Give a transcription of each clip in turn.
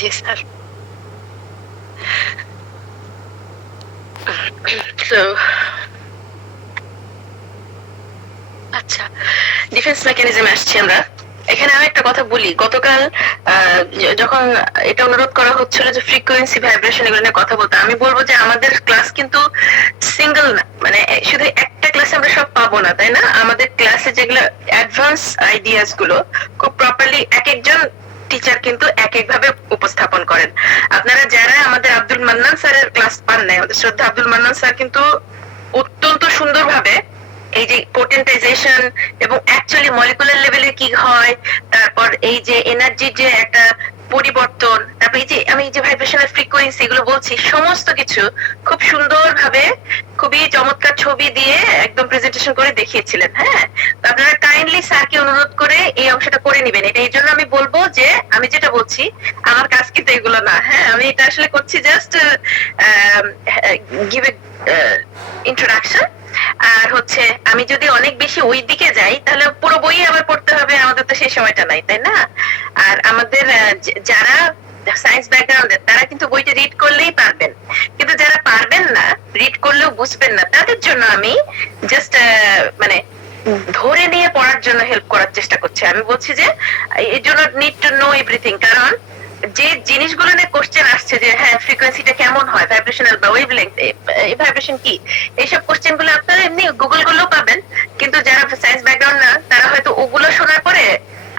জি sir. তো আচ্ছা, defence মেকানিজমে আসছি আমরা। এখানে আমি একটা কথা বলি, গতকাল যখন এটা অনুরোধ করা হচ্ছিল যে ফ্রিকোয়েন্সি ভাইব্রেশন এগুলো নিয়ে কথা বলতে, আমি বলবো যে আমাদের ক্লাস কিন্তু সিঙ্গেল না, মানে শুধু একটা ক্লাসে আমরা সব পাবো না, তাই না? আমাদের ক্লাসে যেগুলো অ্যাডভান্স আইডিয়াস গুলো খুব প্রপারলি এক একজন টিচার কিন্তু এক এক ভাবে উপস্থাপন করেন। আপনারা যারা আমাদের আব্দুল মান্নান স্যারের ক্লাস পান নাই, আমাদের শ্রদ্ধা আব্দুল মান্নান স্যার কিন্তু অত্যন্ত সুন্দরভাবে এই যে পোটেন্টাইজেশন এবং অ্যাকচুয়ালি মলিকুলার লেভেলে কি হয়, তারপর এই যে এনার্জির যে একটা পরিবর্তন, তারপর এই যে আমি এই যে ভাইব্রেশনাল ফ্রিকোয়েন্সি এগুলো বলছি, সমস্ত কিছু খুব সুন্দরভাবে খুবই চমৎকার ছবি দিয়ে একদম প্রেজেন্টেশন করে দেখিয়েছিলেন। হ্যাঁ, তো আপনারা কাইন্ডলি স্যারকে অনুরোধ করে এই অংশটা করে নেবেন। এটা এই জন্য আমি বলবো যে আমি যেটা বলছি আমার কাজ কিন্তু এগুলো না। হ্যাঁ, আমি এটা আসলে করছি জাস্ট গিভ এ ইন্ট্রোডাকশন। আর হচ্ছে আমি যদি অনেক বেশি ওই দিকে যাই তাহলে পুরো বই আবার পড়তে হবে, আমাদের তো সেই সময়টা নাই, তাই না? আর আমাদের যারা সায়েন্স ব্যাকগ্রাউন্ডের তারা কিন্তু বইটা রিড করলেই পারবেন, কিন্তু যারা পারবেন না, রিড করলেও বুঝবেন না, তাদের জন্য আমি জাস্ট মানে ধরে নিয়ে পড়ার জন্য হেল্প করার চেষ্টা করছি। আমি বলছি যে এর জন্য নিড টু নো এভরিথিং, কারণ যে জিনিসগুলো নিয়ে কোশ্চেন আসছে যে হ্যাঁ ফ্রিকোয়েন্সিটা কেমন হয়, ভাইব্রেশনাল বা ওয়েভলেংথ, এই ভাইব্রেশন কি, এইসব কোশ্চেন গুলো আপনারা এমনি গুগল গুলো পাবেন, কিন্তু যারা সায়েন্স ব্যাকগ্রাউন্ড না তারা হয়তো ওগুলো শোনার পরে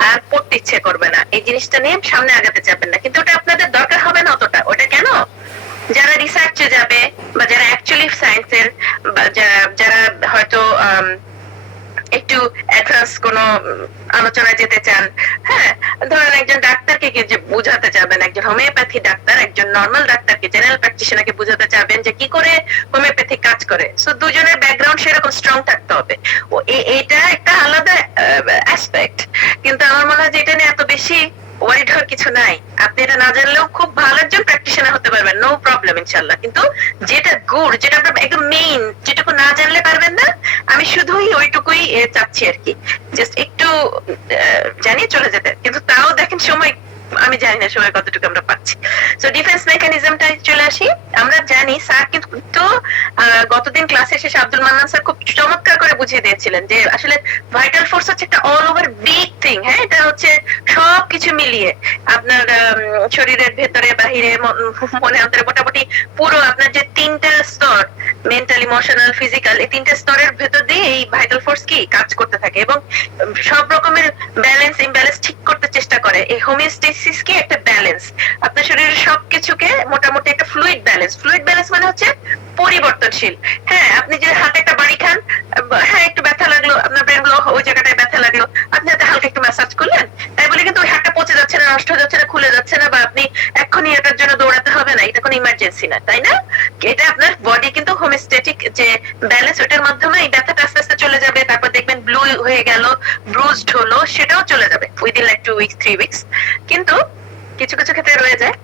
আর পড়তে ইচ্ছে করবে না, এই জিনিসটা নিয়ে সামনে আগাতে চাবেন না। কিন্তু ওটা আপনাদের দরকার হবে না অতটা। ওটা কেন? যারা রিসার্চে যাবে বা যারা অ্যাকচুয়ালি সায়েন্সের বা যারা হয়তো একটু অ্যাডভান্স কোন আলোচনায় যেতে চান, হ্যাঁ, ধরেন একজন ডাক্তারকে কি যে বুঝাতে চাবেন, একজন হোমিওপ্যাথি ডাক্তার একজন নর্মাল ডাক্তারকে, জেনারেল প্র্যাকটিশনারকে বুঝাতে চাবেন যে কি করে হোমিওপ্যাথি কাজ করে, সো দুজনের ব্যাকগ্রাউন্ড সেরকম স্ট্রং থাকতে হবে। ও এটা একটা আলাদা অ্যাসপেক্ট, কিন্তু আমার মনে হয় যে এটা নিয়ে এত বেশি ওয়ারিড হওয়ার কিছু নাই। আপনি এটা না জানলেও খুব ভালো একজন প্র্যাকটিশনার হতে পারবেন, নো প্রবলেম ইনশাআল্লাহ। কিন্তু যেটা গুড, যেটা আপনার একদম মেইন, যেটুকু না জানলে পারবেন না, আমি শুধুই ওইটুকুই চাচ্ছি আর কি, জাস্ট একটু জানিয়ে চলে যেতে। কিন্তু তাও দেখেন সময়, আমি জানি না সময় কতটুকু আমরা পাচ্ছি। সো ডিফেন্স মেকানিজমটা চলে আসি। আমরা জানি স্যার কিন্তু গতদিন ক্লাসে শেষে আব্দুল মান্নান স্যার খুব চমৎকার করে বুঝিয়ে দিয়েছিলেন যে আসলে ভাইটাল ফোর্স হচ্ছে একটা অল ওভার বিগ থিং। হ্যাঁ, এটা হচ্ছে সবকিছু মিলিয়ে আপনার শরীরের ভেতরে বাহিরে মনে অন্তরে মোটামুটি পুরো আপনার যে তিনটা স্তর, মেন্টাল, ইমোশনাল, ফিজিক্যাল, এই তিনটা স্তরের ভেতর দিয়ে এই ভাইটাল ফোর্স কি কাজ করতে থাকে এবং সব রকমের ব্যালেন্স ইমব্যালেন্স ঠিক করতে চেষ্টা করে। এই হোমিওস্টেসিস কি একটা ব্যালেন্স, আপনার শরীরের সবকিছুকে মোটামুটি একটা ফ্লুইড ব্যালেন্স। ফ্লুইড ব্যালেন্স মানে হচ্ছে পরিবর্তনশীল। হ্যাঁ, আপনি যে হাতে একটা বাড়ি খান, হ্যাঁ একটু ব্যথা লাগলো, আপনার ব্রেন গুলো ওই জায়গাটায় ব্যথা লাগলো, আপনি হাতে হালকা একটু ম্যাসাজ করলেন, তাই বলে কিন্তু ওই হাতটা পচে যাচ্ছে না, নষ্ট হয়ে যাচ্ছে না, খুলে যাচ্ছে না, বা আপনি এক্ষুনি এটার জন্য দৌড়াতে হবে না, এটা কোনো ইমার্জেন্সি না, তাই না? এটা আপনার বডি কিন্তু হোমিওস্ট্যাটিক যে ব্যালেন্স, ওটার মাধ্যমে এই ব্যথাটা আস্তে আস্তে চলে যাবে, তারপর দেখবেন ব্লু হয়ে গেল, ব্রুজড হলো, সেটাও চলে যাবে উইদিন লাইক 2 উইকস 3 উইকস। কিন্তু কিছু কিছু ক্ষেত্রে রয়ে যায়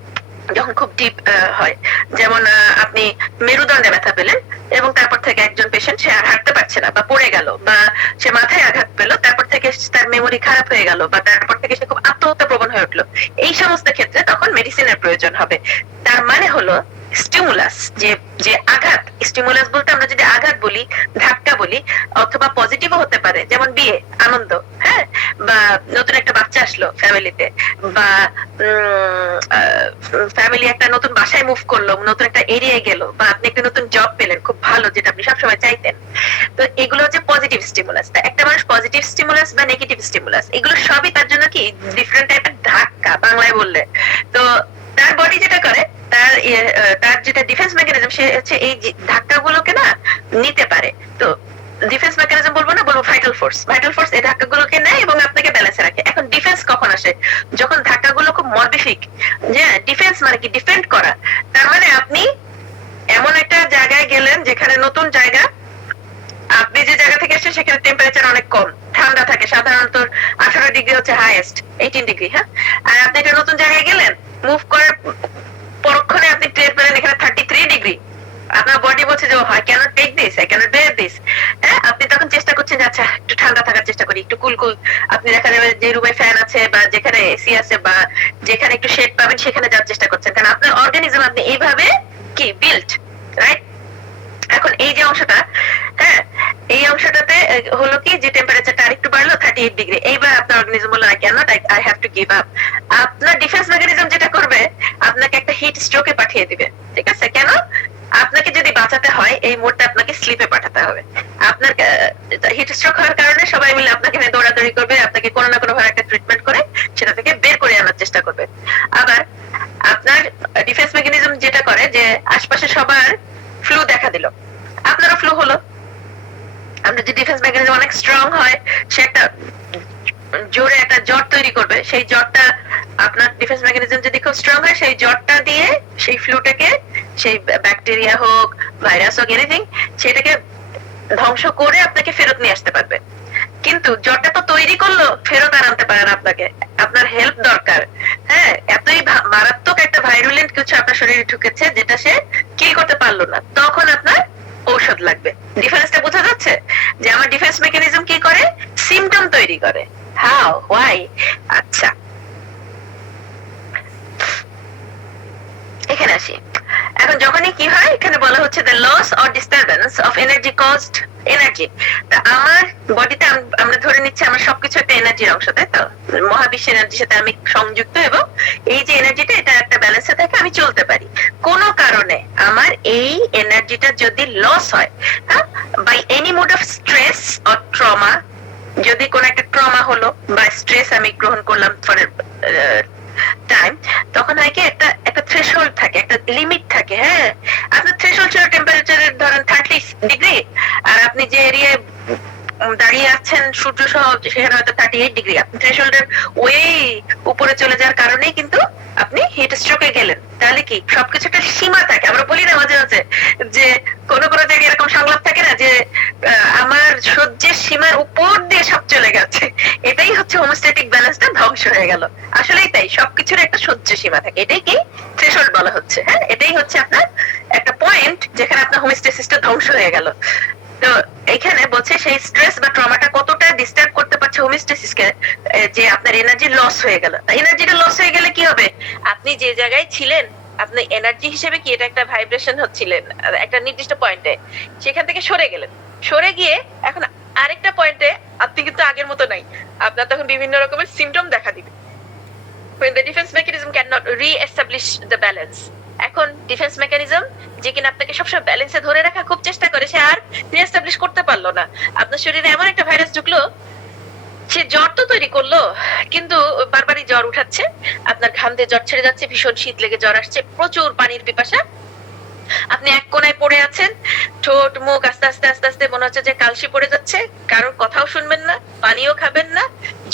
যখন খুব ডিপ হয়, যেমন আপনি মেরুদণ্ডে ব্যথা পেলেন এবং তারপর থেকে একজন পেশেন্ট সে আর হাঁটতে পারছে না বা পড়ে গেল, বা সে মাথায় আঘাত পেল, তারপর থেকে তার মেমোরি খারাপ হয়ে গেল, বা তারপর থেকে সে খুব আত্মহত্যা প্রবণ হয়ে উঠলো, এই সমস্ত ক্ষেত্রে তখন মেডিসিনের প্রয়োজন হবে। তার মানে হলো স্টিমুলাস, যে যে আঘাত, স্টিমুলাস বলতে আমরা যদি আঘাত বলি, ধাক্কা বলি, অথবা পজিটিভও হতে পারে, যেমন বিয়ে, আনন্দ, হ্যাঁ, বা নতুন একটা বাচ্চা আসলো ফ্যামিলিতে, বা ফ্যামিলি একটা নতুন বাসায় মুভ করলো, নতুন একটা এরিয়ায় গেল, বা আপনি একটা নতুন জব পেলেন খুব ভালো, যেটা আপনি সবসময় চাইতেন। তো এগুলো হচ্ছে পজিটিভ স্টিমুলাস। তা একটা মানুষ পজিটিভ স্টিমুলাস বা নেগেটিভ স্টিমুলাস, এগুলো সবই তার জন্য কি ডিফারেন্ট টাইপের ধাক্কা বাংলায় বললে। তো তার বডি যেটা করে, তার তার যেটা ডিফেন্স মেকানিজম, সে হচ্ছে এই ধাক্কাগুলোকে না নিতে পারে। তো ডিফেন্স মেকানিজম বলবো না, বলবো ভাইটাল ফোর্স। ভাইটাল ফোর্স এই ধাক্কাগুলোকে নেয় এবং আপনাকে ব্যালেন্সে রাখে। এখন ডিফেন্স কখন আসে? যখন ধাক্কাগুলো খুব মরবিফিক। যে ডিফেন্স মানে কি ডিফেন্ড করা, তার মানে আপনি এমন একটা জায়গায় গেলেন যেখানে নতুন জায়গা, আপনি যে জায়গা থেকে এসেছেন সেখানে টেম্পারেচার অনেক কম, ঠান্ডা থাকে সাধারণত 18 ডিগ্রি হচ্ছে হাইয়েস্ট, 18 ডিগ্রি। হ্যাঁ, আর আপনি একটা নতুন জায়গায় গেলেন, মুভ করার পরক্ষণে আপনি টের পেলেন এখানে 33 ডিগ্রি। আপনার বডি বলছে যে I can't take this, I can't bear this. হ্যাঁ, আপনি তখন চেষ্টা করছেন যে আচ্ছা একটু ঠান্ডা থাকার চেষ্টা করি, করি, একটু কুল কুল। আপনি দেখা যাবে যে রুমে ফ্যান আছে বা যেখানে এসি আছে বা যেখানে একটু শেড পাবেন সেখানে যাওয়ার চেষ্টা করছেন, কারণ আপনার অর্গানিজম আপনি এইভাবে কি বিল্ট, রাইট? এখন এই যে অংশটা, হ্যাঁ, এই অংশটাতে হলো কি যে টেম্পারেচারটা আরেকটু বাড়লো 38 ডিগ্রি, এইবার আপনার অর্গানিজম বললো I can not, I have to give up. আপনার ডিফেন্স মেকানিজম যেটা করবে, আপনাকে একটা হিট স্ট্রোকে পাঠিয়ে দিবে, ঠিক আছে? কেন? আপনাকে যদি বাঁচাতে হয় এই মোডটা আপনাকে স্লিপে পাঠাতে হবে। আপনার হিট স্ট্রোক হওয়ার কারণে সবাই মিলে আপনাকে নিয়ে দৌড়াদৌড়ি করবে, আপনাকে কোনো না কোনো ভাবে একটা ট্রিটমেন্ট করে সেটা থেকে বের করে আনার চেষ্টা করবে। আবার আপনার ডিফেন্স মেকানিজম যেটা করে যে আশপাশে সবার ফ্লু দেখা দিল, আপনারও ফ্লু হলো। আপনার যে ডিফেন্স মেকানিজম অনেক স্ট্রং হয়, সে একটা জোরে একটা জ্বর তৈরি করবে, সেই জ্বরটা আপনার ডিফেন্স মেকানিজম যদি খুব স্ট্রং হয়, সেই জ্বরটা দিয়ে সেই ফ্লুটাকে, সেই ব্যাকটেরিয়া হোক ভাইরাস হোক এনিথিং, সেটাকে ধ্বংস করে আপনাকে ফেরত নিয়ে আসতে পারবে। কিন্তু জ্বরটা তো তৈরি করলো, ফেরত আর আনতে পারে না আপনাকে, আপনার হেল্প দরকার। হ্যাঁ, এতই মারাত্মক একটা ভাইরুলেন্ট কিছু আপনার শরীরে ঢুকেছে যেটা সে কিল করতে পারলো না, তখন আপনার ঔষধ লাগবে। ডিফেন্সটা বোঝা যাচ্ছে যে আমার ডিফেন্স মেকানিজম কি করে? সিমটম তৈরি করে। How, why? আচ্ছা, এখানে আসি। এখন যখনই কি হয়, এখানে বলা হচ্ছে the loss or disturbance of energy caused energy. আমার বডিতে আমরা ধরে নিচ্ছি আমার সবকিছু একটা এনার্জির অংশ, তাই তো? মহাবিশ্বের এনার্জির সাথে আমি সংযুক্ত, এবং এই যে এনার্জিটা এটা একটা ব্যালেন্সে থাকে, আমি চলতে পারি। কোন কারণে আমার এই এনার্জিটা যদি লস হয়, হ্যাঁ, by any mode of stress or trauma, যদি কোন একটা ট্রমা হলো বা স্ট্রেস আমি গ্রহণ করলাম ফর টাইম, তখন হয় কি একটা একটা থ্রেশহোল্ড থাকে, একটা লিমিট থাকে। হ্যাঁ, আপনার থ্রেশহোল্ড ছিল টেম্পারেচারের ধরেন 30 ডিগ্রি, আর আপনি যে এরিয়ায় দাঁড়িয়ে আছেন সূর্য সহ সেখানে হয়তো 38 ডিগ্রি, আপনি থ্রেশহোল্ডের ওই উপরে চলে যাওয়ার কারণেই কিন্তু আপনি হিট স্ট্রোকে গেলেন। তাহলে কি সবকিছু একটা সীমা থাকে। আমরা বলি না মাঝে মাঝে যে কোন কোন জায়গায় এরকম সংলাপ থাকে না যে আমার সহ্যের সীমার উপর দিয়ে সব চলে গেছে, এটাই হচ্ছে হোমোস্ট্যাটিক ব্যালেন্সটা ধ্বংস হয়ে গেল। আসলেই তাই, সবকিছুর একটা সহ্য সীমা থাকে, এটাই কি থ্রেশহোল্ড বলা হচ্ছে। হ্যাঁ, এটাই হচ্ছে আপনার একটা পয়েন্ট যেখানে আপনার হোমোস্ট্যাসিসটা ধ্বংস হয়ে গেল। তো এখানে বলছে সেই স্ট্রেস বা ট্রমাটা কতটা ডিস্টার্ব করতে পারছে হোমিওস্ট্যাসিসকে, যে আপনার এনার্জি লস হয়ে গেল। এনার্জিটা লস হয়ে গেলে কি হবে? আপনি যে জায়গায় ছিলেন, আপনি এনার্জি হিসেবে কি এটা একটা ভাইব্রেশন হচ্ছিলেন একটা নির্দিষ্ট পয়েন্টে, সেখান থেকে সরে গেলেন। সরে গিয়ে এখন আরেকটা পয়েন্টে আপনি কিন্তু আগের মতো নাই, আপনার তখন বিভিন্ন রকমের সিমটম দেখা দিবে। when the defense mechanism cannot re-establish the balance, এখন ডিফেন্স মেকানিজম যে কিনা আপনাকে সবসময় ব্যালেন্সে ধরে রাখা খুব চেষ্টা করে, সে আর রিএস্টাবলিশ করতে পারলো না। আপনার শরীরে এমন একটা ভাইরাস ঢুকলো, সে জ্বর তো তৈরি করলো, কিন্তু বারবারই জ্বর উঠাচ্ছে, আপনার ঘাম দিয়ে জ্বর ছেড়ে যাচ্ছে, ভীষণ শীত লেগে জ্বর আসছে, প্রচুর পানির পিপাসা, আপনি এক কোনায় পড়ে আছেন, ঠোঁট মুখ আস্তে আস্তে আস্তে আস্তে মনে হচ্ছে যে কালসি পড়ে যাচ্ছে, কারোর কথাও শুনবেন না, পানিও খাবেন না,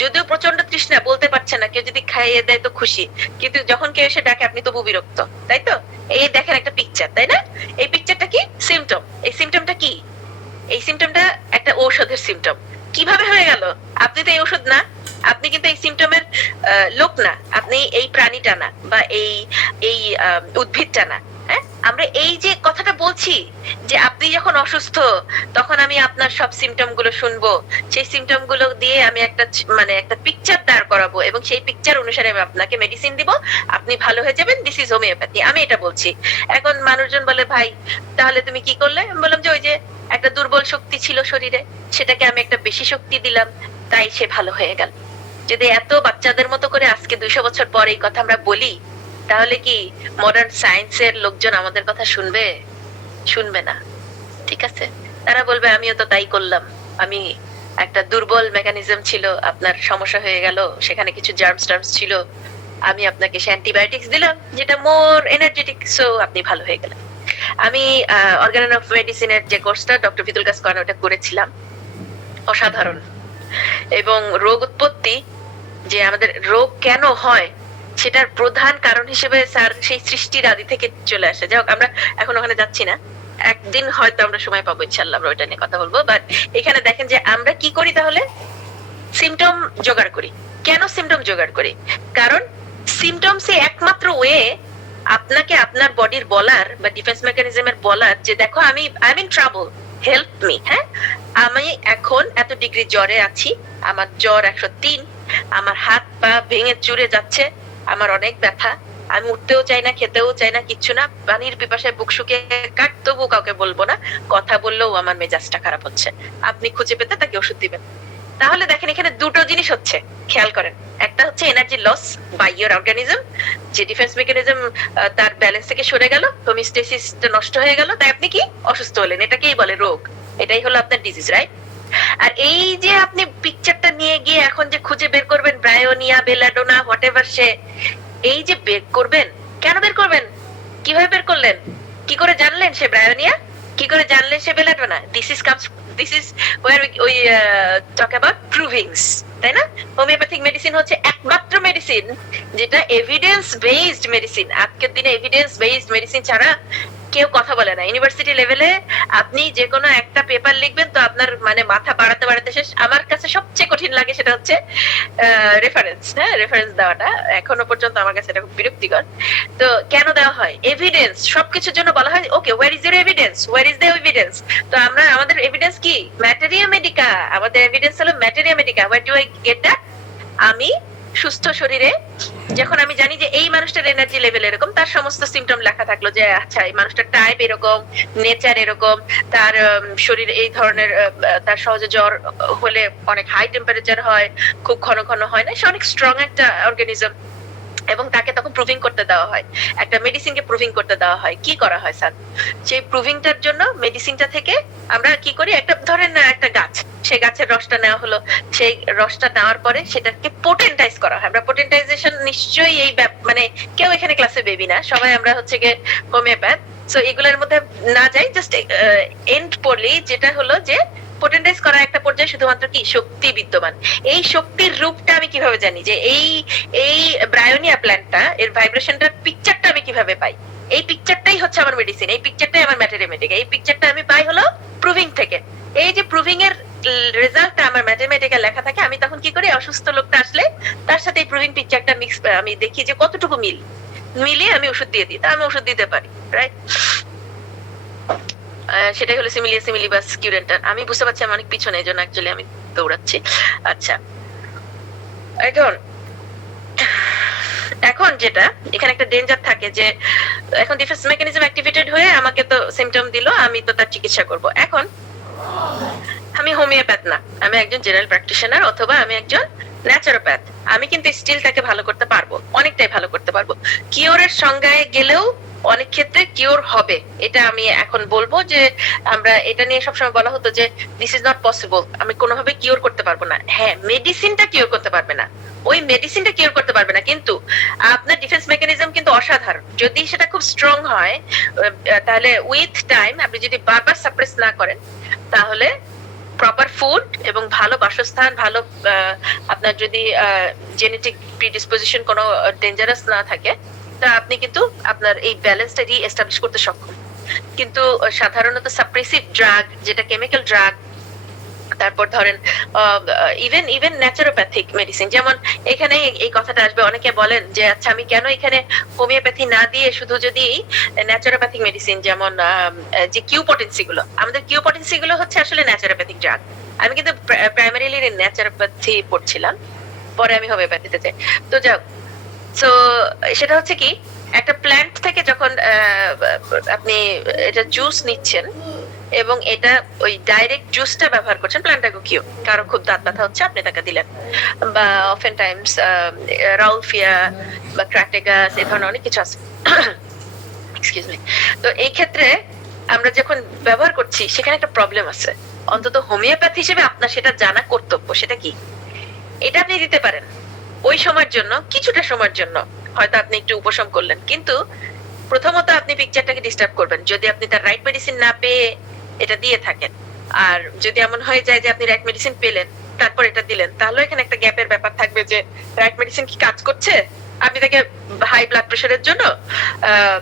যদিও প্রচন্ড তৃষ্ণা, বলতে পারছেন না, কেউ যদি খাইয়ে দেয় তো খুশি, কিন্তু যখন কেউ এসে ডাকে আপনি তবু বিরক্ত, তাই তো? এই দেখেন একটা পিকচার, তাই না? এই পিকচারটা কি? সিমটম। এই সিমটমটা কি? এই সিমটমটা একটা ঔষধের সিমটম। কিভাবে হয়ে গেল? আপনি তো এই ওষুধ না, আপনি কিন্তু এই সিমটমের লোক না, আপনি এই প্রাণীটা না, বা এই এই উদ্ভিদটা না। হ্যাঁ, আমরা এই যে কথাটা বলছি যে আপনি যখন অসুস্থ তখন আমি আপনার সব সিমটম গুলো শুনবো, সেই সিমটম গুলো দিয়ে আমি একটা মানে একটা পিকচার দাঁড় করাবো, এবং সেই পিকচার অনুসারে আমি আপনাকে মেডিসিন দিব, আপনি ভালো হয়ে যাবেন। This is homeopathy. আমি এটা বলছি। এখন মানুষজন বলে ভাই তাহলে তুমি কি করলে? আমি বললাম যে ওই যে একটা দুর্বল শক্তি ছিল শরীরে, সেটাকে আমি একটা বেশি শক্তি দিলাম, তাই সে ভালো হয়ে গেল। যদি এত বাচ্চাদের মতো করে আজকে 200 বছর পর এই কথা আমরা বলি, তাহলে কি মডার্ন সায়েন্সের লোকজন আমাদের কথা শুনবে? শুনবে না, ঠিক আছে? তারা বলবে আমিও তো তাই করলাম, আমি একটা দুর্বল মেকানিজম ছিল, আপনার সমস্যা হয়ে গেল, সেখানে কিছু জার্মস টার্মস ছিল, আমি আপনাকে অ্যান্টিবায়োটিক্স দিলাম যেটা মোর এনার্জেটিক, সো আপনি ভালো হয়ে গেলেন। আমি অর্গান অফ মেডিসিনের যে কোর্সটা ডক্টর ভিতুল কাস করানো, ওটা করেছিলাম, অসাধারণ। এবং রোগ উৎপত্তি, যে আমাদের রোগ কেন হয় সেটার প্রধান কারণ হিসেবে স্যার সেই সৃষ্টির আদি থেকে চলে আসে। যাই হোক, আমরা এখন ওখানে যাচ্ছি না, একদিন হয়তো আমরা সময় পাবো, ইনশাআল্লাহ আমরা ওইটা নিয়ে কথা বলবো। বাট এখানে দেখেন যে আমরা কি করি, তাহলে সিমটম জোগাড় করি। কেন সিমটম জোগাড় করি? কারণ সিমটমস একমাত্র ওয়ে আপনাকে আপনার বডির বলার বা ডিফেন্স মেকানিজমের বলার যে দেখো আমি I am in trouble, help me. হ্যাঁ, আমি এখন এত ডিগ্রি জ্বরে আছি, আমার জ্বর 103, আমার হাত পা ভেঙে চুরে যাচ্ছে, আমার অনেক ব্যথা, আমি উঠতেও চাই না, খেতেও চাই না, কিচ্ছু না, পানির পিপাসায় বুক শুকিয়ে কাট, তবু কাউকে বলবো না, কথা বললেও আমার মেজাজটা খারাপ হচ্ছে, আপনি খুঁজে পেতে তাকে ওষুধ দিবেন। তাহলে দেখেন এখানে দুটো জিনিস হচ্ছে, খেয়াল করেন। একটা হচ্ছে energy loss by your organism, যে ডিফেন্স মেকানিজম তার ব্যালেন্স থেকে সরে গেল, হোমিওস্টেসিসটা নষ্ট হয়ে গেল, তাই আপনি কি অসুস্থ হলেন, এটাকেই বলে রোগ, এটাই হলো আপনার ডিজিজ, রাইট? আর এই যে আপনি পিকচারটা নিয়ে গিয়ে এখন যে খুঁজে বের করবেন ব্রায়োনিয়া, বেলাডোনা, হোয়াটএভার, সে এই যে বের করবেন, কেন বের করবেন, কিভাবে বের করলেন, কি করে জানলেন সে ব্রায়োনিয়া, কি করে জানলেন সে belladonna? This is where we talk about provings, তাই না? হোমিওপ্যাথিক মেডিসিন হচ্ছে একমাত্র মেডিসিন যেটা এভিডেন্স বেসড মেডিসিন। আজকের দিনে এভিডেন্স বেসড মেডিসিন ছাড়া কেউ কথা বলে না। ইউনিভার্সিটি লেভেলে আপনি যে কোনো একটা পেপার লিখবেন তো আপনার মানে মাথা বাড়াতে বাড়াতে শেষ। আমার কাছে সবচেয়ে কঠিন লাগে সেটা হচ্ছে রেফারেন্স, হ্যাঁ, রেফারেন্স দেওয়াটা এখনো পর্যন্ত আমার কাছে এটা খুব বিরক্তিকর। তো কেন দেওয়া হয়? এভিডেন্স, সবকিছুর জন্য বলা হয় okay where is your evidence, where is the evidence. তো আমরা আমাদের এভিডেন্স কি? ম্যাটেরিয়া মেডিকা, আমাদের এভিডেন্স হলো materia medica. Where do I get that? আমি সুস্থ শরীরে যখন আমি জানি যে এই মানুষটার এনার্জি লেভেল এরকম, তার সমস্ত সিমটম লেখা থাকলো যে আচ্ছা এই মানুষটার টাইপ এরকম, নেচার এরকম, তার শরীর এই ধরনের, তার সহজে জ্বর হলে অনেক হাই টেম্পারেচার হয়, খুব ঘন ঘন হয় না, সে অনেক স্ট্রং একটা অর্গানিজম, এবং তাকে তখন প্রুভিং করতে দেওয়া হয়, একটা মেডিসিনকে প্রুভিং করতে দেওয়া হয়। কি করা হয় স্যার? সেই প্রুভিংটার জন্য মেডিসিনটা থেকে আমরা কি করি, একটা ধরেন একটা গাছ, সেই গাছের রসটা নেওয়া হলো, সেই রসটা নেওয়ার পরে সেটাকে পোটেন্টাইজ করা হয়। আমরা পোটেন্টাইজেশন নিশ্চয়ই এই মানে কেউ এখানে ক্লাসে বেবি না, সবাই আমরা হচ্ছে গিয়ে হোমিওপ্যাথ, সো এগুলোর মধ্যে না যাই, জাস্ট এন্ড পড়লি যেটা হলো যে পোটেন্টাইজ করা একটা পর্যায়ে শুধুমাত্র কি শক্তি বিদ্যমান। এই শক্তির রূপটা আমি কিভাবে জানি, যে এই এই ব্রায়োনিয়া প্ল্যান্টটা, এর ভাইব্রেশনটার পিকচারটা আমি কিভাবে পাই? এই পিকচারটাই হচ্ছে আমার মেডিসিন, এই পিকচারটাই আমার ম্যাথমেটিক, এই পিকচারটা আমি পাই হলো প্রুভিং থেকে। এই যে প্রুভিং এর রেজাল্টটা আমার ম্যাথমেটিক্যাল লেখা থাকে, আমি তখন কি করি, অসুস্থ লোকটা আসলে তার সাথে এই প্রুভিং পিকচারটা মিক্স, আমি দেখি যে কতটুকু মিলিয়ে আমি ওষুধ দিয়ে দিই, তা আমি ওষুধ দিতে পারি, রাইট? সেটাই হলো সিমিলিবাস কিউরেন্টার। আমি বুঝতে পারছি আমি অনেক পিছনে, এই জন্য অ্যাকচুয়ালি আমি দৌড়াচ্ছি। আচ্ছা, এখন যেটা এখানে একটা ডেঞ্জার থাকে যে এখন ডিফেন্স মেকানিজম অ্যাক্টিভেটেড হয়ে আমাকে তো সিমটম দিল, আমি তো তার চিকিৎসা করব। এখন আমি হোমিওপ্যাথ না, আমি একজন জেনারেল প্র্যাকটিশনার অথবা আমি একজন ন্যাচারোপ্যাথ, আমি কিন্তু স্টিল তাকে ভালো করতে পারবো, অনেকটাই ভালো করতে পারবো। কিওরের সংজ্ঞায় গেলেও অনেক ক্ষেত্রে কিওর হবে, এটা আমি এখন বলবো। যে আমরা এটা নিয়ে সবসময় বলা হতো যে দিস ইজ নট পসিবল, আমি কোনোভাবে কিওর করতে পারবো না। হ্যাঁ, মেডিসিনটা কিওর করতে পারবে না, ওই মেডিসিনটা কিওর করতে পারবে না, কিন্তু আপনার ডিফেন্স মেকানিজম কিন্তু অসাধারণ। যদি সেটা খুব স্ট্রং হয়, তাহলে উইথ টাইম আপনি যদি বারবার সাপ্রেস না করেন, তাহলে প্রপার ফুড এবং ভালো বাসস্থান, ভালো আপনার যদি জেনেটিক প্রিডিসপোজিশন কোনো ডেঞ্জারাস না থাকে, তা আপনি কিন্তু আপনার এই ব্যালেন্সটা রি-এস্টাবলিশ করতে সক্ষম। কিন্তু সাধারণত সাপ্রেসিভ ড্রাগ, যেটা কেমিক্যাল ড্রাগ, তারপর ধরেন ইভেন ন্যাচারোপ্যাথিক মেডিসিন, যেমন এখানে এই কথাটা আসবে, অনেকে বলেন যে আচ্ছা আমি কেন এখানে হোমিওপ্যাথি না দিয়ে শুধু যদি ন্যাচারোপ্যাথিক মেডিসিন, যেমন যে কিউপটেন্সি গুলো, আমাদের কিউপটেন্সি গুলো হচ্ছে আসলে ন্যাচারোপ্যাথিক ড্রাগ। আমি কিন্তু প্রাইমারিলি ন্যাচারোপ্যাথি পড়ছিলাম, পরে আমি হোমিওপ্যাথিতে যাই। তো যাও, তো সেটা হচ্ছে কি, একটা প্ল্যান্ট থেকে যখন আপনি এটা জুস নিচ্ছেন এবং এটা ওই ডাইরেক্ট জুসটা ব্যবহার করছেন, প্ল্যান্টাগো কিউ, কারো খুব দাঁত ব্যথা হচ্ছে আপনি তাকে দিলেন, বা অফেন টাইমস রাউলফিয়া বা ক্র্যাটেগাস, এই ধরনের অনেক কিছু আছে, এক্সকিউজ মি। তো এই ক্ষেত্রে আমরা যখন ব্যবহার করছি সেখানে একটা প্রবলেম আছে, অন্তত হোমিওপ্যাথ হিসেবে আপনার সেটা জানা কর্তব্য। সেটা কি? এটা আপনি দিতে পারেন ওই সময়ের জন্য, কিছুটা সময়ের জন্য হয়তো আপনি একটু উপশম করলেন, কিন্তু প্রথমত আপনি পিকচারটাকে ডিস্টার্ব করবেন যদি আপনি তার রাইট মেডিসিন না পেয়ে এটা দিয়ে থাকেন। আর যদি এমন হয়ে যায় যে আপনি রাইট মেডিসিন পেলেন তারপর এটা দিলেন, তাহলে এখানে একটা গ্যাপের ব্যাপার থাকবে যে রাইট মেডিসিন কি কাজ করছে, আপনি তাকে হাই ব্লাড প্রেশারের জন্য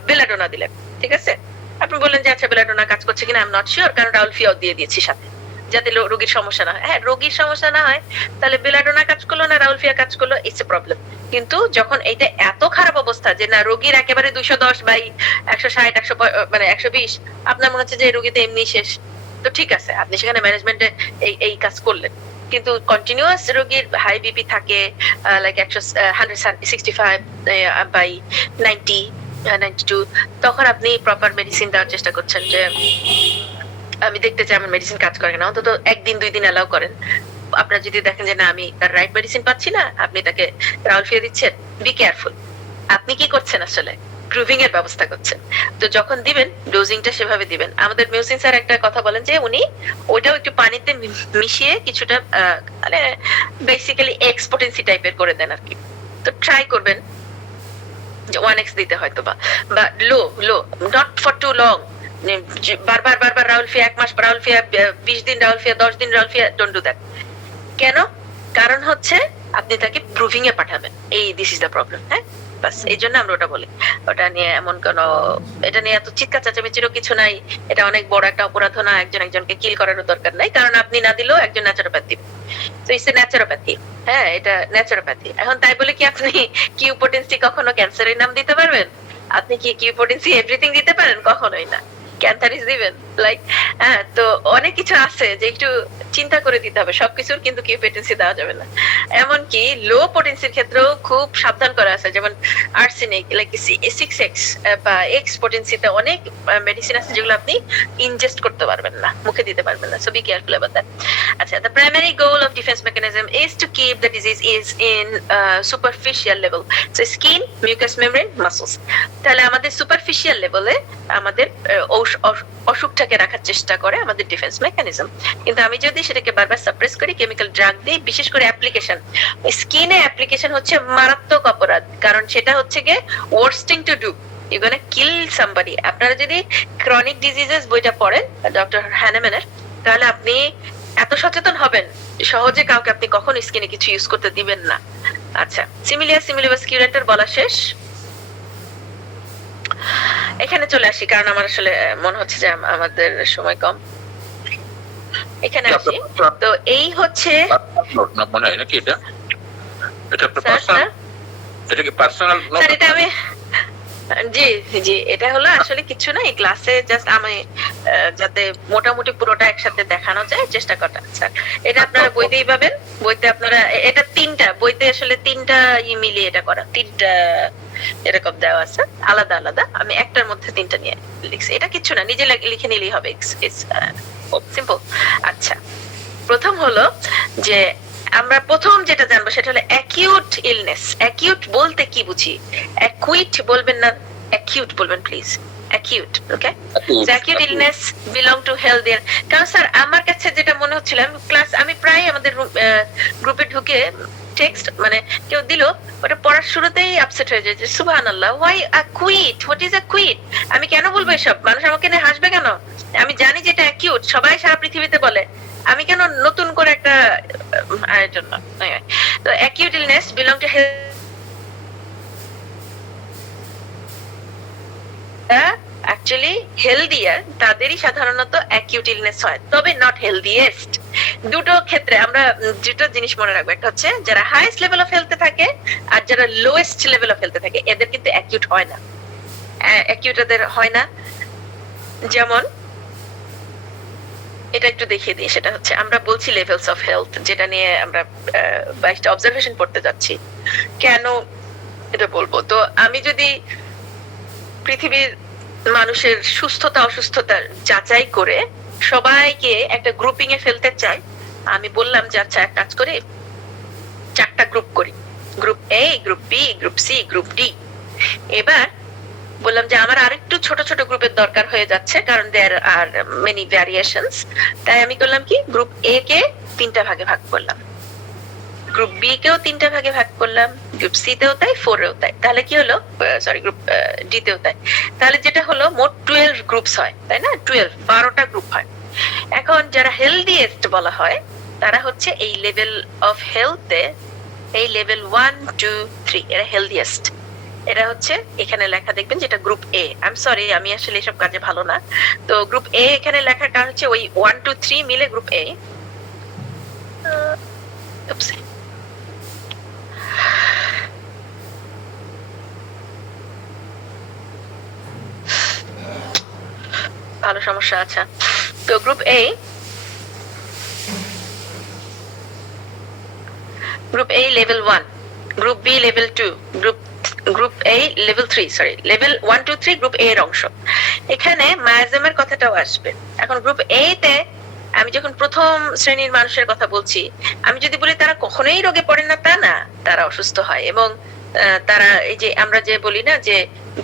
বেলাডোনা দিলেন, ঠিক আছে, আপনি বললেন যে আচ্ছা বেলাডোনা কাজ করছে কিনা আই এম নট শিওর, কারণ রাউলফিয়াও দিয়ে দিয়েছি সাথে, যাতে রোগীর সমস্যা না হয়। হ্যাঁ, রোগীর সমস্যা না হয় তাহলে বেলাডোনা কাজ করলো না রাউলফিয়া কাজ করলো, ইটস এ প্রবলেম। কিন্তু যখন এটা এত খারাপ অবস্থা যে না, রোগীর একেবারে 210/160 100 মানে 120, আপনার মনে হচ্ছে যে রোগী তো এমনি শেষ, তো ঠিক আছে, আপনি সেখানে ম্যানেজমেন্টে এই কাজ করলেন, কিন্তু কন্টিনিউয়াস রোগীর হাই বিপি থাকে লাইক 165 বাই 90 92, তখন আপনি প্রপার মেডিসিন দেওয়ার চেষ্টা করছেন যে আমি দেখতে চাই আমার মেডিসিন কাজ করে না, অন্তত একদিন 2 দিন অ্যালাউ করেন। আপনারা যদি দেখেন যে না আমি তার রাইট মেডিসিন পাচ্ছি না, আপনি তাকে রাউলফিয়া দিচ্ছেন, বি কেয়ারফুল। আপনি কি করছেন আসলে? প্রুভিং এর ব্যবস্থা করছেন। তো যখন দিবেন ডোজিংটা সেভাবে দিবেন। আমাদের মিউসিন স্যার একটা কথা বলেন যে উনি ওইটাও একটু পানিতে মিশিয়ে কিছুটা মানে বেসিক্যালি এক্স পোটেন্সি টাইপের করে দেন আর কি। তো ট্রাই করবেন যে 1x দিতে হয়তো বা লো নট ফর টু লং। বারবার রাউলফিয়া, 1 মাস রাউলফিয়া, 20 দিন রাউলফিয়া, 10 দিন রাউলফিয়া, ডোন্ট ডু দ্যাট। কেন? কারণ হচ্ছে আপনি তাকে প্রুভিং এ পাঠাবেন, এই দিস ইজ দ্য প্রবলেম। হ্যাঁ, বাস এই জন্য আমরা ওটা বলি। ওটা নিয়ে এমন কোন, এটা নিয়ে এত চিৎকার চেঁচামেচিরও কিছু নাই। এটা অনেক বড় একটা অপরাধ না, একজনকে কিল করারও দরকার নাই, কারণ আপনি না দিলেও একজন ন্যাচারোপ্যাথ দিবে। তো ইটস এ ন্যাচারোপ্যাথি। হ্যাঁ, এটা ন্যাচারোপ্যাথি। এখন তাই বলে কি আপনি কিউপোটেন্সি কখনো ক্যান্সারের নাম দিতে পারবেন? আপনি কি কিউপোটেন্সি এভরিথিং দিতে পারেন? কখনোই না। ক্যান্সারিস দিবেন? লাইক হ্যাঁ, তো অনেক কিছু আছে যে একটু চিন্তা করে দিতে হবে। সবকিছুর কিন্তু কিউপোটেন্সি দেওয়া যাবে না। এমনকি লো পোটেন্সির ক্ষেত্রেও খুব সাবধান করা আছে, যেমন আর্সেনিক, লাইক 6x বা x পোটেন্সিতে অনেক মেডিসিন আছে যেগুলো আপনি ইনজেস্ট করতে পারবেন না, মুখে দিতে পারবেন না। So be careful about that. আচ্ছা, the primary goal of defense mechanism is to keep the disease is in superficial level, so skin, mucous membrane, muscles. তাহলে আমাদের সুপারফিশিয়াল লেভেলে আমাদের অসুখটাকে রাখার চেষ্টা করে আমাদের ডিফেন্স মেকানিজম। কিন্তু আমি যদি সেটাকে বারবার সাপ্রেস করি, কেমিক্যাল ড্রাগ দিই, বিশেষ করে অ্যাপ্লিকেশন, স্কিনে অ্যাপ্লিকেশন হচ্ছে মারাত্মক অপরাধ, কারণ সেটা হচ্ছে গিয়ে worst thing to do, you're gonna kill somebody. আপনারা যদি ক্রনিক ডিজিজেস বইটা পড়েন ডক্টর হ্যানেম্যানের, তাহলে আপনি এত সচেতন হবেন সহজে কাউকে আপনি কখনো স্কিনে কিছু ইউজ করতে দিবেন না। আচ্ছা, সিমিলিয়াস কিউরেন্টার বলা শেষ। এখানে চলে আসি, কারণ আমার আসলে মনে হচ্ছে যে আমাদের সময় কম। এখানে আসি। তো এই হচ্ছে মনে হয় নাকি এটা পার্সোনাল, এটা কি পার্সোনাল নোট? স্যার এটা আমি, জি এটা হলো আসলে কিছু না, এই ক্লাসে জাস্ট আমি যাতে মোটামুটি পুরোটা একসাথে দেখানো যায় চেষ্টা করতে। স্যার এটা আপনারা বইতেই পাবেন, বইতে আপনারা এটা 3টা বইতে আসলে 3টা মিলিয়ে এটা করা, 3টা এরকম দেওয়া আছে আলাদা আলাদা। আমি একটার মধ্যে 3টা নিয়ে লিখছি। এটা কিছু না, নিজে লিখে নিলেই হবে, সিম্পল। আচ্ছা, প্রথম হলো যে আমরা প্রথম যেটা জানবো সেটা হলো অ্যাকিউট ইলনেস। অ্যাকিউট বলতে কি বুঝি? অ্যাকুইট বলবেন না, অ্যাকিউট বলবেন please. Acute, okay? Acute illness belong to health. কারণ স্যার আমার কাছে যেটা মনে হচ্ছিল, আমি প্রায় আমাদের গ্রুপে ঢুকে টেক্সট মানে কেউ দিল, ওটা পড়ার শুরুতেই আপসেট হয়ে যায় যে সুবহানাল্লাহ, why acute, what is acute? আমি কেন বলবো এসব? মানুষ আমাকে নিয়ে হাসবে কেন? আমি জানি যে এটা অ্যাকিউট, সবাই সারা পৃথিবীতে বলে, আমি কেন নতুন করে একটা জন্য। তো acute illness belong to health, actually healthier তাদেরই সাধারণত অ্যাকিউট ইলনেস হয়, তবে নট হেলদিয়েস্ট। দুটো ক্ষেত্রে আমরা দুটো জিনিস মনে রাখবো, একটা হচ্ছে যারা হাইয়েস্ট লেভেল অফ হেলথে থাকে আর যারা লোয়েস্ট লেভেল অফ হেলথে থাকে, এদের কিন্তু অ্যাকিউট হয় না। অ্যাকিউট এদের হয় না। যেমন এটা একটু দেখিয়ে দিই, সেটা হচ্ছে আমরা বলছি লেভেলস অফ হেলথ, যেটা নিয়ে আমরা 22টা অবজারভেশন পড়তে যাচ্ছি। কেন এটা বলবো? তো আমি যদি পৃথিবীর মানুষের সুস্থতা অসুস্থতা যাচাই করে সবাইকে একটা গ্রুপিং এ ফেলতে চাই, আমি বললাম যে আচ্ছা এক কাজ করে 4টা গ্রুপ করি, group A, group B, group C, group D. এবার বললাম যে আমার আরেকটু ছোট ছোট গ্রুপের দরকার হয়ে যাচ্ছে, কারণ দেয়ার আর মেনি ভ্যারিয়েশনস। তাই আমি করলাম কি, গ্রুপ এ কে 3টা ভাগে ভাগ করলাম, গ্রুপ বি কেও 3টা ভাগে ভাগ করলাম, গ্রুপ সি তেও তাই, 4 এও তাই। তাহলে কি হলো, সরি গ্রুপ ডি তেও তাই। তাহলে যেটা হলো মোট 12 গ্রুপস হয়, তাই না? 12টা গ্রুপ হয়। এখন যারা হেলদিয়েস্ট বলা হয় তারা হচ্ছে এই লেভেল অফ হেলথে, এই লেভেল 1 2 3, এরা হেলদিয়েস্ট। এরা হচ্ছে এখানে লেখা দেখবেন যেটা group A. I am sorry, আমি আসলে এসব কাজে ভালো না। তো গ্রুপ এ এখানে লেখার কারণ হচ্ছে ওই 1 2 3 মিলে গ্রুপ এ। ভালো সমস্যা। আচ্ছা, তো group A level 1, group B level 2, group A level 3, sorry level 1 2 3 group A এর অংশ। এখানে মায়াজমের কথাটাও আসবে। এখন গ্রুপ এ তে আমি যখন প্রথম শ্রেণীর মানুষের কথা বলছি, আমি যদি বলি তারা কখনোই রোগে পড়ে না, তা না, তারা অসুস্থ হয় এবং তারা এই যে আমরা যে বলি না যে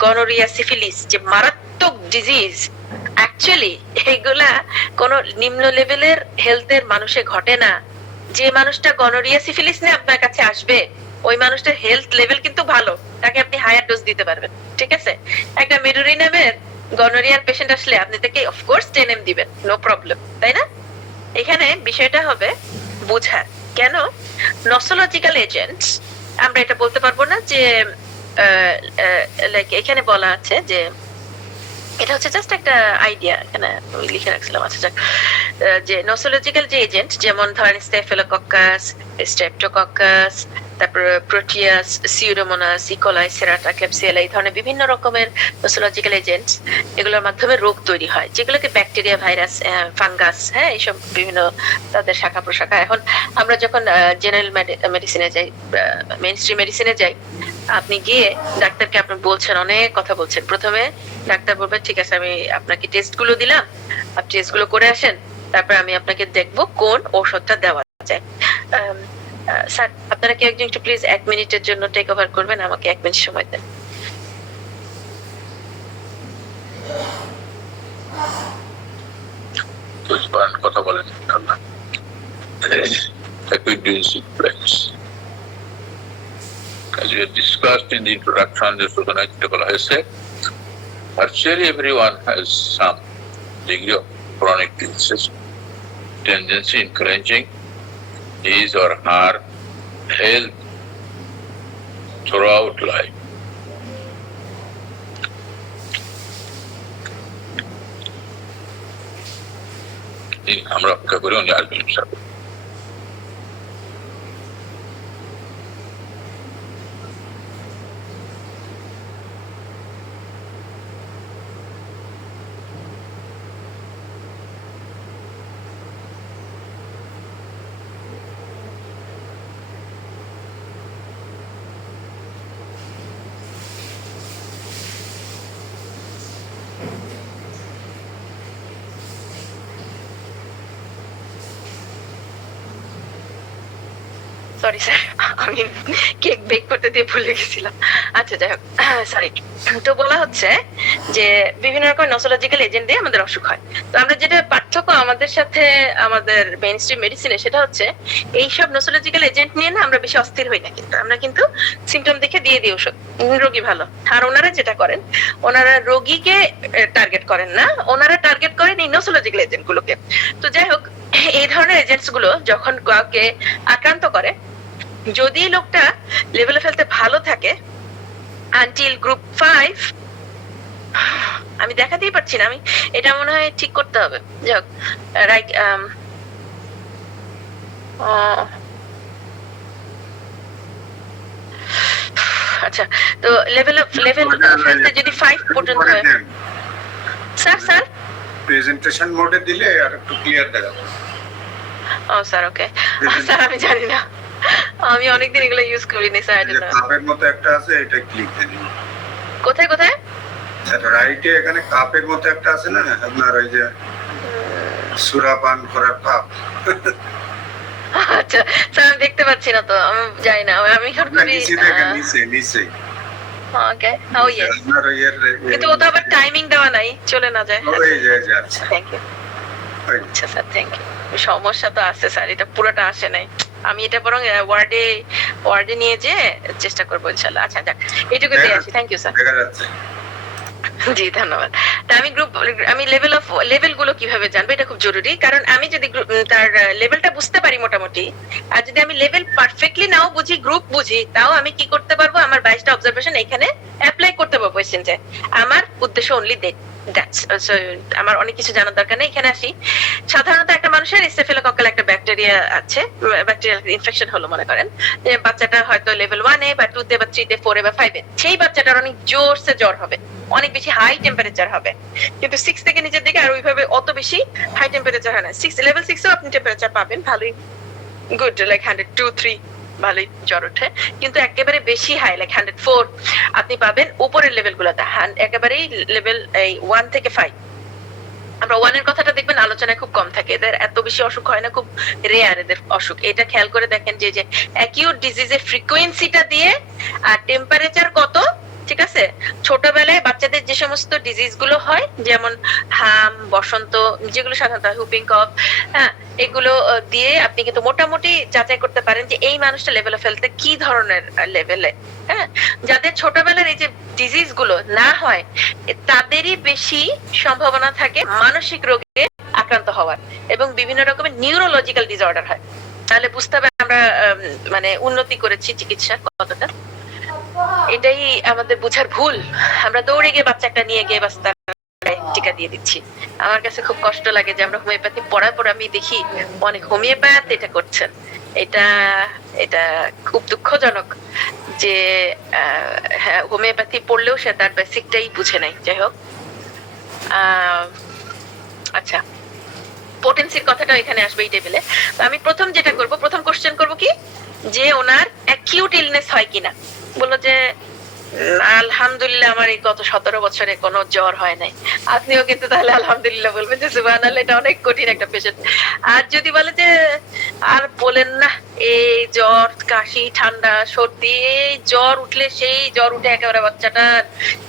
গনোরিয়া, সিফিলিস যে মারাত্মক ডিজিজ, অ্যাকচুয়ালি এইগুলা কোন নিম্ন লেভেলের হেলথের মানুষে ঘটে না। যে মানুষটা গনোরিয়া, সিফিলিস নিয়ে আপনার কাছে আসবে, ওই মানুষটার হেলথ লেভেল কিন্তু ভালো, তাকে আপনি হায়ার ডোজ দিতে পারবেন, ঠিক আছে? একটা মেডুরিনামের গনোরিয়ার পেশেন্ট আসলে আপনি তাকে অফকোর্স 10 দিবেন, নো প্রবলেম, তাই না? এখানে বিষয়টা হবে বোঝার কেন নসোলজিক্যাল এজেন্টস, আমরা এটা বলতে পারবো না যে লাইক এখানে বলা আছে যে এটা হচ্ছে জাস্ট একটা আইডিয়া, এখানে আমি লিখে রাখছিলাম। আচ্ছা যাক, যে নসোলজিক্যাল যে এজেন্ট, যেমন ধরেন স্টেফিলোকক্কাস, স্ট্রেপ্টোকক্কাস, তারপর প্রোটিয়াস, সিউডোমোনাস, ইকোলাই, সেরাটা, ক্লেবসিয়েলা, এই ধরনের বিভিন্ন রকমের নসোলজিক্যাল এজেন্টস, এগুলোর মাধ্যমে রোগ তৈরি হয়, যেগুলোকে ব্যাকটেরিয়া, ভাইরাস, ফাঙ্গাস, হ্যাঁ, এইসব বিভিন্ন তাদের শাখা প্রশাখা। এখন আমরা যখন জেনারেল মেডিসিনে যাই, মেইন স্ট্রিম মেডিসিনে যাই, আপনি গিয়ে ডাক্তারকে আপনি বলছেন, অনেক কথা বলছেন, প্রথমে ডাক্তার বলবে ঠিক আছে আমি আপনাকে টেস্ট গুলো দিলাম, আপনি টেস্ট গুলো করে আসেন, তারপর আমি আপনাকে দেখবো কোন ঔষধটা দেওয়া যায়। স্যার আপনারা কি একজন একটু প্লিজ 1 মিনিটের জন্য টেক ওভার করবেন, আমাকে 1 মিনিট সময় দেন। কথা বলেন আল্লাহ। As we have discussed in the introduction, this was an article I said, virtually everyone has some degree of chronic disease, tendency encouraging his or her health throughout life. আমরা অপেক্ষা করি উনি আসবেন সাথে। সরি স্যার, আমি cake bake করতে দিয়ে ভুলে গেছিলাম। আচ্ছা যাই হোক, সরি। তো বলা হচ্ছে যে বিভিন্ন রকম নসোলজিক্যাল এজেন্ট দিয়ে আমাদের অসুখ হয়। তো আমরা যেটা পার্থক্য আমাদের সাথে আমাদের মেইন স্ট্রিম মেডিসিনে, সেটা হচ্ছে এইসব নসোলজিক্যাল এজেন্ট নিয়ে না আমরা বেশি অস্থির হই না, কিন্তু আমরা কিন্তু সিমটম দেখে দিয়ে দিই ওষুধ, রোগী ভালো। আর ওনারা যেটা করেন, ওনারা রোগীকে টার্গেট করেন না, ওনারা টার্গেট করেন এই নসোলজিক্যাল এজেন্ট গুলোকে। তো যাই হোক, এই ধরনের এজেন্টস গুলো যখন কাউকে আক্রান্ত করে, যদি লোকটা লেভেল অফ হেলথে ভালো থাকে আনটিল গ্রুপ 5, আমি দেখাতেই পারছি না, আমি এটা মনে হয় ঠিক করতে হবে। যাই হোক, রাইট, আচ্ছা, তো লেভেল অফ হেলথে যদি 5 পর্যন্ত হয়, স্যার প্রেজেন্টেশন মোডে দিলে আর একটু ক্লিয়ার দেখাবে। ও স্যার, ওকে স্যার, আমি জানি না, আমি অনেকদিন এগুলো ইউজ করিনি স্যার। কাপের মতো একটা আছে, এটা ক্লিক দিয়ে দিন। কোথায় কোথায়? রাইটে এখানে কাপের মতো একটা আছে না আপনার, ওই যে সুরাপান করার কাপ। আচ্ছা স্যার, আমি দেখতে পাচ্ছি না তো, আমি জানি না, আমি এখন করি নিচে। ওকে, ও ইয়েস, আপনার ওই কিন্তু ওটা আবার টাইমিং দেওয়া নাই, চলে না যায়। ওই যে আচ্ছা, থ্যাংক ইউ। আচ্ছা স্যার, থ্যাংক ইউ। সমস্যা তো আছে স্যার, এটা পুরোটা আসে নাই, আমি এটা বরং ওয়ার্ডে নিয়ে যে চেষ্টা করবো ইনশাআল্লাহ। আচ্ছা যাক, এইটুকু দিয়ে আসি। Thank you sir. দেখা যাচ্ছে। জি ধন্যবাদ। আমি লেভেল গুলো কিভাবে জানবো, এটা খুব জরুরি, কারণ আমি যদি তার লেভেলটা বুঝতে পারি মোটামুটি, আর যদি আমি লেভেল পারফেক্টলি নাও বুঝি, গ্রুপ বুঝি, তাও আমি কি করতে পারবো, আমার 22টা অবজারভেশন এখানে অ্যাপ্লাই করতে পারবো পেশেন্টে। আমার উদ্দেশ্য অনলি আমার অনেক কিছু জানার দরকার নেই, এখানে আসি। সাধারণত একটা মানুষের স্টেফিলোকক্কাল একটা ব্যাকটেরিয়া আছে, ব্যাকটেরিয়াল ইনফেকশন হলো মনে করেন যে বাচ্চাটা হয়তো লেভেল 1 এ বা 2 তে বা 3 তে 4 এ বা 5 এ, সেই বাচ্চাটার অনেক জোরসে জ্বর হবে, অনেক বেশি হাই টেম্পারেচার হবে, কিন্তু 6 থেকে নিচের দিকে আর ওইভাবে অত বেশি হাই টেম্পারেচার হয় না। লেভেল 6 এও আপনি টেম্পারেচার পাবেন ভালোই, গুড, লাইক 102, 3 ভালোই জ্বর ওঠে, কিন্তু একেবারে বেশি হাই লাইক 104 আপনি পাবেন উপরের লেভেল গুলোতে, একেবারেই লেভেল 1 থেকে 5। আমরা 1 এর কথাটা দেখবেন আলোচনায় খুব কম থাকে, এদের এত বেশি অসুখ হয় না, খুব রেয়ার এদের অসুখ। এটা খেয়াল করে দেখেন যে অ্যাকিউট ডিজিজের ফ্রিকোয়েন্সিটা দিয়ে আর টেম্পারেচার কত, ঠিক আছে? ছোটবেলায় বাচ্চাদের যে সমস্ত ডিজিজ গুলো হয়, যেমন হাম, বসন্ত, যেগুলো সাধারণত হুপিং কফ, হ্যাঁ, এগুলো দিয়ে আপনি কিন্তু মোটামুটি যাচাই করতে পারেন যে এই মানুষটা লেভেল অফ হেলথে কি ধরনের লেভেলে। হ্যাঁ, যাদের ছোটবেলার এই যে ডিজিজ গুলো না হয় তাদেরই বেশি সম্ভাবনা থাকে মানসিক রোগে আক্রান্ত হওয়ার, এবং বিভিন্ন রকমের নিউরোলজিক্যাল ডিসঅর্ডার হয়। তাহলে বুঝতে হবে আমরা মানে উন্নতি করেছি চিকিৎসার কতটা। এটাই আমাদের বুঝার ভুল, আমরা দৌড়ে গিয়ে বাচ্চাটা নিয়ে গিয়ে বাস তার টিকা দিয়ে দিচ্ছি। আমার কাছে খুব কষ্ট লাগে যে আমরা হোমিওপ্যাথি পড়ার পর আমি দেখি অনেক হোমিওপ্যাথ এটা করছেন। এটা এটা খুব দুঃখজনক যে হোমিওপ্যাথি পড়লেও সে তার বেসিকটাই বুঝে নাই। যাই হোক, আচ্ছা, পোটেন্সির কথাটা এখানে আসবে এই টেবিলে। আমি প্রথম যেটা করব, প্রথম কোশ্চেন করব কি যে ওনার অ্যাকিউট ইলনেস হয় কিনা। বললো যে আলহামদুলিল্লাহ আমার এই গত 17 বছরে কোনো জ্বর হয় নাই। আপনিও কিন্তু তাহলে আলহামদুলিল্লাহ বলবেন যে সুবহানাল্লাহ, এটা অনেক কঠিন একটা পেশেন্ট। আর যদি বলে যে আর বলেন না, এই জ্বর, কাশি, ঠান্ডা, সর্দি, এই জ্বর উঠলে সেই জ্বর উঠে একেবারে বাচ্চাটার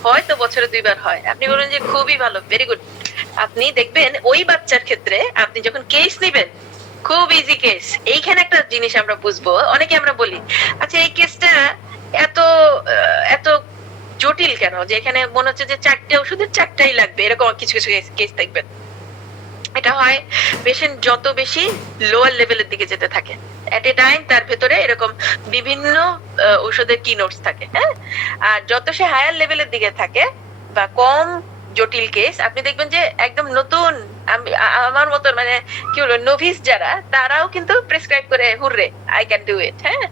হয়তো বছরে 2 বার হয়, আপনি বলেন যে খুবই ভালো, ভেরি গুড। আপনি দেখবেন ওই বাচ্চার ক্ষেত্রে আপনি যখন কেস নিবেন, খুব ইজি কেস। এইখানে একটা জিনিস আমরা বুঝবো, অনেকে আমরা বলি আচ্ছা এই কেসটা এত এত জটিল কেন, যে এখানে মনে হচ্ছে যে 4টে ওষুধের 4টাই লাগবে, এরকম কিছু কিছু কেস দেখবেন। এটা হয় পেশেন্ট যত বেশি লোয়ার লেভেলের দিকে যেতে থাকে, এট এ টাইম তার ভেতরে এরকম বিভিন্ন ঔষধের কি নোটস থাকে, হ্যাঁ। আর যত সে হায়ার লেভেলের দিকে থাকে বা কম জটিল কেস, আপনি দেখবেন যে একদম নতুন, আমার মতো মানে কি বলবো নোভিস যারা, তারাও কিন্তু প্রেসক্রাইব করে hurray I can do it, হ্যাঁ।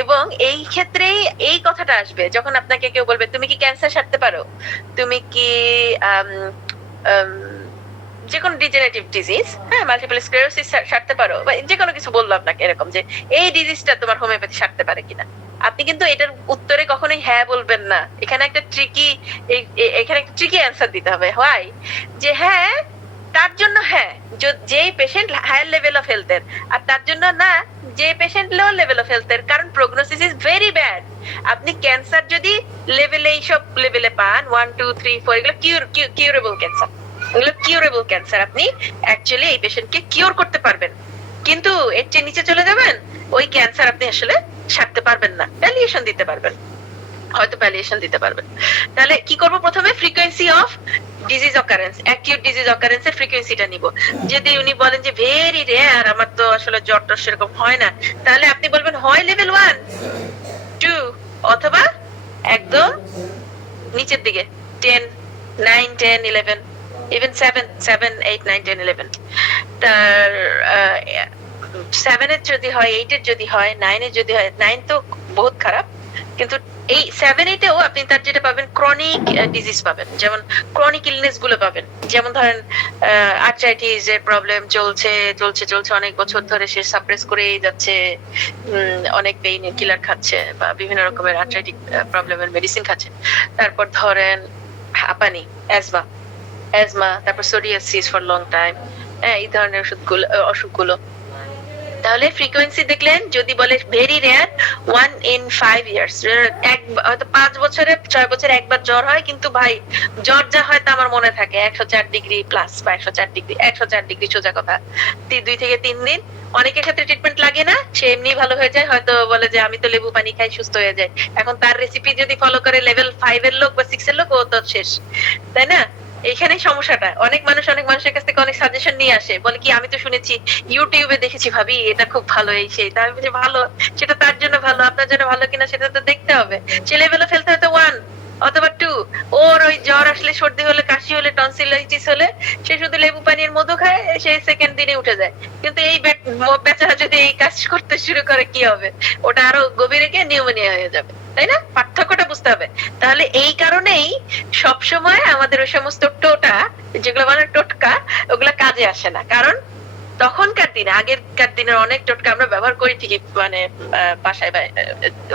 এবং এই ক্ষেত্রেই এই কথাটা আসবে যখন আপনাকে কেউ বলবে তুমি কি ক্যান্সার সারতে পারো, তুমি কি যে কোনো ডিজেনারেটিভ ডিজিজ, হ্যাঁ, মাল্টিপল স্ক্লেরোসিস সারতে পারো, বা যে কোনো কিছু বললো আপনাকে এরকম যে এই ডিজিজটা তোমার হোমিওপ্যাথি সারতে পারে কিনা, আপনি কিন্তু এটার উত্তরে কখনোই হ্যাঁ বলবেন না। এখানে একটা ট্রিকি অ্যান্সার দিতে হবে, হয় যে হ্যাঁ তার জন্য, হ্যাঁ যেই পেশেন্ট হায়ার লেভেল অফ হেলথের, আর তার জন্য না যে পেশেন্ট লো লেভেল অফ হেলথের, কারণ প্রগনোসিস ইজ ভেরি ব্যাড। আপনি ক্যান্সার যদি লেভেলে এইসব লেভেলে পান 1, 2, 3, 4, এগুলো কিউরেবল ক্যান্সার, এগুলো কিউরেবল ক্যান্সার, আপনি অ্যাকচুয়ালি এই পেশেন্টকে কিউর করতে পারবেন, কিন্তু এর চেয়ে নিচে চলে যাবেন ওই ক্যান্সার আপনি আসলে সারতে পারবেন না, প্যালিয়েশন দিতে পারবেন, হয়তো প্যালিয়েশন দিতে পারবেন। তাহলে কি করব, প্রথমে frequency of disease occurrence, acute disease অকারেন্সের ফ্রিকোয়েন্সিটা নিব। যদি উনি বলেন যে ভেরি রেয়ার, আমার তো আসলে জ্বরটা সেরকম হয় না, তাহলে আপনি বলবেন হয় লেভেল 1, 2 অথবা একদম নিচের দিকে 10, 9, 10, 11, even 7, 8, 9, 10, 11। তার 7 এর যদি হয়, 8 এর যদি হয়, 9 এর যদি হয়, 9 তো বহুত খারাপ, কিন্তু এই 7, 8 এও আপনি তার যেটা পাবেন ক্রনিক ডিজিজ পাবেন, যেমন ক্রনিক ইলনেস গুলো পাবেন, যেমন ধরেন আর্থ্রাইটিস এর প্রবলেম চলছে অনেক বছর ধরে, সে সাপ্রেস করেই যাচ্ছে, অনেক পেইন কিলার খাচ্ছে বা বিভিন্ন রকমের আর্থ্রাইটিক প্রবলেমের মেডিসিন খাচ্ছে। তারপর ধরেন হাঁপানি, অ্যাজমা, তারপর সোরিয়াসিস ফর লং টাইম, এই ধরনের অসুখগুলো। তাহলে ফ্রিকোয়েন্সি দেখলেন, যদি বলে ভেরি রেয়ার 1 in 5 years, হয়তো 5 বছরে 6 বছরে একবার জ্বর হয়, কিন্তু ভাই জ্বর যা হয় তা আমার মনে থাকে 104 ডিগ্রি প্লাস বা 104 ডিগ্রি সোজা কথা, 2 থেকে 3 দিন। অনেকের ক্ষেত্রে ট্রিটমেন্ট লাগে না, সে এমনি ভালো হয়ে যায়, হয়তো বলে যে আমি তো লেবু পানি খাই সুস্থ হয়ে যায়। এখন তার রেসিপি যদি ফলো করে লেভেল 5 এর লোক বা 6 এর লোক, ও তো শেষ, তাই না? এখানেই সমস্যাটা। অনেক মানুষের কাছ থেকে অনেক সাজেশন নিয়ে আসে, বলে কি আমি তো শুনেছি, ইউটিউবে দেখেছি, ভাবি এটা খুব ভালো, এই সেই। তাই বলছি ভালো, সেটা তার জন্য ভালো, আপনার জন্য ভালো কিনা সেটা তো দেখতে হবে। সে লেভেল অফ হেলথ হয়তো 1, অথবা 2, ওর ওই জ্বর আসলে, সর্দি হলে, কাশি হলে, টনসিলাইটিস হলে সে শুধু লেবু পানির মধু খায়, সে সেকেন্ড দিনে উঠে যায়। কিন্তু এই বেচারা যদি এই কাজ করতে শুরু করে কি হবে? ওটা আরো গভীরে গিয়ে নিউমোনিয়া হয়ে যাবে, তাই না? পার্থক্যটা বুঝতে হবে। তাহলে এই কারণেই সবসময় আমাদের ওই সমস্ত যেগুলো মানে টোটকা, ওগুলা কাজে আসে না। কারণ তখনকার দিনে, আগেরকার দিনের অনেক টোটকা আমরা ব্যবহার করি ঠিকই, মানে বাসায়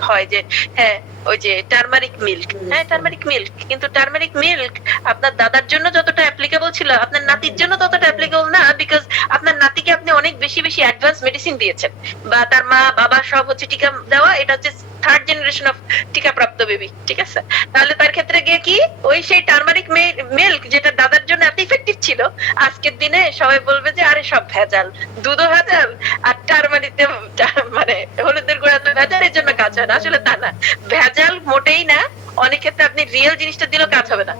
হয় যে হ্যাঁ ওই যে টার্মারিক মিল্ক, হ্যাঁ টার্মারিক মিল্ক, কিন্তু টার্মারিক মিল্ক আপনার দাদার জন্য যতটা অ্যাপ্লিকেবল ছিল আপনার নাতির জন্য ততটা অ্যাপ্লিকেবল না, বিকজ আপনার নাতিকে আপনি অনেক বেশি বেশি অ্যাডভান্স মেডিসিন দিয়েছেন, বা তার মা বাবা সব হচ্ছে টিকা দেওয়া, এটা হচ্ছে থার্ড জেনারেশন অফ টিকা প্রাপ্ত বেবি, ঠিক আছে? তাহলে তার ক্ষেত্রে গিয়ে কি ওই সেই টার্মারিক মিল্ক যেটা দাদার জন্য এত ইফেক্টিভ ছিল, আজকের দিনে সবাই বলবে যে আরে সব ভেজাল, দুধও ভেজাল, আর টার্মারিতে মানে হলুদের গুঁড়া তো ভেজালের জন্য কাজ হয় না। আসলে তা না, ভেজাল মোটেই না। অনেক ক্ষেত্রে আপনি রিয়েল জিনিসটা দিলেও কাজ হবে না।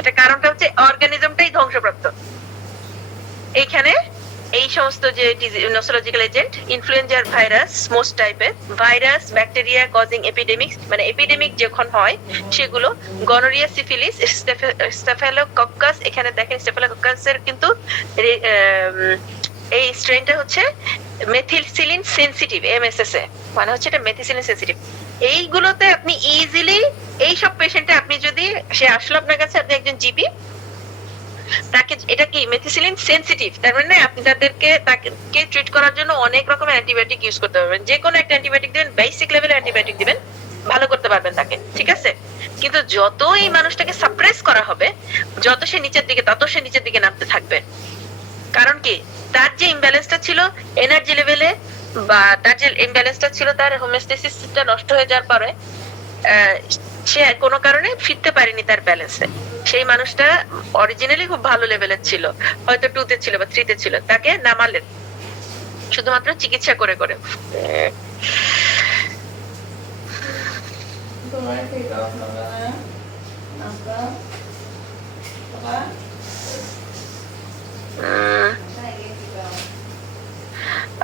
এটা কারণটা হচ্ছে অর্গানিজমটাই ধ্বংসপ্রাপ্ত। এইখানে এই সমস্ত যে নোসোলজিক্যাল এজেন্ট, ইনফ্লুয়েঞ্জার ভাইরাস, মোস্ট টাইপের ভাইরাস, ব্যাকটেরিয়া কজিং এপিডেমিক্স, মানে এপিডেমিক যখন হয় সেগুলো, গনোরিয়া, সিফিলিস, স্টেফিলোকক্কাস। এখানে দেখেন স্টেফিলোকক্কাসের কিন্তু এই স্ট্রেনটা হচ্ছে মেথিসিলিন সেনসিটিভ, এমএসএসএ, মানে হচ্ছে এটা মেথিসিলিন সেনসিটিভ। এইগুলোতে আপনি ইজিলি এই সব পেশেন্টে আপনি যদি, সে আসলো আপনার কাছে, আপনি একজন জিপি, তাকে এটা কি মেথিসিলিন সেনসিটিভ, তার মানে আপনি তাকে ট্রিট করার জন্য অনেক রকমের অ্যান্টিবায়োটিক ইউজ করতে পারবেন। যে কোনো একটা অ্যান্টিবায়োটিক দিবেন, বেসিক লেভেলের অ্যান্টিবায়োটিক দিবেন, ভালো করতে পারবেন তাকে, ঠিক আছে? কিন্তু যত এই মানুষটাকে সাপ্রেস করা হবে, যত সে নিচের দিকে, তত সে নিচের দিকে নামতে থাকবে। কারণ কি, তার যে ইমব্যালেন্সটা ছিল এনার্জি লেভেলে, বা তার যে ইমব্যালেন্সটা ছিল, তার হোমিওস্ট্যাসিসটা নষ্ট হয়ে যাওয়ার পরে সে কোনো কারণে ফিরতে পারেনি তার ব্যালেন্সে। সেই মানুষটা অরিজিনালি খুব ভালো লেভেলের ছিল, হয়তো 2 তে ছিল বা 3 তে ছিল, তাকে নামালেন শুধুমাত্র চিকিৎসা করে করে।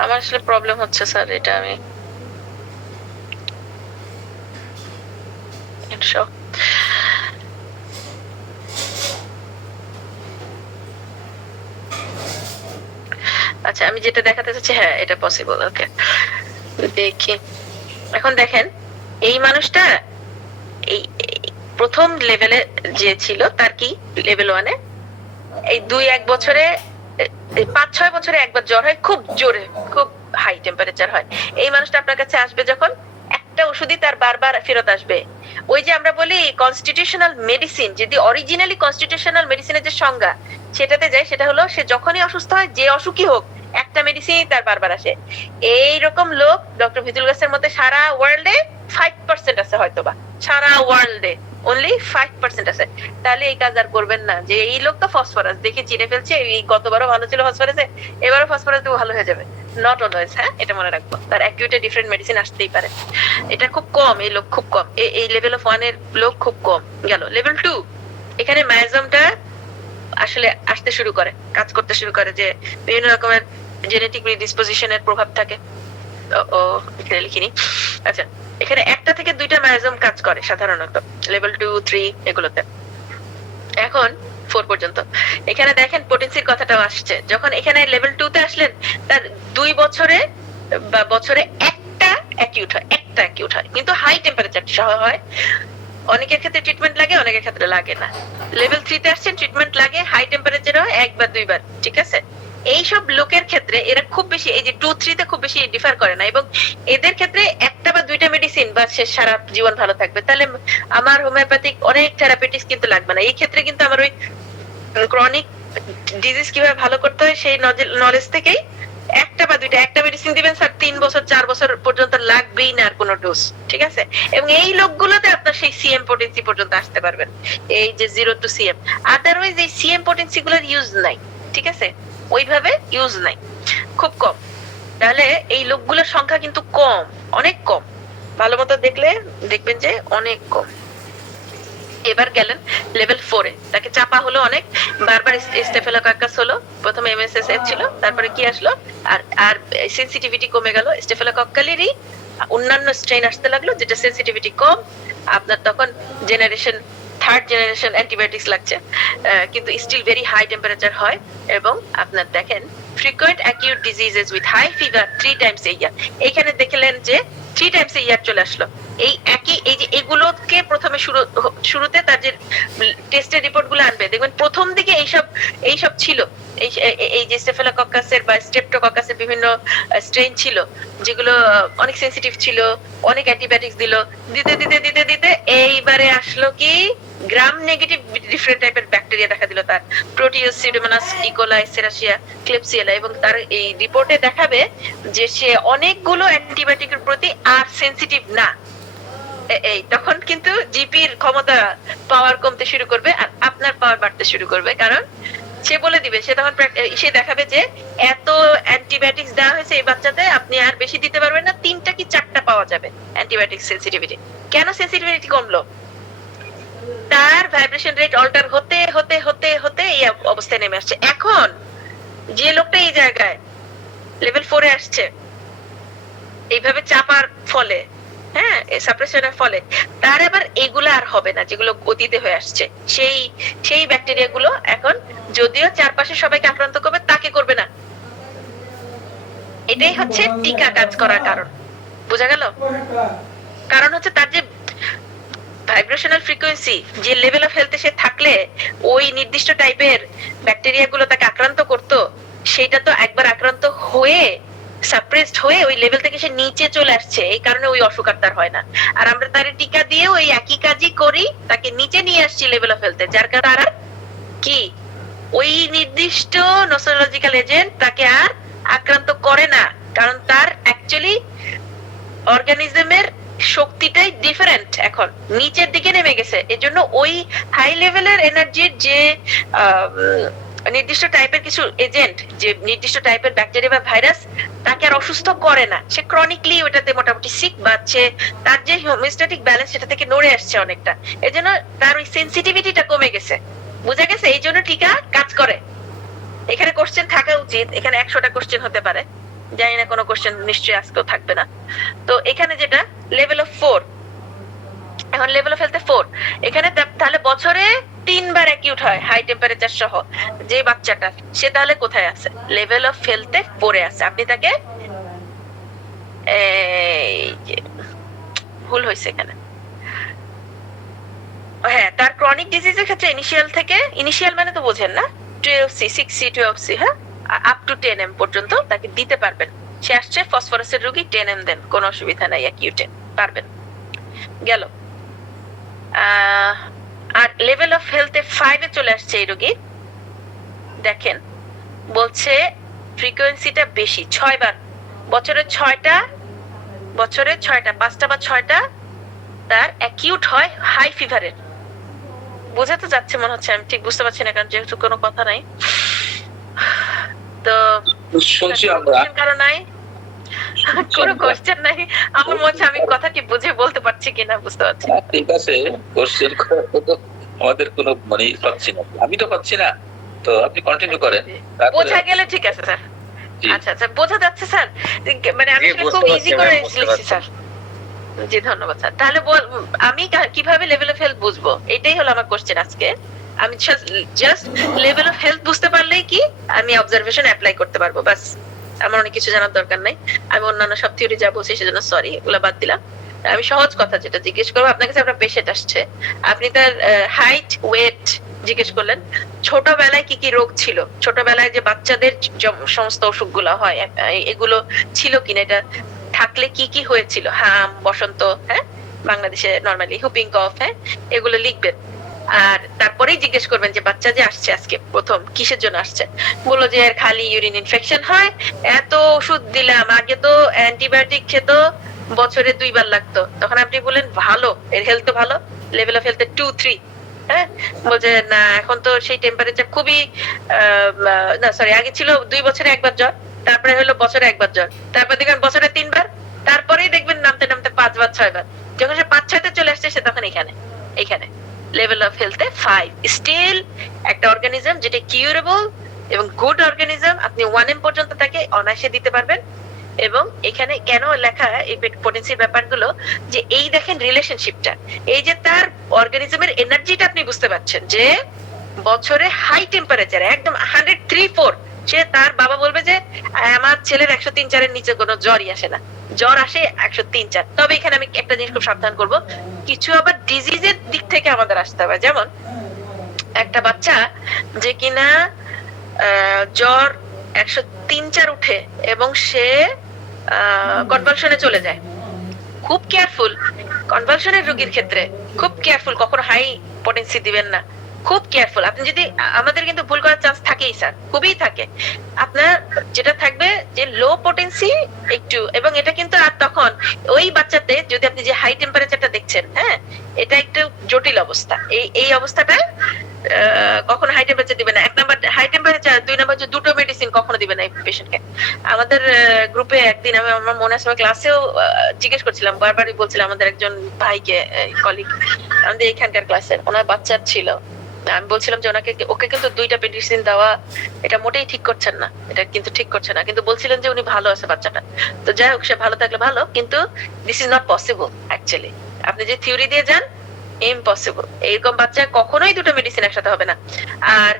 আমার আসলে প্রবলেম হচ্ছে স্যার, এটা আমি আচ্ছা, আমি যেটা দেখাতে চাচ্ছি, হ্যাঁ এটা পসিবল। ওকে, দেখি। এখন দেখেন এই মানুষটা এই প্রথম লেভেলে যে ছিল, তার কি লেভেল 1-এ এই 2-1 বছরে, 5-6 বছরে একবার জ্বর হয়, খুব জোরে, খুব হাই টেম্পারেচার হয়। এই মানুষটা আপনার কাছে আসবে যখন, একটা ওষুধই তার বারবার ফেরত আসবে। ওই যে আমরা বলি কনস্টিটিউশনাল মেডিসিন, যদি অরিজিনালি কনস্টিটিউশনাল মেডিসিনের যে সংজ্ঞা সেটাতে যায়, সেটা হলো সে যখনই অসুস্থ হয়, যে অসুখই হোক, একটা মেডিসিনই তার বারবার আসে। এইরকম লোক ডক্টর ভিতুল গাছের মধ্যে সারা ওয়ার্ল্ডে 5% আছে, হয়তোবা সারা ওয়ার্ল্ডে অনলি 5% আছে। তাহলে এই কাজ আর করবেন না যে এই লোক তো ফসফরাস দেখে চিনে ফেলছে, এই গতবারও ভালো ছিল ফসফরাসে, এবারও ফসফরাস দিয়ে ভালো হয়ে যাবে। নট অলওয়েজ, হ্যাঁ এটা মনে রাখবো। তার অ্যাকিউটে ডিফারেন্ট মেডিসিন আসতেই পারে, এটা খুব কম, এই লোক খুব কম, এই লেভেল অফ 1 এর লোক খুব কম। গেল লেভেল 2, এখানে মায়াজমটা আসলে আসতে শুরু করে, কাজ করতে শুরু করে, যে বিভিন্ন রকমের জেনেটিক প্রিডিসপোজিশনের প্রভাব থাকে। ও এখানে লিখিনি। আচ্ছা, এখানে 1টা থেকে 2টা মায়াজম কাজ করে সাধারণত লেভেল 2, 3 এগুলোতে। এখন 4 পর্যন্ত এখানে দেখেন পোটেন্সির কথাটাও আসছে। যখন এখানে লেভেল 2 তে আসলেন, তার 2 বছরে বা বছরে একটা অ্যাকিউট হয়, কিন্তু হাই টেম্পারেচার সহ হয়। অনেকের ক্ষেত্রে ট্রিটমেন্ট লাগে, অনেকের ক্ষেত্রে লাগে না। লেভেল 3 তে আসছেন, ট্রিটমেন্ট লাগে, হাই টেম্পারেচার হয় 1 বা 2 বার, ঠিক আছে? এইসব লোকের ক্ষেত্রে এরা খুব বেশি, এই যে 2-3 তে খুব বেশি ডিফার করে না, এবং এদের ক্ষেত্রে 1টা বা 2টা মেডিসিন বা সে সারা জীবন ভালো থাকবে। তাহলে আমার হোমিওপ্যাথিক অনেক থেরাপিউটিক্স কিন্তু লাগবে না। এই ক্ষেত্রে কিন্তু আমার ওই ক্রনিক ডিজিজ কিভাবে ভালো করতে হয় সেই নলেজ থেকেই 1টা বা 2টা, একটা মেডিসিন দিবেন স্যার 3 বছর 4 বছর পর্যন্ত লাগবেই না আর কোনো ডোজ, ঠিক আছে? এবং এই লোকগুলোতে আপনার সেই সিএম পোটেন্সি পর্যন্ত আসতে পারবেন, এই যে 0 to CM। আদারওয়াইজ এই সিএম পোটেন্সি গুলোর ইউজ নাই, ঠিক আছে? ওইভাবে ইউজ নাই, খুব কম। তাহলে এই লোকগুলোর সংখ্যা কিন্তু কম, অনেক কম। ভালো মতো দেখলে দেখবেন যে অনেক কম। এবার গেলেন লেভেল 4-এ, তাকে চাপা হলো অনেক, বারবার স্টেফিলোকক্কাস হলো, প্রথমে এমএসএস ছিল, তারপরে কি আসলো, আর সেনসিটিভিটি কমে গেল। স্টেফিলোকক্কালেরই অন্যান্য স্ট্রেন আসতে লাগলো, যেটা সেনসিটিভিটি কম। আপনার তখন জেনারেশন থার্ড জেনারেশন অ্যান্টিবায়োটিক্স লাগছে, কিন্তু স্টিল ভেরি হাই টেম্পারেচার হয়। এবং আপনার দেখেন frequent acute diseases with high fever 3 times a year, এইখানে দেখলেন যে 3 times a year চলে আসলো। এই একই এই যে এগুলোকে প্রথমে শুরুতে তার যে টেস্টের রিপোর্ট গুলো আনবে, দেখবেন প্রথম দিকে এইসব ছিল, এই যে স্টেফিলোকক্কাসের বা স্ট্রেপ্টোকক্কাসের বিভিন্ন স্ট্রেন ছিল যেগুলো অনেক সেনসিটিভ ছিল, অনেক অ্যান্টিবায়োটিক্স দিল, দিতে দিতে দিতে দিতে এইবারে আসলো কি গ্রাম নেগেটিভ ডিফারেন্ট টাইপের ব্যাকটেরিয়া দেখা দিল, তার প্রোটিওস, সিউডোমোনাস, ইকোলাই, সেরাসিয়া, ক্লেপসিয়েলা, এবং তার এই রিপোর্টে দেখাবে যে সে অনেকগুলো অ্যান্টিবায়োটিকের প্রতি আর সেনসিটিভ না। এই তখন কিন্তু জিপির ক্ষমতা পাওয়ার কমতে শুরু করবে আর আপনার পাওয়ার বাড়তে শুরু করবে, কারণ সে বলে দিবে, সে তখন সে দেখাবে যে এত অ্যান্টিবায়োটিক্স দেওয়া হয়েছে এই বাচ্চাতে, আপনি আর বেশি দিতে পারবেন না, 3টা কি 4টা পাওয়া যাবে অ্যান্টিবায়োটিক সেনসিটিভিটি। কেন সেনসিটিভিটি কমলো? তার ভাইব্রেশন রেট অল্টার হতে হতে হতে হতে এই অবস্থায় নেমে আসছে। এখন যে লোকটা এই জায়গায় লেভেল 4-এ আসছে এইভাবে চাপার ফলে, হ্যাঁ সাপ্রেশনের ফলে, তার আবার এগুলো আর হবে না যেগুলো অতীতে হয়ে আসছে। সেই ব্যাকটেরিয়া গুলো এখন যদিও চারপাশে সবাইকে আক্রান্ত করবে, তাকে করবে না। এটাই হচ্ছে টিকা কাজ করার কারণ। বোঝা গেল? কারণ হচ্ছে তার যে ভাইব্রেশনাল ফ্রিকোয়েন্সি, যে লেভেল অফ হেলথে সে থাকলে ওই নির্দিষ্ট টাইপের ব্যাকটেরিয়া গুলো তাকে আক্রান্ত করতো, সেটা তো একবার আক্রান্ত হয়ে সাপ্রেসড হয়ে ওই লেভেল থেকে সে নিচে চলে আসছে, এই কারণে ওই অসুখ আর তার হয় না। আর আমরা তার টিকা দিয়ে ওই একই কাজই করি, তাকে নিচে নিয়ে আসছি লেভেল অফ হেলথে, যার কারণে আর কি ওই নির্দিষ্ট নোসোলজিক্যাল এজেন্ট তাকে আর আক্রান্ত করে না, কারণ তার অ্যাকচুয়ালি অর্গানিজমের শক্তিটাই ডিফারেন্ট, এখন নিচের দিকে নেমে গেছে। এজন্য ওই হাই লেভেলের এনার্জির যে নির্দিষ্ট টাইপের কিছু এজেন্ট, যে নির্দিষ্ট টাইপের ব্যাকটেরিয়া বা ভাইরাস তাকে আর অসুস্থ করে না, সে ক্রনিকলি ওটাতে মোটামুটি সিক বাড়ছে, তার যে হোমিওস্ট্যাটিক ব্যালেন্স সেটা থেকে নড়ে আসছে অনেকটা, এজন্য তার ওই সেনসিটিভিটিটা কমে গেছে। বুঝা গেছে? এই জন্য টিকা কাজ করে। এখানে কোশ্চেন থাকা উচিত, এখানে 100টা কোশ্চেন হতে পারে, জানি না কোনো কোশ্চেন নিশ্চয়ই আজকেও থাকবে না। তো এখানে যেটা লেভেল অফ 4, এখন লেভেল অফ হেলথে 4, এখানে তাহলে বছরে 3 বার অ্যাকিউট হয় হাই টেম্পারেচার সহ যে বাচ্চাটা, সে তাহলে কোথায় আছে? লেভেল অফ হেলথে 4-এ আছে। আপনি তাকে ভুল হয়েছে এখানে, হ্যাঁ তার ক্রনিক ডিজিজের ক্ষেত্রে ইনিশিয়াল মানে তো বোঝেন না, 12C 6C 12C, হ্যাঁ আপ টু 10M পর্যন্ত তাকে দিতে পারবেন। সে আসছে ফসফরাসের রোগী, 10M দেন, কোনো অসুবিধা নাই, অ্যাকিউটে পারবেন। গেল। আর লেভেল অফ হেলথে 5-এ চলে আসছে এই রোগী, দেখেন বলছে ফ্রিকোয়েন্সিটা বেশি, 6 বার, বছরে 6টা, 5টা বা 6টা তার অ্যাকিউট হয় হাই ফিভারের। বোঝাতে যাচ্ছে মনে হচ্ছে, আমি ঠিক বুঝতে পারছি না কারণ যেহেতু কোনো কথা নাই, তো শুনছি আমরা, কারণ নাই, কোনো কোশ্চেন নাই। আমার মনে হচ্ছে আমি কথা কি বুঝে বলতে পারছি কিনা বুঝতে পারছি। ঠিক আছে, কোশ্চেন আমাদের কোনো মনেই পাচ্ছি না, আমি তো পাচ্ছি না, তো আপনি কন্টিনিউ করেন। বোঝা গেলে ঠিক আছে স্যার। আচ্ছা আচ্ছা, বোঝা যাচ্ছে স্যার, মানে আমি খুব ইজি করে লিখছি স্যার। জি ধন্যবাদ স্যার। তাহলে আমি কিভাবে লেভেল অফ হেলথ বুঝবো, এটাই হলো আমার কোশ্চেন আজকে। আমি জাস্ট লেভেল অফ হেলথ বুঝতে পারলেই কি আমি অবজারভেশন অ্যাপ্লাই করতে পারবো, বাস। আমার অনেক কিছু জানার দরকার নাই। আমি অন্যান্য সব থিওরি যা বলছি সেজন্য সরি, এগুলো বাদ দিলাম। আমি সহজ কথা যেটা জিজ্ঞেস করবো আপনার কাছে, আপনার পেশেন্ট আসছে, আপনি তার হাইট, ওয়েট জিজ্ঞেস করলেন, ছোটবেলায় কি কি রোগ ছিল, ছোটবেলায় যে বাচ্চাদের সমস্ত অসুখগুলো হয় এগুলো ছিল কিনা, এটা থাকলে কি কি হয়েছিল, হাম, বসন্ত, হ্যাঁ বাংলাদেশে নরমালি হুপিং কফ, হ্যাঁ এগুলো লিখবেন। আর তারপরেই জিজ্ঞেস করবেন যে বাচ্চা যে আসছে আজকে প্রথম কিসের জন্য আসছে, বললো যে খালি ইউরিন ইনফেকশন হয়, এত ওষুধ দিলাম, আগে তো অ্যান্টিবায়োটিক খেত বছরে 2 বার লাগতো, তখন আপনি বললেন ভালো, এর হেলথ তো ভালো, লেভেল অফ হেলথ 2-3, হ্যাঁ বলছে না এখন তো সেই টেম্পারেচার খুবই না সরি, আগে ছিল 2 বছরে 1 বার জ্বর, তারপরে হলো বছরে 1 বার জ্বর, তারপর দেখবেন বছরে 3 বার, তারপরেই দেখবেন নামতে নামতে 5 বার 6 বার, যখন সে 5-6তে চলে আসছে সে তখন এখানে লেভেল অফ হেলথে 5। স্টিল একটা অর্গানিজম যেটা কিউরেবল এবং গুড অর্গানিজম, আপনি 1M পর্যন্ত তাকে অনায়াসে দিতে পারবেন, এবং এখানে কেন লেখা এই পটেন্সির ব্যাপারগুলো, যে এই দেখেন রিলেশনশিপটা, এই যে তার অর্গানিজমের এনার্জিটা আপনি বুঝতে পারছেন যে বছরে হাই টেম্পারেচার একদম 103-4, সে তার বাবা বলবে যে আমার ছেলের 103-4 নিচে কোনো জ্বরই আসে না, জ্বর আসে 103-4। তবে এখানে আমি একটা জিনিস খুব সাবধান করব, কিছু আবার ডিজিজের দিক থেকে আমাদের আসতে হবে। যেমন একটা বাচ্চা যে কিনা জ্বর 103-4 উঠে এবং সে কনভালশনে চলে যায়, খুব কেয়ারফুল কনভালশনের রোগীর ক্ষেত্রে, খুব কেয়ারফুল, কখনো হাই পটেন্সি দিবেন না, খুব কেয়ারফুল। আপনি যদি, আমাদের কিন্তু ভুল করার চান্স থাকেই স্যার, খুবই থাকে। আপনার যেটা থাকবে যে লো পটেন্সি একটু, এবং এটা কিন্তু আর তখন ওই বাচ্চাতে যদি আপনি যে হাই টেম্পারেচারটা দেখছেন, হ্যাঁ এটা একটু জটিল অবস্থা। এই অবস্থাটা কখনো হাই টেম্পারেচার দিবে না। 1 নাম্বার হাই টেম্পারেচার, 2 নাম্বার যে দুটো মেডিসিন কখনো দিবে না এই পেশেন্টকে। আমাদের গ্রুপে একদিন আমার মনে আছে ক্লাসেও জিজ্ঞেস করছিলাম, বারবারই বলছিলাম আমাদের একজন ভাইকে, কলিগ আমাদের এখানকার ক্লাসের, ওনার বাচ্চা ছিল, আমি বলছিলাম যে ওকে কিন্তু 2টা মেডিসিন দেওয়া এটা মোটেই ঠিক করছেন না, এটা কিন্তু ঠিক করছে না, কিন্তু বলছিলেন যে উনি ভালো আছে বাচ্চাটা। তো যাই হোক, সে ভালো থাকলে ভালো, কিন্তু this is not possible actually. আপনি যে থিওরি দিয়ে যান, ইম্পসিবল। এইরকম বাচ্চা কখনোই 2টা মেডিসিন একসাথে হবে না। আর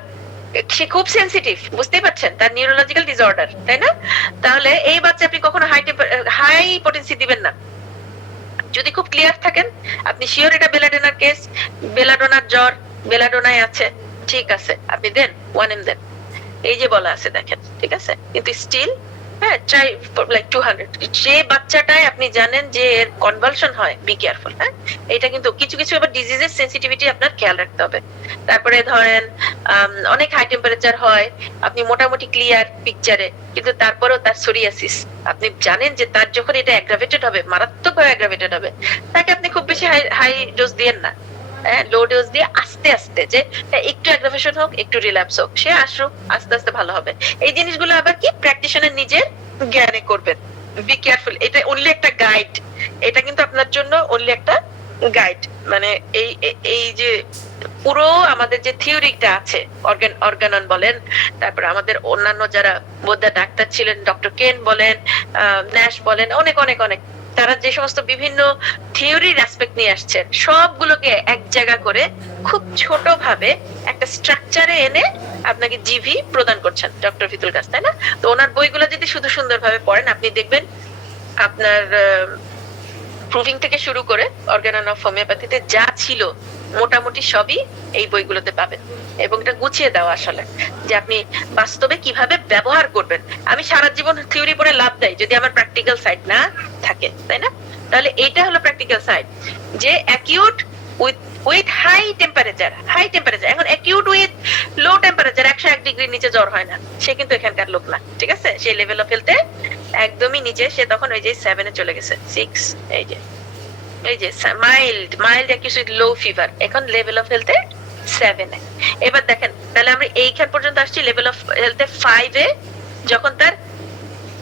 সে খুব সেনসিটিভ, বুঝতেই পারছেন, তার নিউরোলজিক্যাল ডিসঅর্ডার, তাই না? তাহলে এই বাচ্চা আপনি কখনো হাই পটেন্সি দিবেন না। যদি খুব ক্লিয়ার থাকেন, আপনি শিওর এটা বেলাডোনার কেস, বেলাডোনার জ্বর, বেলাডোনায় আছে, ঠিক আছে, আপনি দেন 1M দেন, এই যে বলা আছে দেখেন, ঠিক আছে, কিন্তু স্টিল হ্যাঁ ট্রাই লাইক 200। যে বাচ্চাটায় আপনি জানেন যে এর কনভালশন হয়, বি কেয়ারফুল। হ্যাঁ, এটা কিন্তু কিছু কিছু আবার ডিজিজের সেনসিটিভিটি আপনার খেয়াল রাখতে হবে। তারপরে ধরেন অনেক হাই টেম্পারেচার হয়, আপনি মোটামুটি ক্লিয়ার পিকচারে, কিন্তু তারপরেও তার সোরিয়াসিস, আপনি জানেন যে তার যখন এটা অ্যাগ্রাভেটেড হবে, মারাত্মকভাবে অ্যাগ্রাভেটেড হবে, তাকে আপনি খুব বেশি হাই ডোজ দিয়েন না, লো ডোজ দিয়ে আস্তে আস্তে, যে একটু অ্যাগ্রাভেশন হোক, একটু রিল্যাপস হোক, সে আসুক, আস্তে আস্তে ভালো হবে। এই জিনিসগুলো আবার কি প্র্যাকটিশনার নিজের জ্ঞানে করবেন। বি কেয়ারফুল, এটা অনলি একটা গাইড, এটা কিন্তু আপনার জন্য অনলি একটা গাইড। মানে এই যে পুরো আমাদের যে থিওরিটা আছে, অর্গানন বলেন, তারপর আমাদের অন্যান্য যারা বোদ্ধা ডাক্তার ছিলেন, ডক্টর কেন বলেন, ন্যাশ বলেন, অনেক অনেক অনেক, তারা যে সমস্ত বিভিন্ন থিওরির অ্যাসপেক্ট নিয়ে আসছেন, সবগুলোকে এক জায়গা করে খুব ছোট ভাবে একটা স্ট্রাকচারে এনে আপনাকে জিভি প্রদান করছেন ডক্টর ফিতুল কাস, তাই না? তো ওনার বইগুলো যদি শুধু সুন্দরভাবে পড়েন, আপনি দেখবেন আপনার প্রুভিং থেকে শুরু করে অর্গানন অফ হোমিওপ্যাথিতে যা ছিল মোটামুটি সবই এই বইগুলোতে পাবেন। এবং এটা গুছিয়ে দেওয়া আসলে, যে আপনি বাস্তবে কিভাবে ব্যবহার করবেন। আমি সারা জীবন থিওরি পড়ে লাভ দেয় যদি আমার প্র্যাকটিক্যাল সাইড না থাকে, তাই না? তাহলে এইটা হলো প্র্যাকটিক্যাল সাইড, যে অ্যাকিউট উইথ হাই টেম্পারেচার, এখন অ্যাকিউট উইথ লো টেম্পারেচার 101 ডিগ্রির নিচে জ্বর হয় না, সে কিন্তু এখানকার লোক না, ঠিক আছে? সেই লেভেল অফ হেলথে একদমই নিচে, সে তখন ওই যে 7-এ চলে গেছে, 6, এই যে মাইল্ড অ্যাকিউট লো ফিভার, এখন লেভেল অফ হেলথে 7-এ। এবার দেখেন, তাহলে আমরা এইখান পর্যন্ত আসছি, লেভেল অফ হেলথে 5-এ, যখন তার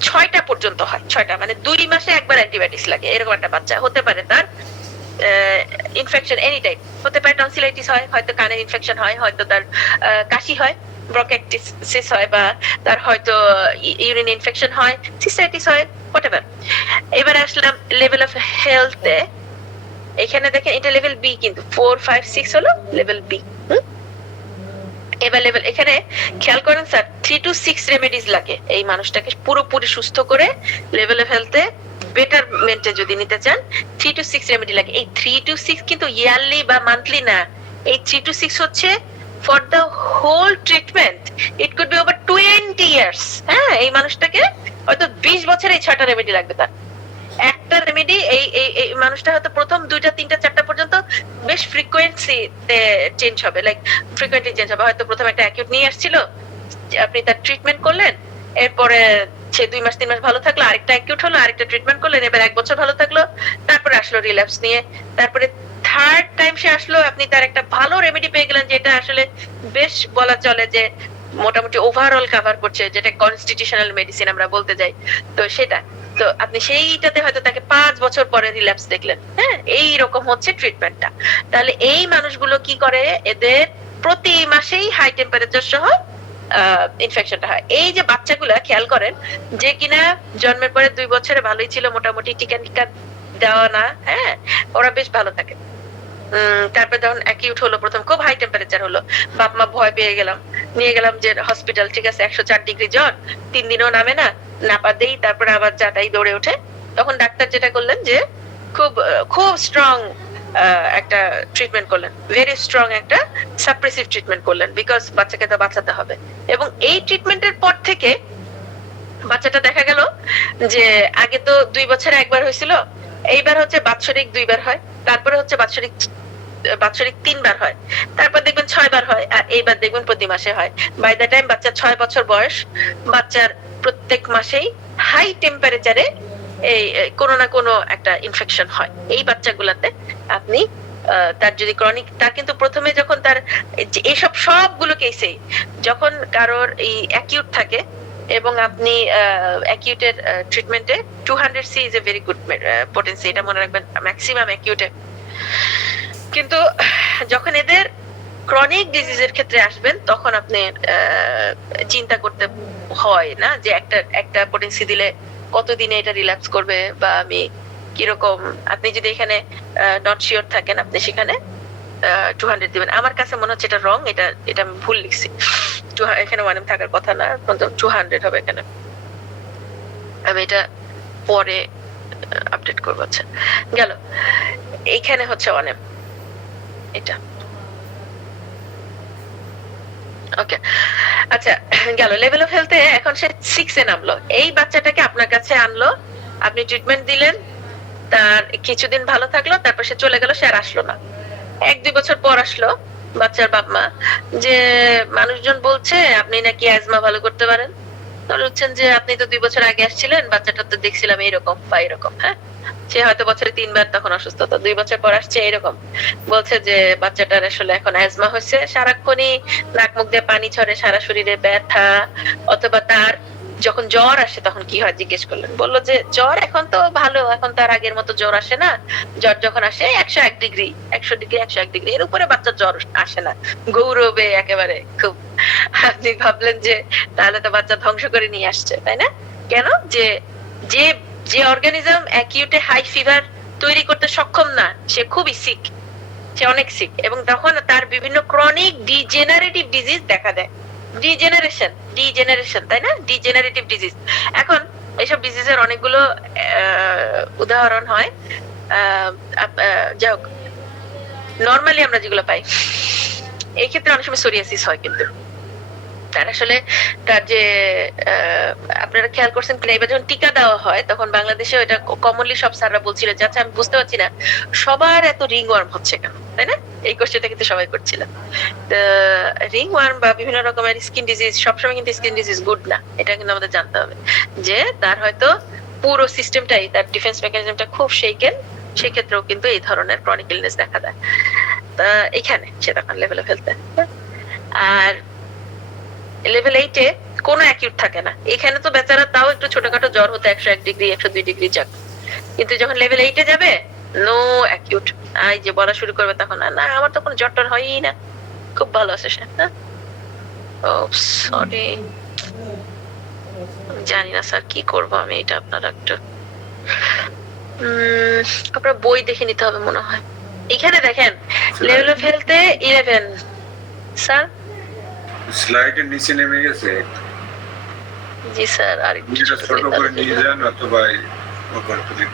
6টা পর্যন্ত হয়, 6টা মানে 2 মাসে একবার অ্যান্টিবায়োটিক্স লাগে, এরকম একটা বাচ্চা হতে পারে। তার ইনফেকশন এনি টাইম হতে পারে, টনসিলাইটিস হয়, হয়তো কানের ইনফেকশন হয়, হয়তো তার কাশি হয়, ব্রঙ্কাইটিস হয়, বা তার হয়তো ইউরিন ইনফেকশন হয়, সিস্টাইটিস হয়, হোয়াটএভার। এবার আসলাম লেভেল অফ হেলথে, এখানে দেখেন এটা লেভেল বি, কিন্তু 4, 5, 6 হলো লেভেল বি। এবার লেভেল, এখানে খেয়াল করেন স্যার, 3 to 6 রেমেডিজ লাগে এই মানুষটাকে পুরোপুরি সুস্থ করে লেভেল অফ হেলথে বেটারমেন্টে যদি নিতে চান, 3 to 6 রেমেডি লাগে। এই 3 to 6 কিন্তু ইয়ারলি বা মান্থলি না, এই 3 to 6 হচ্ছে for the whole treatment, it could be over 20 years. হ্যাঁ, এই মানুষটাকে হয়তো 20 বছরে এই 6টা রেমেডি লাগবে তার। একটা রেমেডি এই মানুষটা হয়তো প্রথম 2টা 3টা 4টা পর্যন্ত বেশ ফ্রিকোয়েন্সিতে চেঞ্জ হবে, লাইক ফ্রিকোয়েন্টলি চেঞ্জ হবে। হয়তো প্রথম একটা অ্যাকিউট নিয়ে আসছিল, আপনি তার ট্রিটমেন্ট করলেন, এরপরে সে 2 মাস 3 মাস ভালো থাকলো, আরেকটা অ্যাকিউট হলো, আরেকটা ট্রিটমেন্ট করলেন, এবার 1 বছর ভালো থাকলো, তারপরে আসলো রিল্যাপস নিয়ে, তারপরে থার্ড টাইম সে আসলো, আপনি তার একটা ভালো রেমেডি পেয়ে গেলেন, যেটা আসলে বেশ বলা চলে যে মোটামুটি ওভারঅল কভার করছে, যেটা কনস্টিটিউশনাল মেডিসিন আমরা বলতে যাই। তো সেটা, তো আপনি সেইটাতে হয়তো তাকে 5 বছর পরে রিল্যাপস দেখলেন। হ্যাঁ, এই রকম হচ্ছে ট্রিটমেন্টটা। তাহলে এই মানুষগুলো কি করে, এদের প্রতি মাসেই হাই টেম্পারেচার সহ ইনফেকশনটা হয়। এই যে বাচ্চাগুলা খেয়াল করেন যে কিনা জন্মের পরে 2 বছরে ভালোই ছিল, মোটামুটি টিকা টিকা দেওয়া না, হ্যাঁ, ওরা বেশ ভালো থাকে। তারপরে যখন অ্যাকিউট হলো, প্রথম খুব হাই টেম্পারেচার হলো, বাপ মা ভয় পেয়ে গেলাম, নিয়ে গেলাম যে হসপিটাল, ঠিক আছে 104 ডিগ্রি জ্বর, 3 দিনও নামে না, নাপা দেই, তারপরে আবার যাটাই দৌড়ে ওঠে। তখন ডাক্তার যেটা করলেন যে খুব খুব স্ট্রং একটা ট্রিটমেন্ট করলেন, ভেরি স্ট্রং একটা সাপ্রেসিভ ট্রিটমেন্ট করলেন, বিকজ বাচ্চাকে তো বাঁচাতে হবে। এবং এই ট্রিটমেন্টের পর থেকে বাচ্চাটা দেখা গেল যে আগে তো 2 বছরে একবার হয়েছিল, এইবার হচ্ছে বাৎসরিক 2 বার হয়, তারপরে হচ্ছে বাৎসরিক 3 বার হয়, তারপর দেখবেন 6 বার হয়, আর এইবার দেখবেন প্রতি মাসে হয়। বাই দ্য টাইম বাচ্চা 6 বছর বয়স, বাচ্চার প্রত্যেক মাসেই হাই টেম্পারেচারে এই কোনো না কোনো একটা ইনফেকশন হয়। এই বাচ্চাগুলোতে আপনি তার যদি ক্রনিক, তার কিন্তু প্রথমে যখন তার এইসব সবগুলো কেসে যখন কারোর এই অ্যাকিউট থাকে, এবং আপনি অ্যাকিউটের ট্রিটমেন্টে 200 C is a very good potency, এটা মনে রাখবেন ম্যাক্সিমাম অ্যাকিউটে। কিন্তু যখন এদের ক্রনিক ডিজিজের ক্ষেত্রে আসবেন, তখন আপনি চিন্তা করতে হয় না যে একটা পোটেন্সি দিলে কতদিনে এটা রিল্যাক্স করবে, বা আমি কিরকম। আপনি যদি এখানে নট শিওর থাকেন, আপনি সেখানে 200 দিবেন। আমার কাছে মনে হচ্ছে এটা রং, এটা আমি ভুল লিখছি, এখানে 1M থাকার কথা না, 200 হবে এখানে। আমি এটা পরে আপডেট করবো। আচ্ছা গেল, এইখানে হচ্ছে 1M, এটা ওকে। আচ্ছা গেল লেভেল অফ হেলথে। এখন সে 6 এ নামলো, এই বাচ্চাটাকে আপনার কাছে আনলো, আপনি ট্রিটমেন্ট দিলেন, তার কিছুদিন ভালো থাকলো, তারপর সে চলে গেল, সে আর আসলো না। 1-2 বছর পর আসলো বাচ্চার বাপ মা, যে মানুষজন বলছে আপনি নাকি অ্যাজমা ভালো করতে পারেন। বলছেন যে আপনি তো 2 বছর আগে আসছিলেন, বাচ্চাটা তো দেখছিলাম এইরকম বা এরকম। হ্যাঁ, সে হয়তো বছরে 3 বার তখন অসুস্থতা, 2 বছর পর আসছে এরকম, বলছে যে বাচ্চাটার আসলে এখন অ্যাজমা হয়েছে, সারাক্ষণই নাক মুখ দিয়ে পানি ছড়ে, সারা শরীরে ব্যথা, অথবা তার যখন জ্বর আসে তখন কি হয় জিজ্ঞেস করলেন, বললো যে জ্বর এখন তো ভালো, এখন তো আর আগের মতো জ্বর আসে না, জ্বর যখন আসে 101 ডিগ্রি 101 ডিগ্রি এর উপরে বাচ্চার জ্বর আসে না, গৌরবে একেবারে খুব। আপনি ভাবলেন যে তাহলে তো বাচ্চা ধ্বংস করে নিয়ে আসছে, তাই না? কেন? যে যে যে অর্গানিজম অ্যাকিউটে হাই ফিভার তৈরি করতে সক্ষম না, সে খুবই সিক, সে অনেক সিক, এবং তখন তার বিভিন্ন ক্রনিক ডিজেনারেটিভ ডিজিজ দেখা দেয়। ডিজেনারেশন, তাই না? Degenerative disease. এখন এইসব ডিজিজের অনেকগুলো উদাহরণ হয়। যাই হোক, নর্মালি আমরা যেগুলো পাই, এই ক্ষেত্রে অনেক সময় সোরিয়াসিস হয়, কিন্তু তার আসলে তার যে আপনারা খেয়াল করছেন কিনা, এবার যখন টিকা দেওয়া হয় তখন বাংলাদেশে এটা কমনলি সব স্যাররা বলছিল যে আচ্ছা আমি বুঝতে পারছি না সবার এত রিংওয়ার্ম হচ্ছে কেন, তাই না? এই কোশ্চেনটা কিন্তু সবাই করছিলেন। রিংওয়ার্ম বা বিভিন্ন রকমের স্কিন ডিজিজ, সবসময় কিন্তু স্কিন ডিজিজ গুড না, এটা কিন্তু আমাদের জানতে হবে, যে তার হয়তো পুরো সিস্টেমটাই, তার ডিফেন্স মেকানিজমটা খুব শেকেন, সেক্ষেত্রেও কিন্তু এই ধরনের ক্রনিক ইলনেস দেখা দেয়। তা এখানে সে তখন লেভেল অফ হেলথ। আর লেভেল 8 এ কোনো অ্যাকিউট থাকে না, এখানে তো বেচারা তাও একটু ছোটখাটো জ্বর হতে 101 ডিগ্রি 102 ডিগ্রি যাক, কিন্তু যখন লেভেল 8 এ যাবে নো অ্যাকিউট, এই যে বলা শুরু করবে তখন না আমার তো কোনো জ্বর টর হয়ই না, খুব ভালো আছে সে। ও সরি, জানি না স্যার কি করব আমি, এটা আপনারা একটু আপনার বই দেখে নিতে হবে মনে হয়। এখানে দেখেন লেভেল অফ হেলথে 11 স্যার, স্লাইডের নিচে নেমে গেছে। জি স্যার, আর একটু এটা ছোট করে নিয়ে যান, অথবা উপরে তুলে,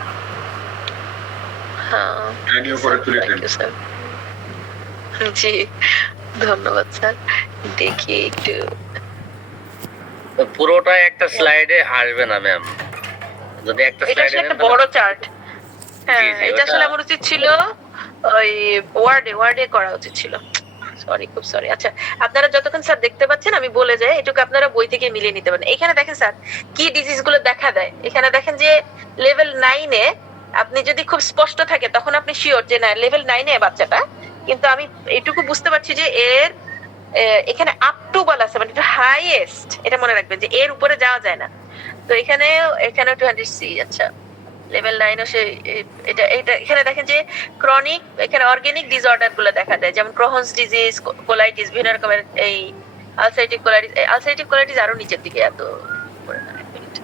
হ্যাঁ ট্রেনিং করে তুলে দেন। স্যার, জি ধন্যবাদ স্যার। দেখি একটু, পুরোটা একটা স্লাইডে আসবে না ম্যাম, যদি একটা এটা স্লাইডে আসলে একটা বড় চার্ট। হ্যাঁ, জি, জি, এটা আসলে আমার উচিত ছিল ওই ওয়ার্ডে করা উচিত ছিল, সরি, খুব সরি। আচ্ছা, আপনারা যতক্ষণ স্যার দেখতে পাচ্ছেন আমি বলে যাই, এটুকু আপনারা বই থেকে মিলিয়ে নিতে পারেন। এখানে দেখেন স্যার কি ডিজিজ গুলো দেখা দেয়, এখানে দেখেন যে লেভেল 9 এ আপনি যদি খুব স্পষ্ট থাকে তখন আপনি শিওর যে না লেভেল 9 এ বাচ্চাটা, কিন্তু আমি এটুকু বুঝতে পারছি যে এর এখানে আপ টু বলা আছে, মানে এটা হাইয়েস্ট, এটা মনে রাখবেন যে এর উপরে যাওয়া যায় না। তো এখানে 200 সি। আচ্ছা, লেভেল 9 ও সে এটা এখানে দেখেন যে ক্রনিক, এখানে অর্গানিক ডিসঅর্ডার গুলো দেখা দেয়, যেমন ক্রোহনস ডিজিজ, কোলাইটিস, বিভিন্ন রকমের এই আলসারেটিভ কোলাইটিস আরো নিচের দিকে, এত উপরে না। এক মিনিট,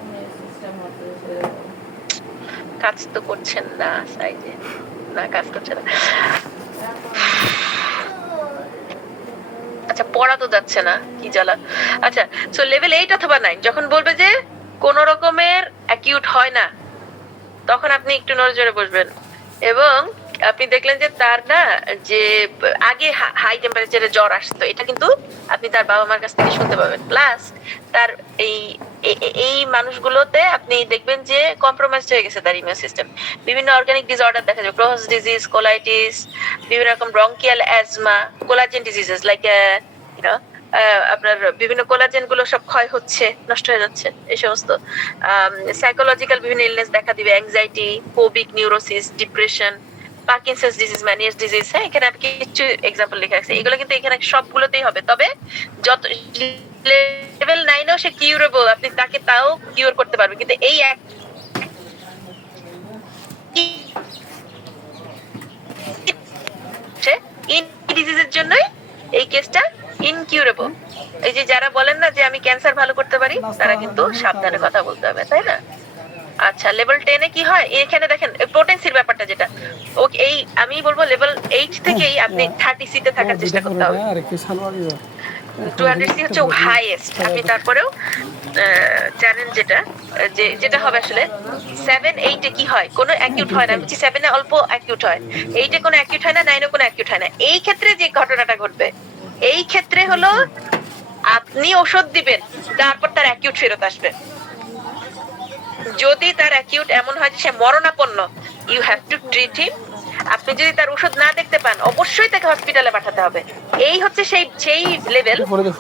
কাজ তো করছেন না সাইডে, না কাজ করছে না। আচ্ছা, পড়া তো যাচ্ছে না, কি জ্বালা। আচ্ছা, সো লেভেল 8 অথবা 9 যখন বলবে যে কোন রকমের অ্যাকিউট হয় না, তখন আপনি একটু নড়েচড়ে বসবেন এবং আপনি দেখলেন যে তার না যে আগে হাই টেম্পারেচারে জ্বর আসতো, এটা কিন্তু আপনি তার বাবা মার কাছ থেকে শুনতে পাবেন। প্লাস তার এই মানুষগুলোতে আপনি দেখবেন যে কম্প্রোমাইজড হয়ে গেছে তার ইমিউন সিস্টেম। বিভিন্ন অর্গানিক ডিসঅর্ডার দেখা যায়, ক্রোহস ডিজিজ, কোলাইটিস, বিভিন্ন রকম bronchial asthma, collagen diseases like আপনার বিভিন্ন কোলাজেন গুলো সব ক্ষয় হচ্ছে, নষ্ট হয়ে যাচ্ছে, এই সমস্ত সাইকোলজিক্যাল বিভিন্ন ইলনেস দেখা দিবে, anxiety, phobic neurosis, depression, Parkinson's disease, manias disease. হ্যাঁ, এখানে আমি কিছু এক্সাম্পল লেখা আছে, এগুলো কিন্তু এখানে সবগুলোতেই হবে। তবে যত লেভেল 9 এও সে কিউরেবল, আপনি তাকে তাও কিউর করতে পারবেন, কিন্তু এই এক ইন ডিজিজের জন্যই এই কেসটা ইনকিউরেবল। এই যে যারা বলেন না যে আমি ক্যান্সার ভালো করতে পারি, তারা কিন্তু সাবধানে কথা বলতে হবে, তাই না? আচ্ছা, লেভেল 10 এ কি হয়? এখানে দেখেন পোটেন্সির ব্যাপারটা, যেটা ওকে, এই আমি বলবো লেভেল 8 থেকেই আপনি 30 সি তে থাকার চেষ্টা করতে হবে। 200 সি হচ্ছে হাইয়েস্ট। আপনি তারপরেও জানেন যেটা হবে আসলে 7 8 এ কি হয়, কোনো অ্যাকিউট হয় না। আমি বলছি 7 এ অল্প অ্যাকিউট হয়, 8 এ কোনো অ্যাকিউট হয় না, 9 এ কোনো অ্যাকিউট হয় না। এই ক্ষেত্রে যে ঘটনাটা ঘটবে, এই ক্ষেত্রে হলো আপনি ওষুধ দিবেন, তারপর তার অ্যাকিউট ফেরত আসবে। যদি তার অ্যাকিউট এমন হয় যে সে মরণাপন্ন, ইউ হ্যাভ টু ট্রিট হিম। আপনি যদি তার ওষুধ না দেখতে পান, অবশ্যই তাকে হসপিটালে পাঠাতে হবে। এই হচ্ছে সেই লেভেল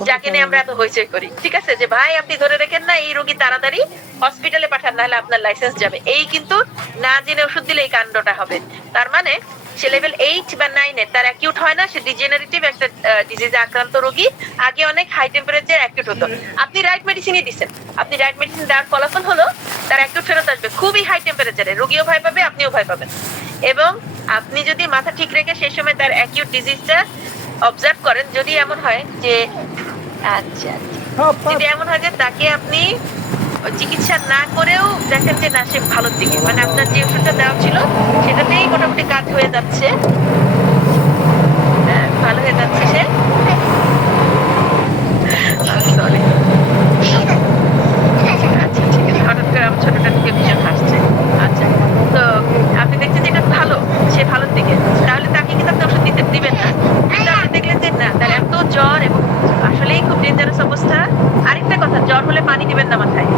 যাকে নিয়ে আমরা এত হইচই করি, ঠিক আছে? যে ভাই আপনি ধরে রেখেন না, এই রোগী তাড়াতাড়ি হসপিটালে পাঠান, নাহলে আপনার লাইসেন্স যাবে। এই কিন্তু না জেনে ওষুধ দিলে এই কাণ্ডটা হবে। তার মানে সে লেভেল 8 বা 9 এ তার অ্যাকিউট হয় না, সে ডিজেনারেটিভ একটা ডিজিজে আক্রান্ত রোগী। আগে অনেক হাই টেম্পারেচার অ্যাকিউট হতো, আপনি রাইট মেডিসিনই দিচ্ছেন, আপনি রাইট মেডিসিন দেওয়ার ফলাফল হলো তার অ্যাকিউট ফেরত আসবে খুবই হাই টেম্পারেচারে। রোগীও ভয় পাবে, আপনিও ভয় পাবেন। এবং আপনি যদি মাথা ঠিক রেখে সেই সময় তার অ্যাকিউট ডিজিজটা অবজার্ভ করেন, যদি এমন হয় যে যদি এমন হয় যে তাকে আপনি চিকিৎসা না করেও দেখেন যে না, সে ভালোর দিকে, মানে আপনার যে ওষুধটা দেওয়া ছিল সেটাতেই মোটামুটি কাজ হয়ে যাচ্ছে, ভালো হয়ে যাচ্ছে সে। সরি, আচ্ছা ঠিক আছে, হঠাৎ করে আমার ছোটটা থেকে ভীষণ হাসছে। আচ্ছা, তো আপনি দেখছেন যে এটা ভালো, সে ভালোর দিকে, তাহলে তাকে কিন্তু আপনি ওষুধ দিবেন না। কিন্তু আপনি দেখলেন যে না, তার এত জ্বর এবং আসলেই খুব ডেঞ্জারাস অবস্থা। আরেকটা কথা, জ্বর হলে পানি দিবেন না মাথায়।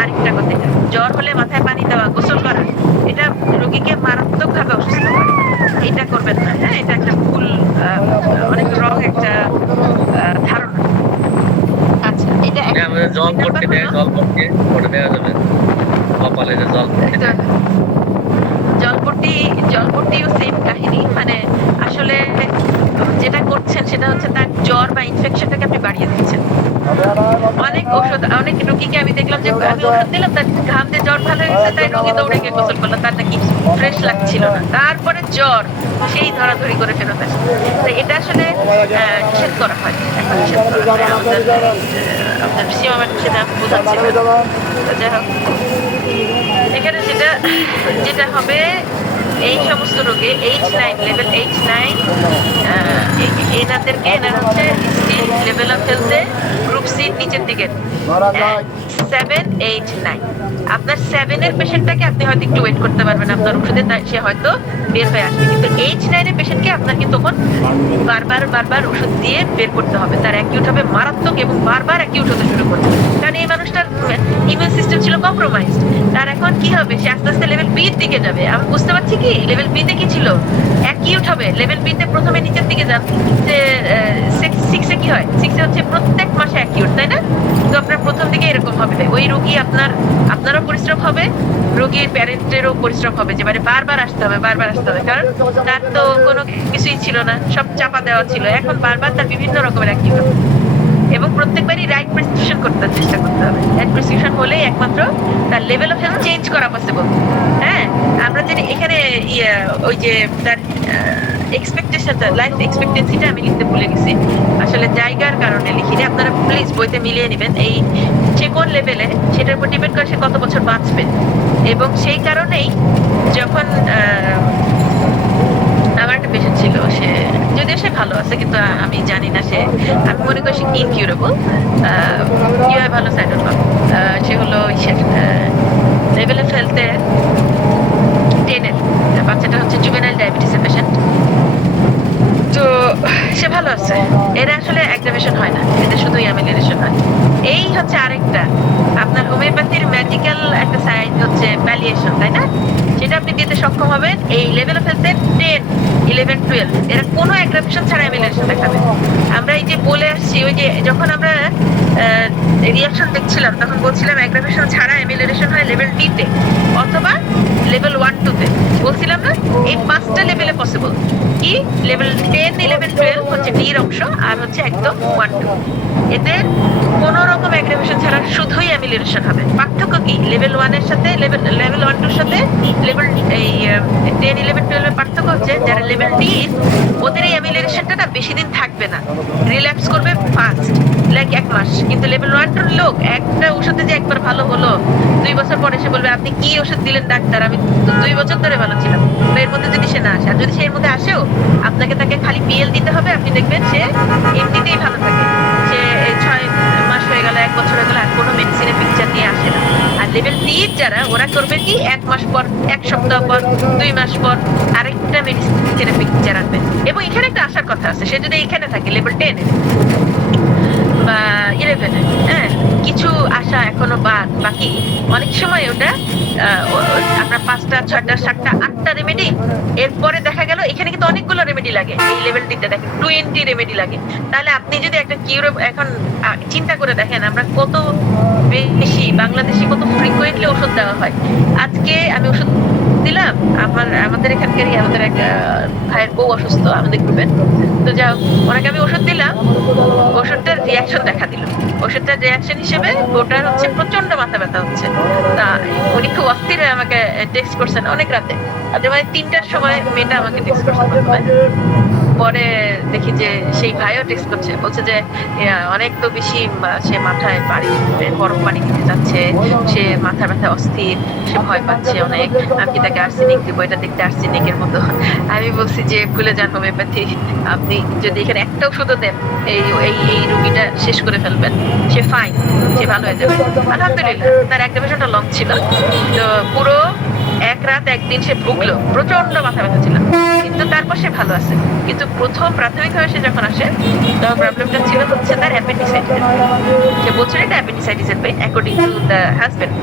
আরেকটা কথা, এটা জ্বর হলে মাথায় পানি দেওয়া, গোসল করা, এটা রোগীকে মারাত্মক ভাবে অসুস্থ করে। এটা করবেন না, হ্যাঁ? এটা একটা ভুল, অনেক রং একটা ধারণা। আচ্ছা, এটা আমাদের জল করতে দেয়, জল করতে করে দেওয়া যাবে কপালে যে জল করতে দেয়। জলপট্টিও সেম কাহিনী। মানে আসলে যেটা করছেন সেটা হচ্ছে তার জ্বর বা ইনফেকশনটাকে আপনি বাড়িয়ে দিচ্ছেন। অনেক রোগীকে আমি দেখলাম যে আমি ওষুধ দিলাম, তার ঘাম দিয়ে জ্বর ভালো হয়ে গেছে, তাই রোগী দৌড়ে গিয়ে গোসল করলো, তার নাকি ফ্রেশ লাগছিল না, তারপরে জ্বর সেই ধরাধরি করে ফেরত আসে। তো এটা আসলে নিষেধ করা হয়, এখন নিষেধ করা হয়। আপনার সীমা ম্যাডাম সেটা বোঝাচ্ছিল। যাই হোক, এখানে যেটা হবে এই সমস্ত রোগে H9 লেভেল H9 এনারা হচ্ছে স্টিল লেভেল অফ হেলথে গ্রুপ সি নিচের দিকে 7 8 9। আপনার 7 এর পেশেন্টটাকে আপনি হয়তো একটু ওয়েট করতে পারবেন, আপনার ওষুধে সে হয়তো বের হয়ে আসবে, কিন্তু H9 এর পেশেন্টকে আপনাকে তখন বারবার ওষুধ দিয়ে বের করতে হবে। তার অ্যাকিউট হবে মারাত্মক এবং বারবার অ্যাকিউট হতে শুরু করবে, কারণ এই মানুষটার ইমিউন সিস্টেম ছিল কম্প্রোমাইজড। তার এখন কি হবে, সে আস্তে আস্তে লেভেল বি এর দিকে যাবে। আমি বুঝতে পারছি কি, লেভেল বি তে কি ছিল, অ্যাকিউট হবে। লেভেল বি তে প্রথমে নিচের দিকে যান, যে 6 এ কি হয়, 6 এ হচ্ছে প্রত্যেক মাসে অ্যাকিউট, তাই না? তো আপনার প্রথম দিকে এরকম হবে, ওই রোগী আপনারও পরিশ্রম হবে, রোগীর প্যারেন্টেরও পরিশ্রম হবে, যে মানে বারবার আসতে হবে, কারণ তার তো কোনো কিছুই ছিল না, সব চাপা দেওয়া ছিল। এখন বারবার তার বিভিন্ন রকমের অ্যাকিউট হবে এবং প্রত্যেকবারই রাইট প্রেসক্রিপশন করতে চেষ্টা করতে হবে। রাইট প্রেসক্রিপশন হলেই একমাত্র তার লেভেল অফ হেলথ চেঞ্জ করা পসিবল। হ্যাঁ, আমরা জানি এখানে ওই যে তার এক্সপেকটেশনটা, লাইফ এক্সপেক্টেন্সিটা আমি লিখতে ভুলে গেছি, আসলে জায়গার কারণে লিখিনি। আপনারা প্লিজ বইতে মিলিয়ে নেবেন এই সে কোন লেভেলে সেটার উপর ডিপেন্ড করে সে কত বছর বাঁচবে। এবং সেই কারণেই যখন আমার একটা পেশেন্ট ছিল, সে যদিও সে ভালো আছে কিন্তু আমি জানি না, আমি মনে করি সে ইনকিউরেবল। কিভাবে ভালো সাইড সে হলো লেভেল অফ হেলথে 10-এর বাচ্চাটা হচ্ছে জুভেনাইল ডায়াবেটিসের পেশেন্ট। তো সে ভালো আছে, এরা আসলে অ্যাগ্রাভেশন হয় না, এদের শুধু অ্যামিলিয়েশন হয়। এই হচ্ছে আরেকটা আপনার হোমিওপ্যাথির ম্যাজিক্যাল একটা সাইড হচ্ছে প্যালিয়েশন, তাই না? সেটা আপনি দিতে সক্ষম হবেন এই লেভেল অফ হেলথে 10, 11, 12 এরা কোনো অ্যাগ্রাভেশন ছাড়া অ্যামিলিয়েশন দেখাবে। আমরা এই যে বলে আসছি, ওই যে যখন আমরা রিয়াকশন দেখছিলাম তখন বলছিলাম অ্যাগ্রাভেশন ছাড়া অ্যামিলিয়েশন হয় লেভেল D তে অথবা লেভেল 1-2 তে, বলছিলাম না? এই 5টা লেভেলে পসিবল। কি লেভেল 10, 11, 12 হচ্ছে D এর অংশ, আর হচ্ছে একদম 1-2। এদের কোনো রকম অ্যাগ্রাভেশন ছাড়া শুধুই অ্যামিলিয়েশন হবে। পার্থক্য কি লেভেল 1 এর সাথে লেভেল 1-2 এর সাথে লেভেল এই 10, 11, 12 এর পার্থক্য হচ্ছে যারা লেভেল D ওদের এই অ্যামিলিয়েশনটা না বেশি দিন থাকবে না, রিল্যাপস করবে ফাস্ট, লাইক 1 মাস। কিন্তু লেভেল 1-2 লোক একটা ওষুধে যে একবার ভালো হলো 2 বছর পরে সে বলবে আপনি কি ওষুধ দিলেন ডাক্তার, আমি তো 2 বছর ধরে ভালো ছিলাম। বা এর মধ্যে যদি সে না আসে, আর যদি সে এর মধ্যে আসেও আপনাকে তাকে খালি পিএল দিতে হবে, আপনি দেখবেন সে এমনিতেই ভালো থাকে। সে 6 মাস হয়ে গেল, 1 বছর হয়ে গেল, আর কোনো মেডিসিনের পিকচার নিয়ে আসে না। আর লেভেল D যারা ওরা করবে কি 1 মাস পর, 1 সপ্তাহ পর, 2 মাস পর আরেকটা মেডিসিনের পিকচার আনবে। এবং এখানে একটা আসার কথা আছে, সে যদি এখানে থাকে লেভেল 10 বা 11, হ্যাঁ কিছু আশা এখনো বাকি। অনেক সময় ওটা আপনার 5টা, 6টা, 7টা, 8টা রেমেডি, এরপরে দেখা গেল এখানে কিন্তু অনেকগুলো রেমেডি লাগে। এই লেভেল ডিতে দেখেন 20 রেমেডি লাগে। তাহলে আপনি যদি একটা এখন চিন্তা করে দেখেন আমরা কত বেশি বাংলাদেশে কত ফ্রিকুয়েন্টলি ওষুধ দেওয়া হয়। আজকে আমি ওষুধ দিলাম, আমাদের এখানকারই আমাদের এক ভাইয়ের বউ অসুস্থ আমাদের গ্রুপের, তো যা ওনাকে আমি ওষুধ দিলাম, ওষুধটার রিয়াকশন দেখা দিল। ওষুধটার রিয়াকশন হিসেবে ওটার হচ্ছে প্রচন্ড মাথা ব্যথা হচ্ছে। তা উনি খুব অস্থির হয়ে আমাকে টেক্সট করছেন অনেক রাতে, মানে 3টার সময় মেয়েটা আমাকে টেক্সট করছে। পরে দেখি যে সেই ভাইও টেক্সট করছে, বলছে যে অনেক তো বেশি সে মাথায় গরম পানি দিতে যাচ্ছে, সে মাথা ব্যথা অস্থির, সে ভয় পাচ্ছে অনেক, আমি কি তাকে আর্সেনিক দিব, এটা দেখতে আর্সেনিকের মতো। আমি বলছি যে ভুলে যান হোমিওপ্যাথি, আপনি যদি এখানে একটা ওষুধও দেন এই রুগীটা শেষ করে ফেলবেন, সে ফাইন, সে ভালো হয়ে যাবে আলহামদুলিল্লাহ। তার অ্যাক্টিভেশনটা লং ছিল, তো পুরো 1 রাত 1 দিন সে ভুগলো, প্রচন্ড মাথা ব্যথা ছিল, কিন্তু তারপর সে ভালো আছে। কিন্তু প্রথম প্রাথমিকভাবে সে যখন আসে তখন প্রবলেমটা ছিল হচ্ছে তার অ্যাপেন্ডিসাইটিস। সে বলছিল এটা অ্যাপেন্ডিসাইটিসের pain according to the husband,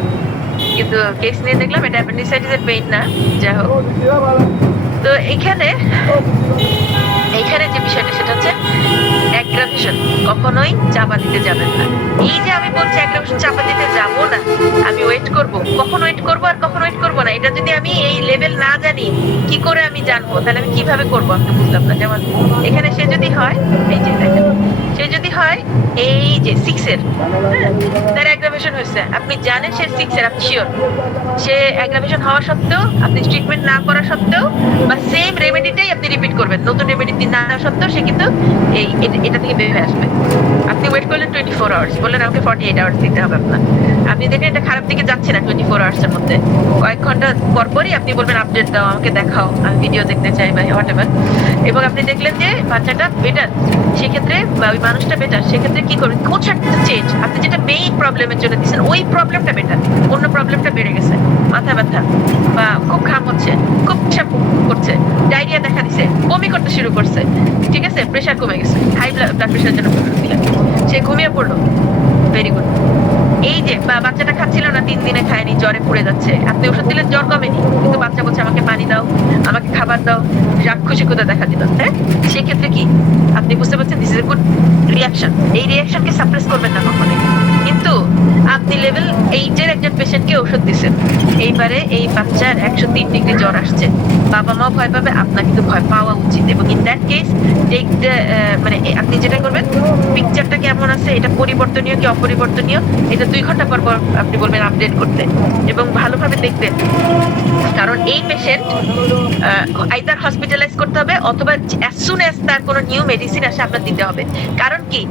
কিন্তু কেস নিয়ে দেখলাম এটা অ্যাপেন্ডিসাইটিসের পেইন না। যাই হোক, তো এইখানে যে বিষয়টা সেটা হচ্ছে অ্যাগ্রাভেশন কখনোই চাপা দিতে যাবেন না। এই যে আমি বলছি অ্যাগ্রাভেশন চাপা দিতে যাব না, আমি ওয়েট করব, কখন ওয়েট করব আর কখন ওয়েট করব না, এটা যদি আমি এই লেভেল না জানি কি করে আমি জানবো, তাহলে আমি কিভাবে করবো আমি তো বুঝলাম না। যেমন এখানে সে যদি হয়, এই যে দেখেন, সে যদি হয় এই যে 6-এর, তার অ্যাগ্রাভেশন হয়েছে, আপনি জানেন সে 6-এর, আপনি শিওর সে অ্যাগ্রাভেশন হওয়া সত্ত্বেও, আপনি ট্রিটমেন্ট না করা সত্ত্বেও বা সেম রেমেডিটাই আপনি রিপিট করবেন, নতুন রেমেডি না দেওয়া সত্ত্বেও সে কিন্তু এটা থেকে বের হয়ে আসবে। আপনি ওয়েট করলেন 24 আওয়ার্স, বললেন আমাকে 48 আওয়ার্স দিতে হবে আপনার, আপনি দেখেন এটা খারাপ দিকে যাচ্ছে না 24 আওয়ার্সের মধ্যে, কয়েক ঘন্টা পরপরই আপনি বলবেন আপডেট দাও, আমাকে দেখাও, আমি ভিডিও দেখতে চাই বা হোয়াট এভার, এবং আপনি দেখলেন যে বাচ্চাটা বেটার, সেক্ষেত্রে বা ওই মানুষটা বেটার, সেক্ষেত্রে কি করবেন, কিছু একটা চেঞ্জ, আপনি যেটা মেইন প্রবলেমের জন্য দিচ্ছেন ওই প্রবলেমটা বেটার, অন্য প্রবলেমটা বেড়ে গেছে, মাথা ব্যথা বা খুব ঘাম হচ্ছে, খুব পেশাব করছে, ডায়রিয়া দেখা দিছে, বমি করতে শুরু করছে, ঠিক আছে, প্রেশার কমে গেছে, হাই ব্লাড প্রেশারের জন্য ওষুধ দিলেন, সে ঘুমিয়ে পড়লো, ভেরি গুড। এই যে বাচ্চাটা খাচ্ছিল না, 3 দিনে খায়নি, জ্বরে পড়ে যাচ্ছে, আপনি ওষুধ দিলেন, জ্বর কমেনি, কিন্তু বাচ্চা বলছে আমাকে পানি দাও, আমাকে খাবার দাও, রাগ খুশি কোথা দেখা দিল, হ্যাঁ, সেক্ষেত্রে কি আপনি বুঝতে পারছেন this is a good reaction. এই রিয়াকশনকে সাপ্রেস করবেন না কখনোই। কিন্তু আপনি লেভেল 8-এর একজন পেশেন্টকে ওষুধ দিচ্ছেন, এইবারে এই বাচ্চার 103 ডিগ্রি জ্বর আসছে, বাবা মাও ভয় পাবে, আপনার কিন্তু ভয় পাওয়া উচিত, এবং in that case take the মানে আপনি যেটা করবেন, পিকচারটা কেমন আছে, এটা পরিবর্তনীয় কি অপরিবর্তনীয়, এটা 2 ঘন্টা পর পর আপনি বলবেন আপডেট করতে, এবং ভালোভাবে দেখবেন, কারণ এই পেশেন্ট আইদার হসপিটালাইজ করতে হবে অথবা অ্যাজ সুন অ্যাজ তার কোনো নিউ মেডিসিন আসে আপনার দিতে হবে। কারণ কি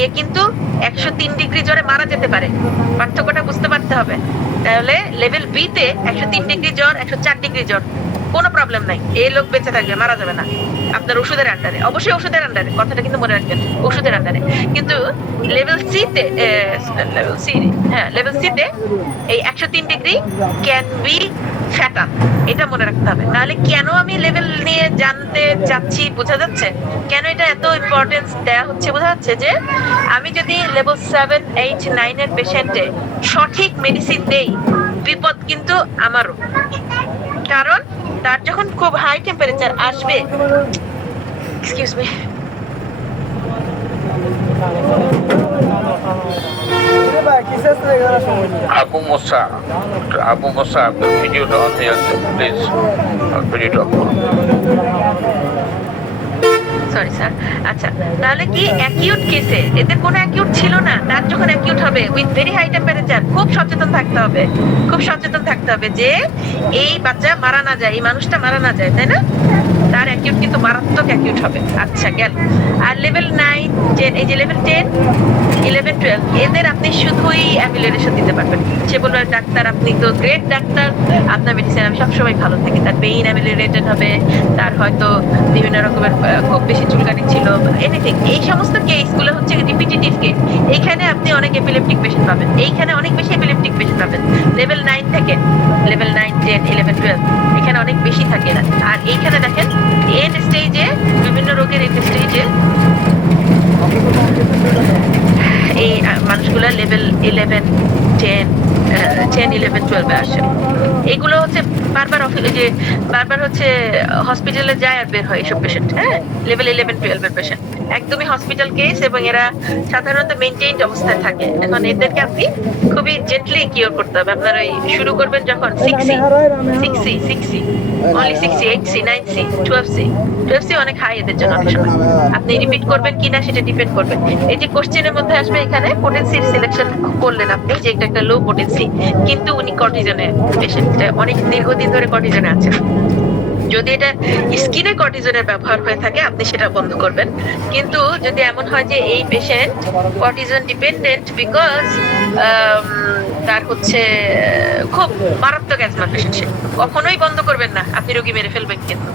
এ কিন্তু 103 ডিগ্রি জ্বরে মারা যেতে পারে, পার্থক্যটা বুঝতে পারতে হবে। তাহলে লেভেল বি তে 103 ডিগ্রি জ্বর, 104 ডিগ্রি জ্বর, কোনো প্রবলেম নাই, এই লোক বেঁচে থাকবে, মারা যাবে না। আপনার ওষুধের আন্ডারে, অবশ্যই ওষুধের আন্ডারে, কথাটা কিন্তু মনে রাখবেন, ওষুধের আন্ডারে। কিন্তু লেভেল সি তে, লেভেল সি তে এই 103 ডিগ্রি ক্যান বি ফ্যাটাল, এটা মনে রাখতে হবে। নাহলে কেন আমি লেভেল নিয়ে জানতে চাচ্ছি বোঝা যাচ্ছে, কেন এটা এত ইম্পর্টেন্স দেয়া হচ্ছে বোঝা যাচ্ছে, যে আমি যদি লেভেল 7, 8, 9 এর পেশেন্টে সঠিক মেডিসিন দেই, বিপদ কিন্তু আমারও। কারণ তার যখন খুব হাই টেম্পারেচার আসবে, excuse me, Abu Musa, the video on here, please. Video to sorry sir. আচ্ছা, তাহলে কি অ্যাকিউট কেসে এদের কোনো অ্যাকিউট ছিল না, তার যখন অ্যাকিউট হবে উইথ ভেরি হাই টেম্পারেচার, খুব সচেতন থাকতে হবে, খুব সচেতন থাকতে হবে যে এই বাচ্চা মারা না যায়, এই মানুষটা মারা না যায়, তাই না? তার অ্যাকিউট কিন্তু মারাত্মক অ্যাকিউট হবে। আচ্ছা, গেল। আর লেভেল 9, 10, এই যে লেভেল 10, 11, 12 এদের আপনি শুধুই অ্যামিলেশন দিতে পারবেন। সে বলবে ডাক্তার আপনি তো গ্রেট ডাক্তার, আপনার মেডিসিন আমি সবসময় ভালো থাকি, তার পেইন অ্যামিলেটেড হবে, তার হয়তো বিভিন্ন রকমের খুব বেশি চুলকানি ছিল, এনিথিং। এই সমস্ত কেসগুলো হচ্ছে রিপিটেটিভ কেস। এইখানে আপনি অনেক এপিলেপটিক পেশেন্ট পাবেন, এইখানে অনেক বেশি এপিলেপটিক পেশেন্ট পাবেন লেভেল 9 থেকে, লেভেল 9, 10, 11, 12 এখানে অনেক বেশি থাকে না। আর এইখানে দেখেন এন্ড স্টেজে, বিভিন্ন রোগের এন্ড স্টেজে এই মানুষগুলা লেভেল 11, 10, 11, 12 এ আসে। এগুলো হচ্ছে বারবার হচ্ছে হসপিটালে যায় আর বের হয় এইসব পেশেন্ট। হ্যাঁ, লেভেল 11, 12 এর পেশেন্ট একদমই হসপিটাল কেস, এবং এরা সাধারণত মেইনটেইনড অবস্থায় থাকে। এখন এদেরকে আপনি খুবই জেন্টলি কিওর করতে হবে। আপনার ওই শুরু করবেন যখন 6C, only 6C, 8C, 9C, 12C অনেক হাই এদের জন্য অনেক সময়। আপনি রিপিট করবেন কিনা সেটা ডিপেন্ড করবে। এই যে কোশ্চেনের মধ্যে আসবে এখানে পোটেন্সির সিলেকশন করলেন আপনি, যে এটা একটা লো পোটেন্সি, কিন্তু উনি কর্টিজনে পেশেন্ট, অনেক দীর্ঘদিন ধরে কর্টিজনে আছেন। যদি এটা স্কিনে কর্টিজনের ব্যবহার হয়ে থাকে আপনি সেটা বন্ধ করবেন। কিন্তু যদি এমন হয় যে এই পেশেন্ট কর্টিজন ডিপেন্ডেন্ট বিকজ তার হচ্ছে খুব মারাত্মক অ্যাজমা পেশেন্ট, সে কখনোই বন্ধ করবেন না, আপনি রোগী মেরে ফেলবেন, কিন্তু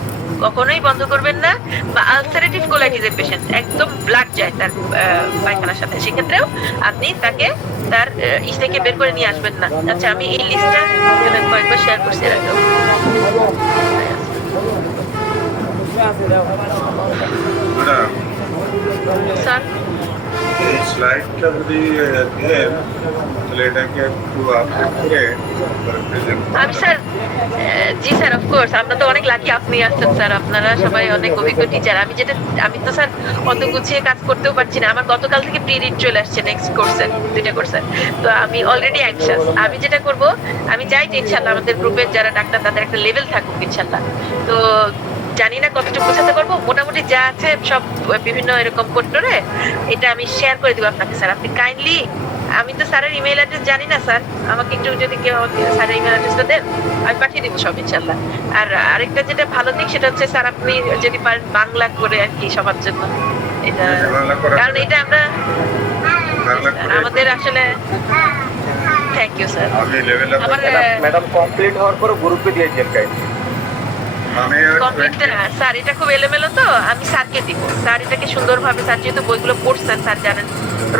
কখনোই বন্ধ করবেন না। বা আলসারেটিভ কোলাইটিসের পেশেন্ট, একদম ব্লাড যায় তার পায়খানার সাথে, সেক্ষেত্রেও আপনি তাকে তার থেকে বের করে নিয়ে আসবেন না। আচ্ছা, আমি এই লিস্টটা কয়েকবার শেয়ার করছি এর আগেও। স্যার, এই স্লাইডটা যদি দেন তাহলে এটাকে একটু আপডেট করে আমি স্যার, জি স্যার, অফকোর্স আমরা তো অনেক লাকি আপনি আসছেন স্যার, আপনারা সবাই অনেক অভিজ্ঞ টিচার। আমি তো স্যার অত গুছিয়ে কাজ করতেও পারছি না। আমার গতকাল থেকে প্রি রিড চলে আসছে নেক্সট কোর্সে, 2টা কোর্সে, তো আমি অলরেডি অ্যাংশাস। আমি যেটা করব, আমি চাই যে ইনশাল্লাহ আমাদের গ্রুপের যারা ডাক্তার তাদের একটা লেভেল থাকুক ইনশাল্লাহ। তো জানি না কতটুকু বোঝাতে পারবো, মোটামুটি যা আছে সব বিভিন্ন এরকম কোডরে এটা আমি শেয়ার করে দিব আপনাকে স্যার। আপনি কাইন্ডলি, আমি তো স্যারের ইমেল অ্যাড্রেস জানি না স্যার, আমাকে একটু যদি কেউ স্যারের ইমেল অ্যাড্রেসটা দেন আমি পাঠিয়ে দিব সব ইনশাল্লাহ। আর আরেকটা যেটা ভালো দিক সেটা হচ্ছে স্যার আপনি যদি পারেন বাংলা করে আর কি সবার জন্য, এটা কারণ এটা আমরা আমাদের আসলে, থ্যাংক ইউ স্যার। আমার ম্যাডাম কমপ্লিট হওয়ার পর গ্রুপে দিয়েছেন কাইন্ডলি। কমপ্লিট স্যার, এটা খুব এলোমেলো তো আমি স্যারকে দিব। স্যার এটাকে সুন্দরভাবে, স্যার যেহেতু বইগুলো পড়ছেন, স্যার জানেন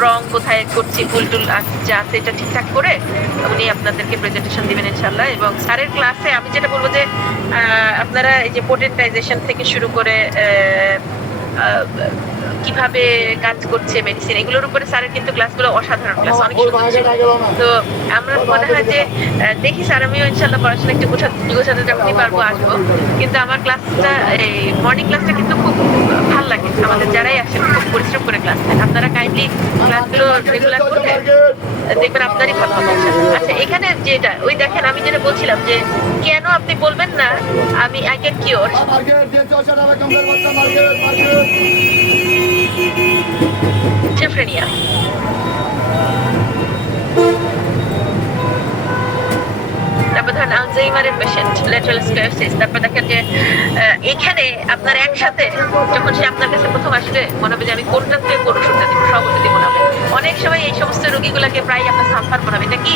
রং কোথায় করছি, ভুল টুল যা আছে এটা ঠিকঠাক করে উনি আপনাদেরকে প্রেজেন্টেশন দিবেন ইনশাল্লাহ। এবং স্যারের ক্লাসে আমি যেটা বলবো যে আপনারা এই যে পোটেন্টাইজেশন থেকে শুরু করে কিভাবে কাজ করছে মেডিসিন, এগুলোর উপরে স্যারের কিন্তু ক্লাসগুলো অসাধারণ ক্লাস, অনেক সুন্দর ছিল। তো আমরা মনে হয় যে দেখি স্যার, আমিও ইনশাল্লাহ পড়াশোনা একটু গোছাতে যখনই পারবো আসবো। কিন্তু আমার ক্লাসটা, এই মর্নিং ক্লাসটা কিন্তু খুব ভালো লাগে। আমাদের যারাই আসেন খুব পরিশ্রম করে ক্লাস নেন, আপনারা কাইন্ডলি ক্লাসগুলো রেগুলার করলে দেখবেন আপনারই ভালো হবে। আচ্ছা, এখানে যেটা ওই দেখেন আমি যেটা বলছিলাম যে কেন আপনি বলবেন না আমি আই ক্যান কিওর schizophrenia. তারপর ধরেন আলজাইমারের পেশেন্ট, ল্যাটারাল স্ক্লেরোসিস, তারপর দেখেন যে এখানে আপনার একসাথে যখন সে আপনার কাছে প্রথম আসবে মনে হবে যে আমি কোনটা থেকে কোন ওষুধটা দিব, সব ওষুধই মনে হবে। অনেক সময় এই সমস্ত রোগীগুলোকে প্রায় আপনার সাম্পার মনে হবে, এটা কি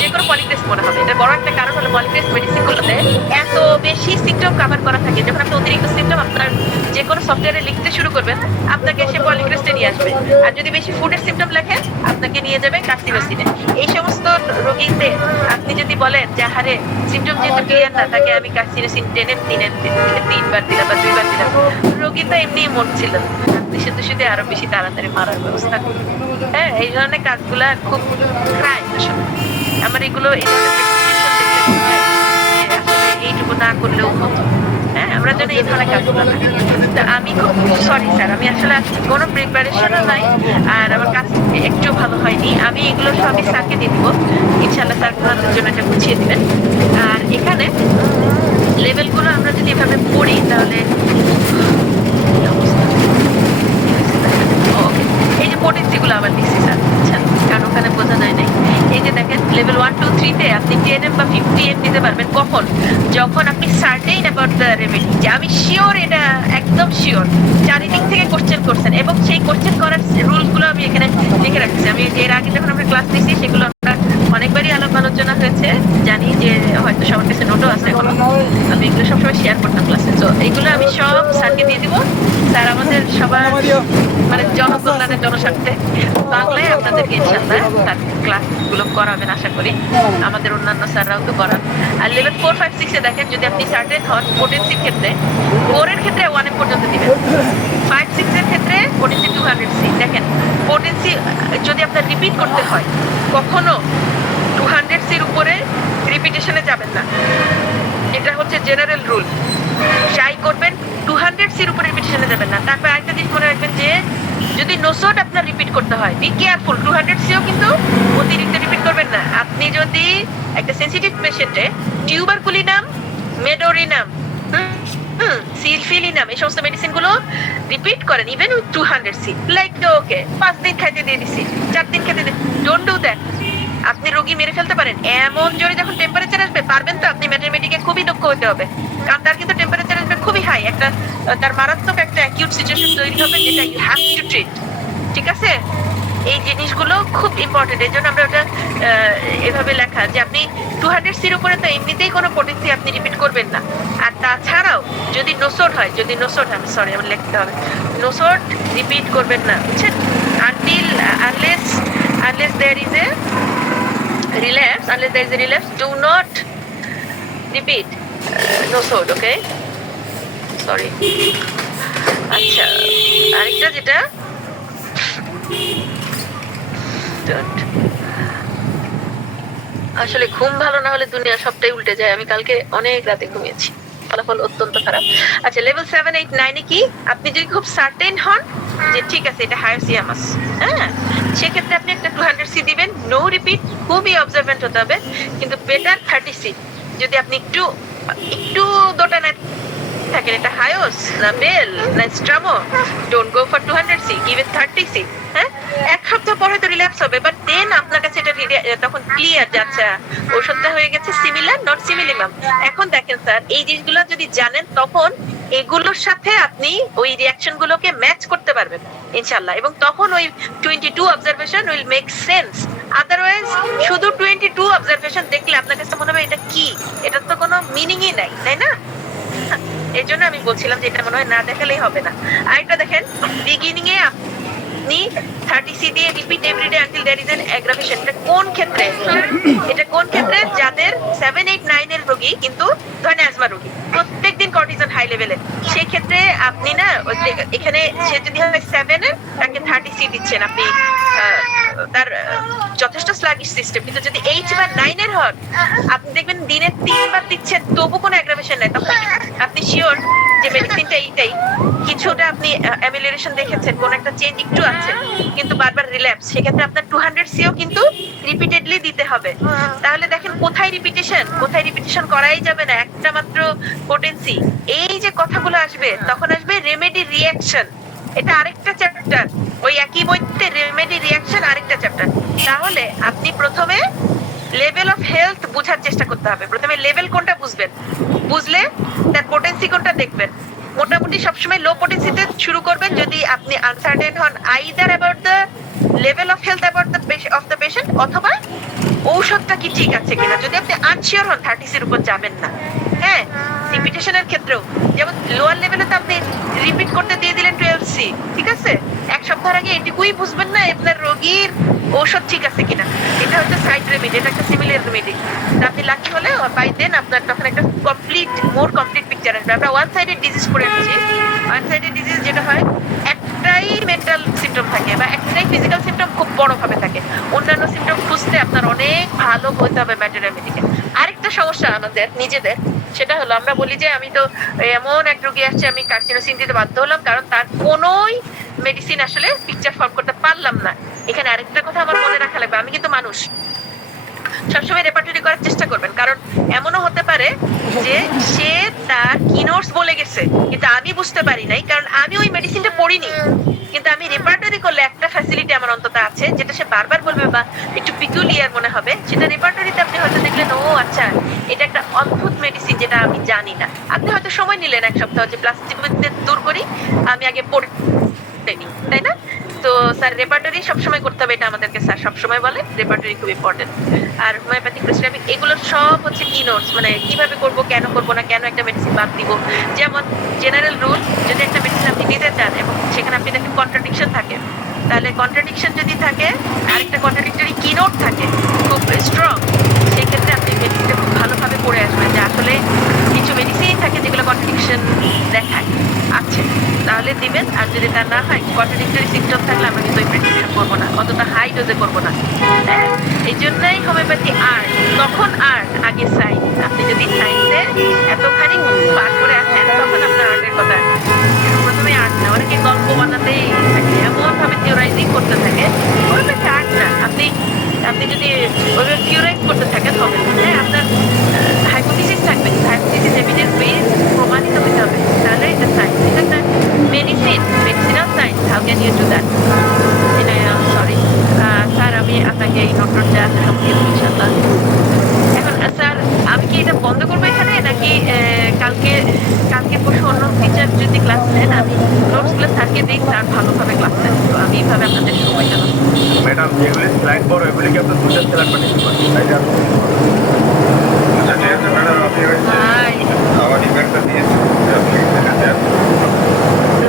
যে কোনো পলিক্রেস্ট মনে হবে। এটার বড় একটা কারণ হলো পলিক্রেস্ট মেডিসিনগুলোতে এত বেশি সিমটম কভার করা থাকে, যখন আপনি অতিরিক্ত সিমটম আপনার যে কোনো সফটওয়্যারে লিখতে শুরু করবেন আপনাকে সে পলিক্রেস্টে নিয়ে আসবে, আর যদি বেশি ফুডের সিমটম লেখেন আপনাকে নিয়ে যাবে কার্সিনোসিনে। এই সমস্ত রোগীতে আপনি যদি বলেন যে হারে সিমটম যেহেতু ক্লিয়ার না, তাকে আমি কার্সিনোসিন 10 এর 3বার দিলাম বা 2বার দিলাম, রোগী তো এমনি মরছিল, আপনি শুধু শুধু আরো বেশি তাড়াতাড়ি মারার ব্যবস্থা করুন। হ্যাঁ, এই ধরনের কাজগুলা খুব ক্রাইম আসলে। আমার এগুলো এই ধরনের প্রেসক্রিপশন দেখলে মনে হয় যে আসলে এইটুকু না করলেও হতো। হ্যাঁ, আমরা যেন এই ধরনের কাজগুলো না। তো আমি খুব সরি স্যার, আমি আসলে কোনো প্রিপারেশনও নাই, আর আমার কাজ একটু ভালো হয়নি। আমি এগুলো সবই স্যারকে দিয়ে দিব, ইনশাল্লাহ স্যার আপনাদের জন্য এটা গুছিয়ে দিবেন। আর এখানে লেভেলগুলো আমরা যদি এভাবে পড়ি তাহলে এই যে পোটেন্সিগুলো আবার লিখছি স্যার, আচ্ছা, কারণ ওখানে বোঝা যায় নাই। এই যে দেখেন লেভেল 1, 2, 3 তে আপনি 10M বা 50M দিতে পারবেন কখন, যখন আপনি সার্টেইন অ্যাবাউট দ্য রেমেডি, যে আমি শিওর, এটা একদম শিওর, চারিদিক থেকে কোশ্চেন করছেন, এবং সেই কোশ্চেন করার রুলস গুলো আমি এখানে লিখে রাখছি। আমি এর আগে যখন আমরা ক্লাস নিয়েছি সেগুলো আমরা অনেকবারই আলাপ আলোচনা হয়েছে, জানি যে হয়তো সবার কাছে নোটও আছে এখন, আমি এগুলো সবসময় শেয়ার করতাম ক্লাসে। তো এইগুলো আমি সব স্যারকে দিয়ে দিব। স্যার আমাদের সবার মানে জনকল্যাণের জনস্বার্থে বাংলায় আপনাদেরকে ইনশাআল্লাহ তার ক্লাসগুলো করাবেন আশা করি, আমাদের অন্যান্য স্যাররাও তো করান। আর লেভেল 4, 5, 6 এ দেখেন যদি আপনি সার্টেন হন পোটেন্সির ক্ষেত্রে, 4 এর ক্ষেত্রে 1M পর্যন্ত দিবেন, 5, 6 এর ক্ষেত্রে পোটেন্সি 200C। দেখেন পোটেন্সি যদি আপনার রিপিট করতে হয় কখনো 200Cর উপরে রিপিটেশনে যাবেন না, এটা হচ্ছে জেনারেল রুল। ট্রাই করবেন 200Cর উপরে রিপিটেশনে যাবেন না। তারপর আরেকটা জিনিস মনে রাখবেন যে যদি নোসোট আপনার রিপিট করতে হয়, বি কেয়ারফুল, 200Cও কিন্তু অতিরিক্ত রিপিট করবেন না। আপনি যদি একটা সেনসিটিভ পেশেন্টে টিউবারকুলিনাম, মেডোরিনাম, সিলফিলিনাম এই সমস্ত মেডিসিন গুলো রিপিট করেন even with 200C, like okay 5 দিন খাইতে দিয়ে দিছি, 4 দিন খাইতে দিয়ে, ডোন্ট ডু দ্যাট। আপনি রোগী মেরে ফেলতে পারেন এমন জোরে যখন টেম্পারেচার আসবে, পারবেন তো আপনি ম্যাটারমেডিকে খুবই দক্ষ হতে হবে, কারণ তার কিন্তু টেম্পারেচার আসবে খুবই হাই, একটা তার মারাত্মক একটা অ্যাকিউট সিচুয়েশন তৈরি হবে যেটা ইউ হ্যাভ টু ট্রিট। ঠিক আছে, এই জিনিসগুলো খুব ইম্পর্টেন্ট, এই জন্য আমরা ওটা এভাবে লেখা যে আপনি 200Cর উপরে তো এমনিতেই কোনো পোটেন্সি আপনি রিপিট করবেন না। আর তাছাড়াও যদি নোসোট হয়, যদি নোসোট হয়, সরি আমার লিখতে হবে, নোসোট রিপিট করবেন না, বুঝছেন, until unless there is a relapse, do not repeat nosod, okay, sorry. আচ্ছা, আরেকটা যেটা আসলে ঘুম ভালো না হলে দুনিয়া সবটাই উল্টে যায়। আমি কালকে অনেক রাতে ঘুমিয়েছি, ফলাফল অত্যন্ত খারাপ। আচ্ছা, লেভেল 7, 8, 9 এ কি আপনি যদি খুব সার্টেন হন যে ঠিক আছে এটা হায়াসিয়ামাস, হ্যাঁ, সেক্ষেত্রে আপনি একটা 200C দিবেন, নো রিপিট, খুবই অবজারভেন্ট হতে হবে, কিন্তু বেটার 30C। যদি আপনি একটু দোটানা থাকেন, এটা হায়োস না বেল না stramo, don't go for 200C, give it 30C। হ্যাঁ, এক সপ্তাহ পরে তো রিল্যাপস হবে, বাট দেন আপনার কাছে এটা তখন ক্লিয়ার যাচ্ছে ওষুধটা হয়ে গেছে সিমিলার নট সিমিলিমাম। এখন দেখেন স্যার, এই জিনিসগুলো যদি জানেন তখন এগুলোর সাথে আপনি ওই রিঅ্যাকশন গুলোকে ম্যাচ করতে পারবেন ইনশাআল্লাহ, এবং তখন ওই 22 observation will make sense. Otherwise শুধু 22 অবজারভেশন দেখলে আপনার কাছে মনে হবে এটা কি, এটার তো কোনো মিনিংই নাই, তাই না? এই জন্য আমি বলছিলাম যে এটা মনে হয় না দেখালেই হবে না। আরেকটা দেখেন, বিগিনিং এ আপনি 30C দিয়ে repeat everyday until there is an aggravation. এটা কোন ক্ষেত্রে? যাদের 7, 8, 9 এর রোগী কিন্তু ধরেন অ্যাজমা রোগী, প্রত্যেকদিন কর্টিসন হাই লেভেলে, সেই ক্ষেত্রে আপনি না এখানে সে যদি হয় 7 এর, তাকে 30C দিচ্ছেন আপনি, তার যথেষ্ট স্লাগিশ সিস্টেম। কিন্তু যদি 8 বা 9 এর হন, আপনি দেখবেন দিনে 3 বার দিচ্ছেন তবু কোনো অ্যাগ্রাভেশন নাই, তখন আপনি শিওর যে মেডিসিনটা এইটাই, কিছুটা আপনি অ্যামিলিয়েশন দেখেছেন, কোন একটা চেঞ্জ একটু আছে, কিন্তু বারবার রিল্যাপস, সেক্ষেত্রে আপনার 200Cও কিন্তু রিপিটেডলি দিতে হবে। তাহলে দেখেন কোথায় রিপিটেশন করাই যাবে না, একটা মাত্র পোটেন্সি। এই যে কথাগুলো আসবে তখন আসবে রেমেডি রিঅ্যাকশন, এটা আরেকটা চ্যাপ্টার, ওই একই বইতে রেমেডি রিঅ্যাকশন আরেকটা চ্যাপ্টার। তাহলে আপনি প্রথমে লেভেল অফ হেলথ বোঝার চেষ্টা করতে হবে। প্রথমে লেভেল কোনটা বুঝবেন, বুঝলে তার পোটেন্সি কোনটা দেখবেন। মোটামুটি সবসময় লো পোটেন্সিতে শুরু করবেন যদি আপনি আনসার্টেন হন either about the level of health about the patient, অথবা ঔষধটা কি ঠিক আছে কিনা। যদি আপনি আনশিওর হন 30 এর উপর যাবেন না। হ্যাঁ, রিপিটেশনের ক্ষেত্রেও যেমন লোয়ার লেভেলে তো আপনি রিপিট করতে দিয়ে দিলেন 12C, ঠিক আছে, এক সপ্তাহের আগে এটুকুই বুঝবেন না আপনার রোগীর ঔষধ ঠিক আছে কিনা। এটা হচ্ছে সাইড রেমেডি, এটা একটা সিমিলার রেমেডি। আপনি লাকি হলে বাই দেন আপনার তখন একটা মোর কমপ্লিট পিকচার আসবে। আমরা ওয়ান সাইডেড ডিজিজ করে আছি। ওয়ান সাইডেড ডিজিজ যেটা হয়, একটাই মেন্টাল সিমটম থাকে বা একটাই ফিজিক্যাল সিমটম খুব বড় ভাবে থাকে, অন্যান্য সিমটম খুঁজতে আপনার অনেক ভালো হতে হবে ম্যাটার রেমেডিকে। আরেকটা সমস্যা আমাদের নিজেদের, সেটা হলো আমরা বলি যে আমি তো এমন এক রোগী আসছে আমি কার্সিনোসিন দিতে বাধ্য হলাম কারণ তার কোনোই মেডিসিন আসলে পিকচার ফর্ম করতে পারলাম না। এখানে আরেকটা কথা আমার মনে রাখা লাগবে, আমি কিন্তু মানুষ। সবসময় রেপার্টরি করার চেষ্টা করবেন, কারণ এমনও হতে পারে যে সে তার কিনোটস বলে গেছে কিন্তু আমি বুঝতে পারি নাই, কারণ আমি ওই মেডিসিনটা পড়িনি। কিন্তু আমি রেপার্টরি করলে একটা ফ্যাসিলিটি আমার অন্তত আছে যেটা সে বারবার বলবে বা একটু পিকুলিয়ার মনে হবে, সেটা রেপার্টরিতে আপনি হয়তো দেখলেন ও আচ্ছা এটা একটা অদ্ভুত মেডিসিন যেটা আমি জানি না। আপনি হয়তো সময় নিলেন এক সপ্তাহ যে প্লাস্টিক দূর করি, আমি আগে পড়ে নিই, তাই না? তো স্যার রেপার্টরি সবসময় করতে হবে, এটা আমাদেরকে স্যার সবসময় বলে, রেপার্টরি খুব ইম্পর্টেন্ট। আর হোমিওপ্যাথিক প্রেসক্রাইবিং এগুলো সব হচ্ছে কি নোটস, মানে কিভাবে করব, কেন করব না, কেন একটা মেডিসিন বাদ দিব। যেমন জেনারেল রুল, যদি একটা মেডিসিন আপনি নিতে চান এবং সেখানে আপনি দেখেন কন্ট্রাডিকশন থাকে, তাহলে কন্ট্রাডিকশন যদি থাকে আরেকটা কন্ট্রাডিক্টরি কি নোট থাকে খুব স্ট্রং, সেক্ষেত্রে আপনি মেডিসিনটা খুব ভালোভাবে পড়ে আসবেন যে আসলে কিছু মেডিসিন থাকে যেগুলো কন্ট্রাডিকশন দেখায় আছে, তাহলে দিবেন। আর যদি তা না হয় কন্ট্রাডিক্টরি সিমটম থাকলে আমরা কিন্তু ওই প্রেসক্রিপশন করবো না, অতটা হাই ডোজে করবো না। হ্যাঁ, এই জন্যই হোমিওপ্যাথি আর্ট, তখন আর্ট আগে সাইন্স। আপনি যদি সায়েন্সে এতখানি পার করে আসেন তখন আপনার আর্টের কথা আসে। প্রথমে আর্ট না, অনেকে গল্প বানাতেই থাকে, এমন ভাবে থিওরাইজিং করতে থাকে, হোমিওপ্যাথি আর্ট না। আপনি যদি ওইভাবে থিওরাইজ করতে থাকেন হবে না। হ্যাঁ, আপনার হাইপোথিসিস থাকবে, হাইপোথিসিস এভিডেন্স বেস প্রমাণিত হতে হবে, তাহলে এটা সায়েন্স। এটা একটা medicinal science. How can you do that? Sorry sir, আমি আপনাকে এই নোটটা ইনশাআল্লাহ। এখন স্যার আমি কি এটা বন্ধ করবো এখানে, নাকি কালকে পরশু অন্য টিচার যদি ক্লাস নেন আমি নোটসগুলো স্যারকে দিই, স্যার ভালোভাবে ক্লাস নেন। তো আমি এইভাবে আপনাদের সময় জানাবো। ম্যাডাম যেগুলি স্লাইড বড় এগুলি কি আপনার দুটো সিলেক্ট করে নিতে পারেন, তাই না? আচ্ছা ঠিক আছে ম্যাডাম, আমি হচ্ছে হাই আমার ইমেলটা দিয়েছি, আপনি এখানে দেন।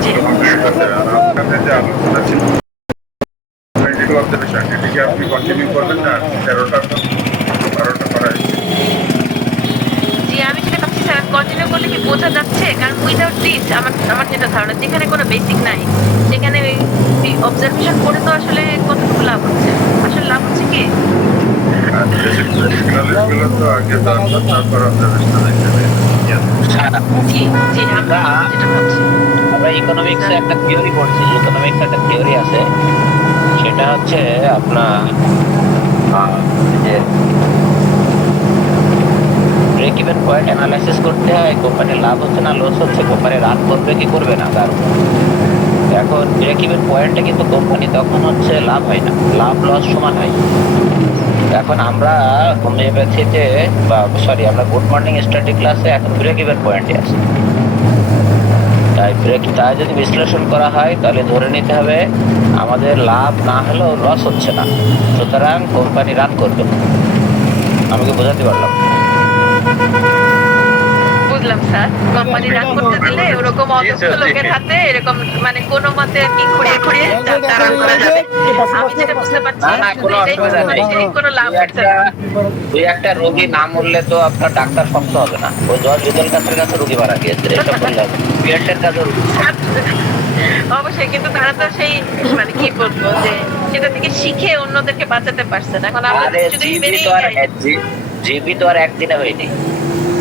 জি আপনার কাছে আর আপনাদের যে আলোচনা ছিল মেডিকেল অবজারভেশন, এটিকে আপনি কন্টিনিউ করবেন না 13টা 12টা করা হয়েছে। জি, আমি যেটা ভাবছি স্যার কন্টিনিউ করলে কি বোঝা যাচ্ছে, কারণ উইদাউট দিস আমার যেটা ধারণা যেখানে কোনো বেসিক নাই সেখানে অবজারভেশন করে তো আসলে কতটুকু লাভ হচ্ছে, আসলে লাভ হচ্ছে কি? আর বেসিক নলেজগুলো তো আগে দরকার, তারপর অবজারভেশন হিসেবে জি জি, আমরা যেটা ভাবছি। আমরা ইকোনমিক্স একটা থিওরি পড়ছি, ইকোনমিক্স একটা থিওরি আছে, সেটা হচ্ছে আপনার যে ব্রেক ইভেন পয়েন্ট অ্যানালাইসিস করতে হয়, কোম্পানির লাভ হচ্ছে না লস হচ্ছে, কোম্পানি রান করবে কি করবে না তার উপর। এখন ব্রেক ইভেন পয়েন্টে কিন্তু কোম্পানি তখন হচ্ছে লাভ হয় না, লাভ লস সমান হয়। এখন আমরা হোমিওপ্যাথিতে আমরা গুড মর্নিং স্টাডি ক্লাসে এখন ব্রেক ইভেন পয়েন্টে আছি। তাই যদি বিশ্লেষণ করা হয় তাহলে ধরে নিতে হবে আমাদের লাভ না হলেও লস হচ্ছে না, সুতরাং কোম্পানি রান করবে। আমাকে বোঝাতে পারলাম? বুঝলাম স্যার, কোম্পানি রান করতে দিলে ওরকম অদক্ষ লোকের হাতে এরকম মানে কোনো মতে কি ঘুরিয়ে ঘুরিয়ে রান করা যাবে। আমি যেটা বুঝতে পারছি না, কোনো অসুবিধা নেই। কোনো লাভ হচ্ছে না। দুই একটা রোগী না মরলে তো আপনার ডাক্তার শক্ত হবে না। ওই জল কাছের কাছে রোগী মারা গিয়েছে, এসব বললাম পেশেন্টের কাছে অবশ্যই, কিন্তু তারা তো সেই মানে কি বলবো যে সেটা থেকে শিখে অন্যদেরকে বাঁচাতে পারছে না। এখন আমরা যদি বেরিয়ে যাই, জীবিত আর একদিনে হয়নি,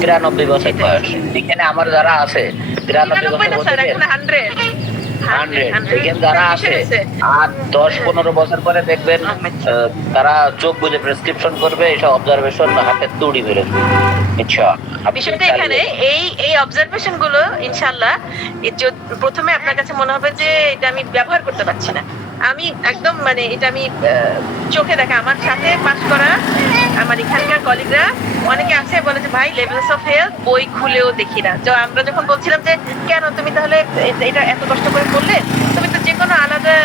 93 বছর বয়স। এখানে আমার যারা আছে 93 বছর স্যার এখন 100 এখানে যারা আছে আর 10-15 বছর পরে দেখবেন তারা চোখ বুঝে প্রেসক্রিপশন করবে, এসব অবজারভেশন হাতে তুড়ি বেরোবে। বিষয়টা এখানে এই অবজারভেশন গুলো ইনশাআল্লাহ প্রথমে আপনার কাছে মনে হবে যে এটা আমি ব্যবহার করতে পারছি না, আমি একদম মানে এটা আমি চোখে দেখা আমার সাথে পাস করা আমার এখানকার কলিগরা অনেকে আছে বলে যে ভাই লেভেলস অফ হেলথ বই খুলেও দেখি না। তো আমরা যখন বলছিলাম যে কেন তুমি তাহলে এটা এত কষ্ট করে পড়লে, তুমি তো যে কোনো আলাদা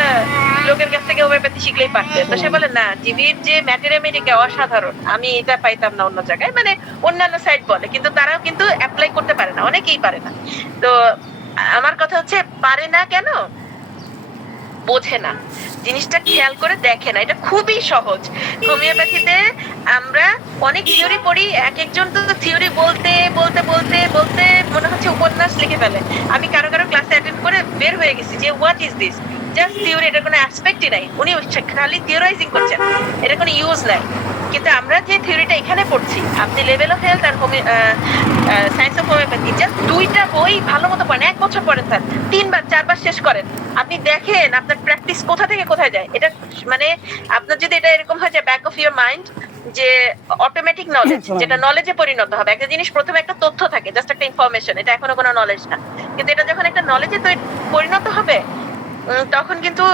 লোকের কাছ থেকে হোমিওপ্যাথি শিখলেই পারতে। তো সে বলে না, জিবির যে ম্যাটেরিয়া মেডিকা অসাধারণ, আমি এটা পাইতাম না অন্য জায়গায়, মানে অন্যান্য সাইট বলে, কিন্তু তারাও কিন্তু অ্যাপ্লাই করতে পারে না, অনেকেই পারে না। তো আমার কথা হচ্ছে পারে না কেন, বোঝে না, জিনিসটা খেয়াল করে দেখে না। এটা খুবই সহজ। হোমিওপ্যাথিতে আমরা অনেক থিওরি পড়ি, এক একজন তো থিওরি বলতে বলতে বলতে বলতে মনে হচ্ছে উপন্যাস লিখে ফেলে। আমি কারো কারো ক্লাসে অ্যাটেন্ড করে বের হয়ে গেছি যে what is this, just theory, এটার কোনো অ্যাসপেক্টই নাই, উনি খালি থিওরাইজিং করছেন, এটা কোনো ইউজ নাই। কিন্তু আমরা যে থিওরিটা এখানে পড়ছি, আপনি লেভেল অফ হেলথ আর সায়েন্স অফ হোমিওপ্যাথি জাস্ট দুইটা বই ভালো মতো পড়েন, 1 বছর পড়েন স্যার, 3বার 4বার শেষ করেন, আপনি দেখেন আপনার প্র্যাকটিস কোথা থেকে কোথায় যায়। এটা মানে আপনার যদি এটা এরকম হয় যে ব্যাক অফ ইউর মাইন্ড, যে অটোমেটিক নলেজ, যেটা নলেজে পরিণত হবে। একটা জিনিস প্রথমে একটা তথ্য থাকে, জাস্ট একটা ইনফরমেশন, এটা এখনো কোনো নলেজ না, কিন্তু এটা যখন একটা নলেজে পরিণত হবে তখন কিন্তু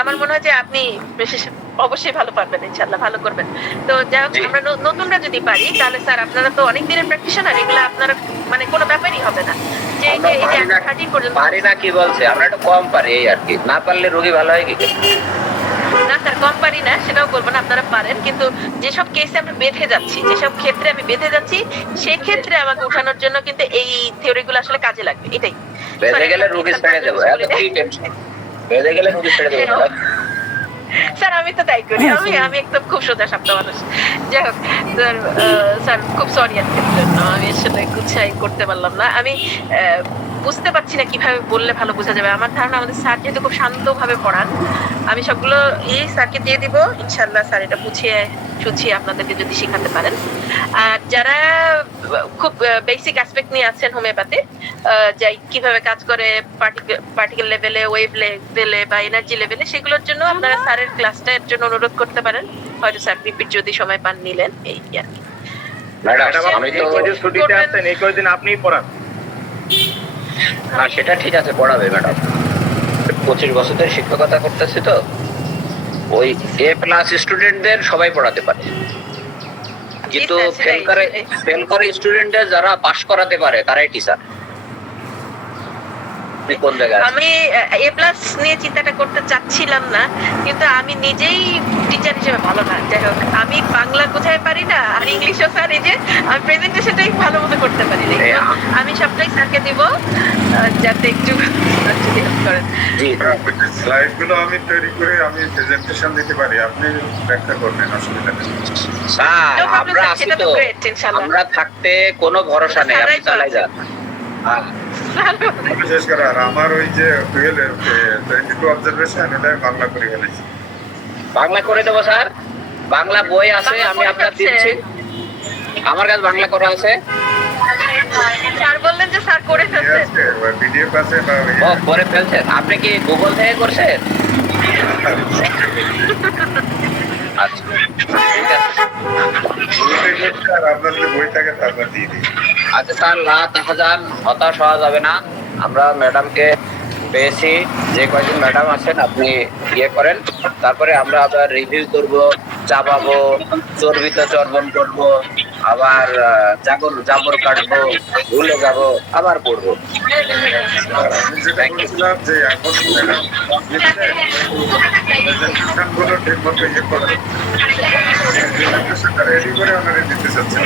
আমার মনে হয় যে আপনি অবশ্যই ভালো পারবেন, ইনশাআল্লাহ ভালো করবেন। তো যাই হোক, আমরা নতুনরা যদি পারি তাহলে স্যার আপনারা তো অনেক দিনের প্র্যাকটিশনার, এগুলো আপনারা মানে কোনো ব্যাপারই হবে না যে এই যে 13 পর্যন্ত পারি না কি বলছে, আমরা একটু কম পারি এই আর কি, না পারলে রোগী ভালো হয় কি? না স্যার, কম পারি না সেটাও বলবো না, আপনারা পারেন, কিন্তু যেসব কেসে আমরা বেঁধে যাচ্ছি, যেসব ক্ষেত্রে আমি বেঁধে যাচ্ছি, সেই ক্ষেত্রে আমাকে উঠানোর জন্য কিন্তু এই থিওরিগুলো আসলে কাজে লাগবে, এটাই। বেঁধে গেলে রোগী ছেড়ে দেবো, এত কি টেনশন, বেঁধে গেলে রোগী ছেড়ে দেবো। স্যার আমি তো তাই করি, আমি একদম খুব সোজা সাপটা মানুষ। যাই হোক স্যার, স্যার খুব সরি আজকের জন্য, আমি আসলে গুছাই করতে পারলাম না। আমি বুঝতে পারছি না কিভাবে বললে ভালো বোঝা যাবে। আমার ধারণা আমাদের স্যার যেহেতু খুব শান্তভাবে পড়ান, আমি সবগুলো এই স্যারকে দিয়ে দিব, ইনশাল্লাহ স্যার এটা বুঝিয়ে সুঝিয়ে আপনাদেরকে যদি শেখাতে পারেন। আর যারা খুব বেসিক অ্যাসপেক্ট নিয়ে আছেন হোমিওপ্যাথি, যাই কিভাবে কাজ করে পার্টিকেল লেভেলে, ওয়েভ লেভেলে বা এনার্জি লেভেলে, সেগুলোর জন্য আপনারা স্যারের ক্লাসটা এর জন্য অনুরোধ করতে পারেন, হয়তো স্যার রিপিট যদি সময় পান নিলেন, এই আর কি। ম্যাডাম আমি তো ছুটিতে আসছেন, এই কয়দিন আপনিই পড়ান। না সেটা ঠিক আছে, পড়াবে ম্যাডাম, 25 বছর ধরে শিক্ষকতা করতেছি তো, ওই A+ স্টুডেন্টদের সবাই পড়াতে পারে, কিন্তু ফেল করে স্টুডেন্টদের যারা পাস করাতে পারে তারাই টিচার। কোন জায়গায় আমি A+ নিয়ে চিন্তাটা করতে চাচ্ছিলাম না, কিন্তু আমি নিজেই টিচার হিসেবে ভালো না। যাই হোক, আমি বাংলা বোঝাতে পারি না, আর ইংলিশও স্যার এই যে আমি প্রেজেন্টেশনটাই ভালো মতো করতে পারি না। আমি সবটাই স্যারকে দিব যাতে একটু হেল্প করেন। স্লাইডগুলো আমি তৈরি করে আমি প্রেজেন্টেশন দিতে পারি, আপনি ব্যাখ্যা করবেন, অসুবিধা নেই স্যার। আমরা আছি তো, আমরা থাকতে কোনো ভরসা নেই, আপনি চালাই যান। বিশেষ করে আর আমার ওই যে 22 অবজারভেশন, ওটা বাংলা করে ফেলেছি। বাংলা করে দেবো স্যার, বাংলা বই আছে, আমি আপনার দিচ্ছি, আমার কাছে বাংলা করা আছে। স্যার বললেন যে স্যার করে ফেলছেন, পিডিএফ আছে বা ও করে ফেলছেন, আপনি কি গুগল থেকে করছেন? আচ্ছা ঠিক আছে, আর আপনার যদি বই থাকে তারপর দিয়ে দিই। আচ্ছা স্যার, লা তাহজান, হতাশ হওয়া যাবে না, আমরা ম্যাডামকে পেয়েছি, যে কয়েকজন ম্যাডাম আছেন আপনি ইয়ে করেন, তারপরে আমরা আবার রিভিউ করব, চাপাবো, চর্বিত চর্বণ করব, আবার জাবর কাটবো, ভুলে যাব, আবার পড়বো। আমি যেটা বলছিলাম যে এখন ম্যাডাম প্রেজেন্টেশনগুলো ঠিক মতো ইয়ে করে প্রেজেন্টেশনটা রেডি করে ওনারা দিতে চাচ্ছেন।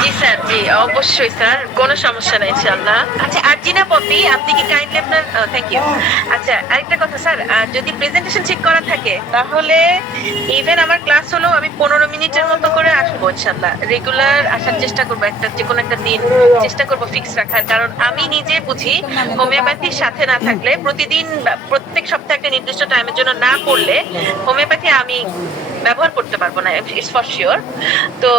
জি স্যার, জি অবশ্যই স্যার, কোনো সমস্যা নেই ইনশাআল্লাহ। আচ্ছা আরজিনা পপি, আপনি কি কাইন্ডলি আপনার থ্যাংক ইউ। আচ্ছা আরেকটা কথা স্যার, যদি প্রেজেন্টেশন ঠিক করা থাকে তাহলে ইভেন আমার ক্লাস হলো আমি 15 মিনিটের মতো করে আসবো ইনশাআল্লাহ, রেগুলার আসার চেষ্টা করবো, একটা যে কোনো একটা দিন চেষ্টা করবো ফিক্স রাখার। কারণ আমি নিজে বুঝি হোমিওপ্যাথির সাথে না থাকলে, প্রতিদিন প্রত্যেক সপ্তাহে একটা নির্দিষ্ট টাইমের জন্য না পড়লে হোমিওপ্যাথি আমি ব্যবহার করতে পারবো না, ইটস ফর শিওর। তো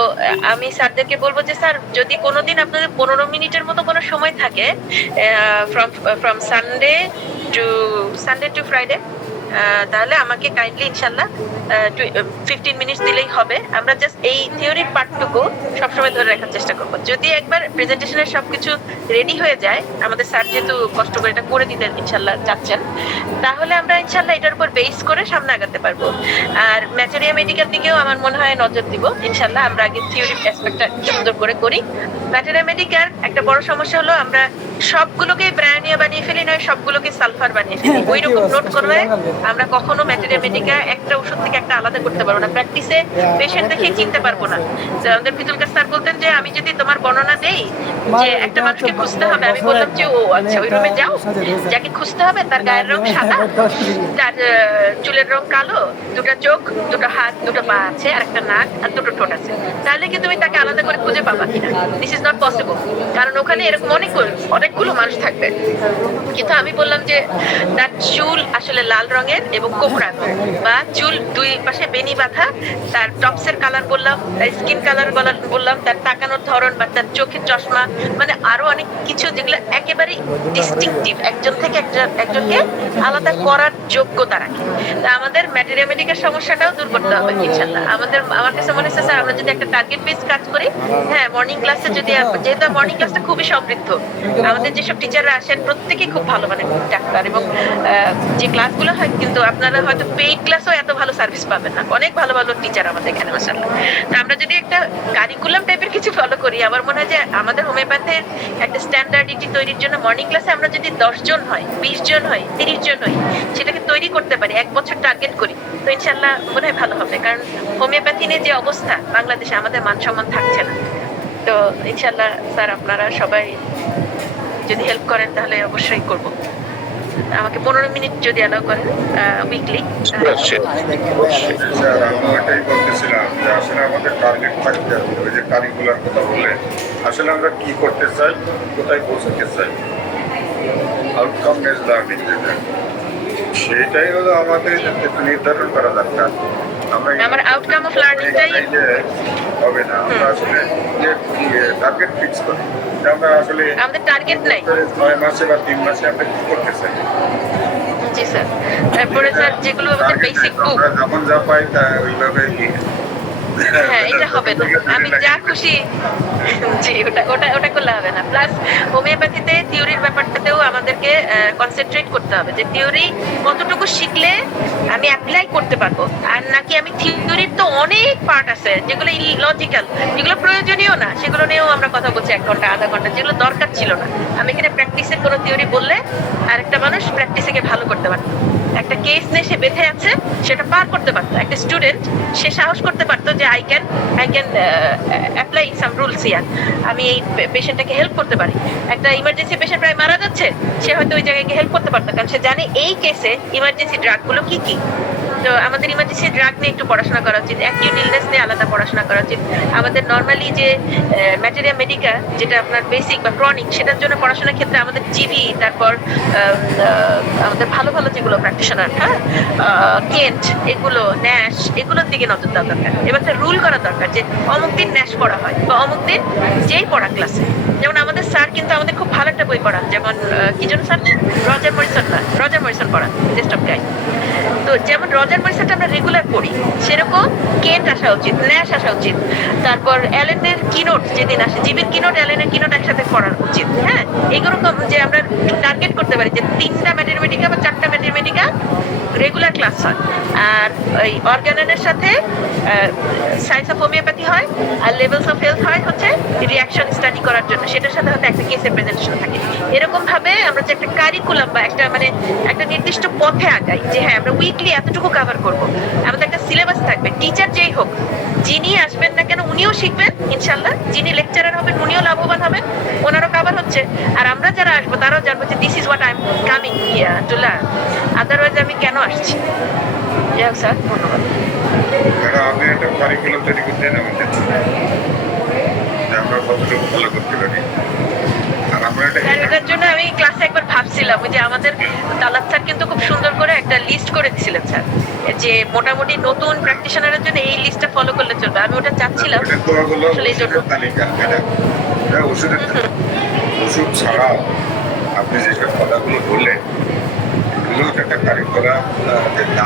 আমি স্যারদেরকে বলবো যে স্যার যদি কোনোদিন আপনাদের 15 মিনিটের মতো কোনো সময় থাকে, ফ্রম সানডে টু ফ্রাইডে, তাহলে আমাকে কাইন্ডলি ইনশাল্লাহ 15 মিনিটস দিলেই হবে। আমরা জাস্ট এই থিওরির পার্টটুকু সবসময় ধরে রাখার চেষ্টা করবো। যদি একবার প্রেজেন্টেশনের সবকিছু রেডি হয়ে যায়, আমাদের স্যার যেহেতু কষ্ট করে এটা করে দিতে ইনশাল্লাহ চাচ্ছেন, তাহলে আমরা ইনশাল্লাহ এটার উপর বেস করে সামনে আগাতে পারবো। আর ম্যাটেরিয়া মেডিকেল দিকেও আমার মনে হয় নজর দিব ইনশাল্লাহ। আমরা আগে থিওরি অ্যাসপেক্টটা সুন্দর করে করি। ম্যাটেরিয়া মেডিকেল একটা বড় সমস্যা হলো আমরা সবগুলোকে ব্রায়োনিয়া বানিয়ে ফেলি, নয় সবগুলোকে সালফার বানিয়ে ফেলি। ওই রকম নোট করলে আমরা কখনো ম্যাটেরিয়া মেডিকা একটা ওষুধ থেকে একটা আলাদা করতে পারবো না। প্র্যাকটিসে পেশেন্ট দেখে চিনতে পারবো না। আমাদের ফিজুলকার স্যার বলতেন যে আমি যদি তোমার বর্ণনা দেই যে একটা মানুষকে খুঁজতে হবে, আমি বললাম যে ও আচ্ছা ওই রুমে যাও, যাকে খুঁজতে হবে তার গায়ের রং সাদা, তার চুলের রং কালো, দুটো চোখ, দুটো হাত, দুটো পা আছে, আর একটা নাক আর দুটো ঠোঁট আছে, তাহলে কি তুমি তাকে আলাদা করে খুঁজে পাবা কিনা? দিস ইজ নট পসিবল, কারণ ওখানে এরকম অনেকগুলো মানুষ থাকবে। কিন্তু আমি বললাম যে তার চুল আসলে লাল রঙের এবং কোকড়া, বা চুল দুই পাশে বেনি বাঁধা, তার টপসের কালার বললাম, তার স্কিন কালার বললাম, তার তাকানোর ধরন বা তার চোখের চশমা, মানে আরো অনেক কিছু যেগুলো একেবারে ডিস্টিংটিভ, একজন থেকে একজনকে আলাদা করার যোগ্যতা রাখে। তা আমাদের ম্যাটেরিয়া মেডিকেল সমস্যাটাও দূর করতে হবে ইনশাল্লাহ। আমার কাছে মনে হচ্ছে স্যার আমরা যদি একটা টার্গেট বেস কাজ করি, হ্যাঁ মর্নিং ক্লাসে যদি, যেহেতু মর্নিং ক্লাসটা খুবই সমৃদ্ধ, আমাদের যেসব টিচাররা আসেন প্রত্যেকেই খুব ভালো মানে ডাক্তার, এবং যে ক্লাসগুলো হয়, কিন্তু আপনারা হয়তো পেইড ক্লাসও এত ভালো সার্ভিস পাবেন না। অনেক ভালো ভালো টিচার আমাদের এখানে মাশাআল্লাহ। তা আমরা যদি একটা কারিকুলাম টাইপের কিছু ফলো করি, আমার মনে হয় যে আমাদের হোমিওপ্যাথির একটা স্ট্যান্ডার্ডিটি তৈরির জন্য মর্নিং ক্লাসে আমরা যদি 10 জন হয়, 20 জন হয়, 30 জন হয়, সেটাকে তৈরি করতে পারি, 1 বছর টার্গেট করি, তো ইনশাল্লাহ মনে হয় ভালো হবে। কারণ হোমিওপ্যাথি নিয়ে যে অবস্থা বাংলাদেশে, আমাদের মান সম্মান থাকছে না। তো ইনশাল্লাহ স্যার আপনারা সবাই যদি হেল্প করেন তাহলে অবশ্যই করব। আমাকে 15 মিনিট যদি অ্যালাউ করেন উইকলি। স্যার আমি ওইটাই বলতেছিলাম যে আসলে আমাদের টার্গেট থাকতে হবে। ওই যে কারিকুলার কথা বললেন, আসলে আমরা কি করতে চাই, কোথায় পৌঁছাতে চাই, আউটকাম বেস লার্নিং যেটা, সেটাই হলো আমাদের একটু নির্ধারণ করা দরকার। আমার আউটকাম অফ লার্নিংটাই হবে না, আমরা আসলে যে টার্গেট ফিক্স করি, আমরা আসলে আমাদের টার্গেট নাই। 9 মাসে বা 3 মাসে আমরা কি করতে চাই। জি স্যার। তারপরে স্যার যেগুলো আমাদের বেসিক বুক, আমরা যখন যা পাই তা ওইভাবে হ্যাঁ এটা হবে না, আমি যা খুশি, জি ওটা করলে হবে না। প্লাস হোমিওপ্যাথিতে থিওরির ব্যাপারটাতেও আমাদেরকে কনসেন্ট্রেট করতে হবে, যে থিওরি কতটুকু শিখলে আমি অ্যাপ্লাই করতে পারবো, আর নাকি আমি থিওরির তো অনেক পার্ট আছে যেগুলো ইলজিক্যাল, যেগুলো প্রয়োজনীয় না, সেগুলো নিয়েও আমরা কথা বলছি 1 ঘন্টা আধা ঘন্টা, যেগুলো দরকার ছিল না। আমি এখানে প্র্যাকটিসের কোনো থিওরি বললে আরেকটা মানুষ প্র্যাকটিসে ভালো করতে পারতো, একটা কেস নিয়ে সে বেঁধে আছে সেটা পার করতে পারতো, একটা স্টুডেন্ট সে সাহস করতে পারতো যে I can apply some rules here, আমি এই পেশেন্টটাকে হেল্প করতে পারি। একটা ইমার্জেন্সি পেশেন্ট প্রায় মারা যাচ্ছে, সে হয়তো ওই জায়গায় গিয়ে হেল্প করতে পারতো, কারণ সে জানে এই কেসে ইমার্জেন্সি ড্রাগগুলো কি কি। তো আমাদের ইমার্জেন্সি ড্রাগ নিয়ে একটু পড়াশোনা করা উচিত, অ্যাকিউট ইলনেস নিয়ে আলাদা পড়াশোনা করা উচিত। আমাদের নর্মালি যে ম্যাটেরিয়া মেডিকা যেটা আপনার বেসিক বা ক্রনিক, সেটার জন্য পড়াশোনার ক্ষেত্রে আমাদের জিবি, তারপর আমাদের ভালো ভালো যেগুলো প্র্যাকটিশনার, হ্যাঁ কেন্ট, এগুলো ন্যাশ, এগুলোর দিকে নজর দেওয়া দরকার। এবার একটা রুল করা দরকার যে অমুক দিন ন্যাশ পড়া হয় বা অমুক দিন যেই পড়া ক্লাসে। যেমন আমাদের স্যার কিন্তু আমাদের খুব ভালো একটা বই পড়ান, যেমন কি যেন স্যার, রজার মরিসন পড়ান, টেস্ট অফ গাইড। তো যেমন রজার মরিসনটা আমরা রেগুলার পড়ি, সেরকম কেন্ট আসা উচিত, ন্যাশ আসা উচিত। তারপর অ্যালেনের কিনোট যেদিন আসে, জিবির কিনোট, অ্যালেনের কিনোট একসাথে পড়া উচিত। হ্যাঁ এইরকম যে আমরা টার্গেট করতে পারি যে 3টা ম্যাথমেটিকা বা 4টা ম্যাথমেটিকা রেগুলার ক্লাস হয়, আর ওই অর্গানের সাথে সায়েন্স অফ হোমিওপ্যাথি হয়, আর লেভেলস অফ হেলথ হয় হচ্ছে রিঅ্যাকশন স্টাডি করার জন্য, সেটার সাথে হয়তো একটা কেসের প্রেজেন্টেশন থাকে। এরকম ভাবে আমরা যে একটা কারিকুলাম বা একটা মানে একটা নির্দিষ্ট পথে আগাই, যে হ্যাঁ আমরা উইকলি এতটুকু কভার করব, আমাদের একটা সিলেবাস থাকবে। টিচার যেই হোক, যিনি আসবেন না কেন উনিও শিখবেন ইনশাল্লাহ, যিনি লেকচারার হবেন উনিও লাভবান হবেন, ওনারও কভার হচ্ছে, আর আমরা যারা আসবো তারাও জানবো যে this is what I am coming here to learn, otherwise আমি কেন আসছি। যাই হোক স্যার, ধন্যবাদ। আপনি একটা কারিকুলাম তৈরি করতে আমাদের, আমরা কতটুকু ফলো করতে পারি। এটার জন্য আমি ক্লাসে একবার ভাবছিলাম, ওই যে আমাদের তালাত স্যার কিন্তু খুব সুন্দর করে একটা লিস্ট করে দিয়েছিলেন স্যার, যে মোটামুটি নতুন প্র্যাকটিশনারের জন্য এই লিস্টটা ফলো করলে চলবে। আমি ওটা চাচ্ছিলাম আসলে এই জন্য। ওষুধ ছাড়াও আপনি যেসব কথাগুলো বললেন, এগুলো একটা কারিকুলাম,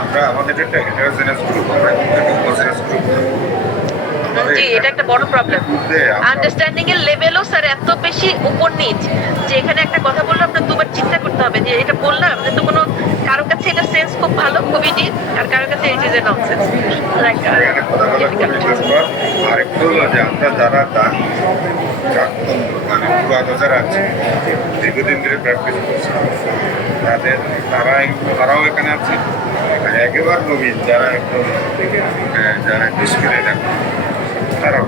আমরা আমাদের একটা হেটারোজেনাস গ্রুপ, আমরা একটা হোমোজেনাস গ্রুপ। জি, এটা একটা বড় প্রবলেম। আন্ডারস্ট্যান্ডিং এর লেভেলও স্যার এত বেশি উপর নিচ যে এখানে একটা কথা বললে আপনার দুবার চিন্তা করতে হবে যে এটা বললাম কিন্তু কোনো কারো কাছে এটা সেন্স খুব ভালো, খুবই ডিপ, আর কারো কাছে it is a nonsense. Like আরেকটু হলো যে আমরা যারা মানে পুরানো যারা আছে, দীর্ঘদিন ধরে প্র্যাকটিস করছে, তারাও এখানে আছে। আর একেবারে নবীন যারা একদম যারা ডিসপ্লে দেখে তারাও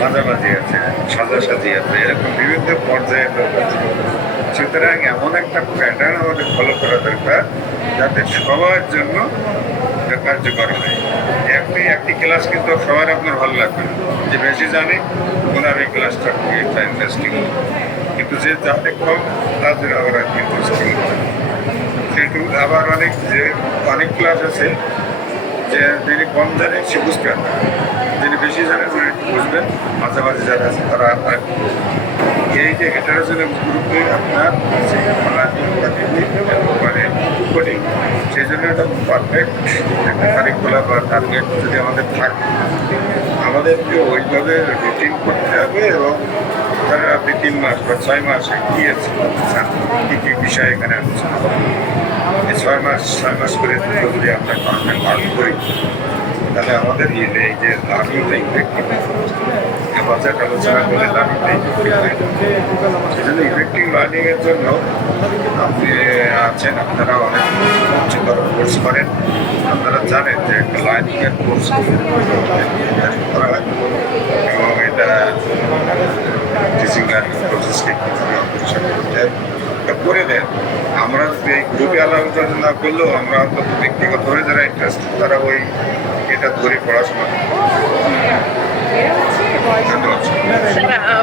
মাঝামাঝি আছে, সাজাসাজি আছে, এরকম বিভিন্ন পর্যায়ে লোক আছে। সুতরাং এমন একটা প্যাটার্ন আমাদের ফলো করা দরকার যাতে সবার জন্য কার্যকর হয়। একটি ক্লাস কিন্তু সবার আপনার ভালো লাগবে না, যে বেশি জানে ওনার এই ক্লাসটা খুবই ইন্টারেস্টিং, কিন্তু যে জানে কম তাদের আবার ইন্টারেস্টিং। সেটু আবার অনেক ক্লাস আছে যে যিনি কম জানে সে বুঝবেন না, যিনি বেশি জানেন উনি একটু বুঝবেন, মাঝামাঝি যারা আছে তারা এই যে হেটারোজেনাস গ্রুপে আপনার মানে কঠিন, সেই জন্য একটা পারফেক্ট একটা কারিকুলাম বা টার্গেট যদি আমাদের থাকে, আমাদেরকে ওইভাবে রুটিন করতে হবে। এবং ধরেন আপনি 3 মাস বা 6 মাসে কি আছে কী কী বিষয় এখানে আলোচনা করবেন, এই 6 মাস করে যদি আমরা কর্মে পালন করি তাহলে আমাদের এই যে লার্নিংটা ইফেক্টিভ, বাচ্চার আলোচনা করে লার্নিংটা ইফেক্টিভ হয়। সেই জন্য ইফেক্টিভ লার্নিংয়ের জন্য আপনি আছেন, আপনারা অনেক উচ্চতর কোর্স করেন, আপনারা জানেন যে একটা লার্নিংয়ের কোর্স করা হয় এবং এটা টিচিং লার্নিং প্রসেসকে করে দেন। আমরা এই গ্রুপে আলোচনা না করলেও আমরা অন্তত ব্যক্তিগতভাবে যারা ইন্টারেস্ট তারা ওই এটা ধরে পড়াশোনা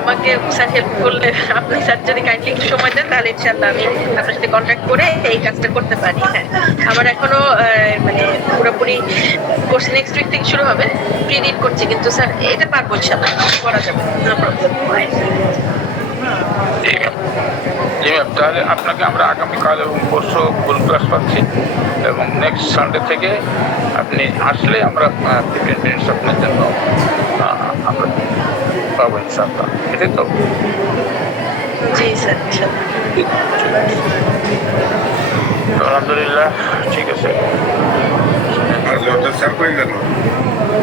আমাকে স্যার হেল্প করলে, আপনি স্যার যদি কাইন্ডলি একটু সময় দেন তাহলে ইনশাআল্লাহ আমি আপনার সাথে কন্ট্যাক্ট করে এই কাজটা করতে পারি। হ্যাঁ, আমার এখনো মানে পুরোপুরি কোর্স নেক্সট উইক থেকে শুরু হবে, প্রি রিড করছি, কিন্তু স্যার এটা পারবো ইনশাআল্লাহ, করা যাবে, নো প্রবলেম। জি ম্যাম, তাহলে আপনাকে আমরা আগামীকাল এবং পরশু ফুল ক্লাস পাচ্ছি এবং নেক্সট সানডে থেকে আপনি আসলে আমরা 15 মিনিটস আপনার জন্য আমরা পাবো ইনশাআল্লাহ, এটাই তো? জি স্যার, আলহামদুলিল্লাহ, ঠিক আছে। আর লটার স্যার করে গেল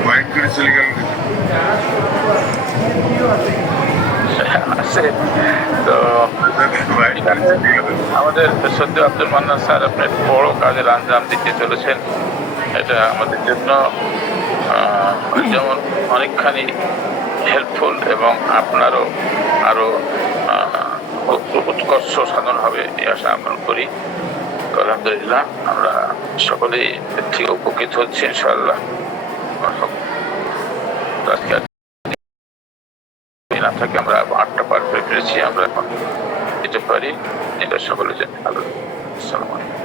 মাইন্ড করে চলে গেল আছে তো আমাদের সদ্য আব্দুল মান্নান স্যার আপনার বড় কাজের আঞ্জাম দিতে চলেছেন। এটা আমাদের জন্য যেমন অনেকখানি হেল্পফুল এবং আপনারও আরও উৎকর্ষ সাধন হবে এই আশা আমরা করি। তো আলহামদুলিল্লাহ আমরা সকলেই এর থেকে উপকৃত হচ্ছি ইনশাআল্লাহ। আজকে না থাকে আমরা 8টা পার করে ফেলেছি, আমরা এখন দিতে পারি। এটা সকলের জন্য ভালো। আসসালামু আলাইকুম।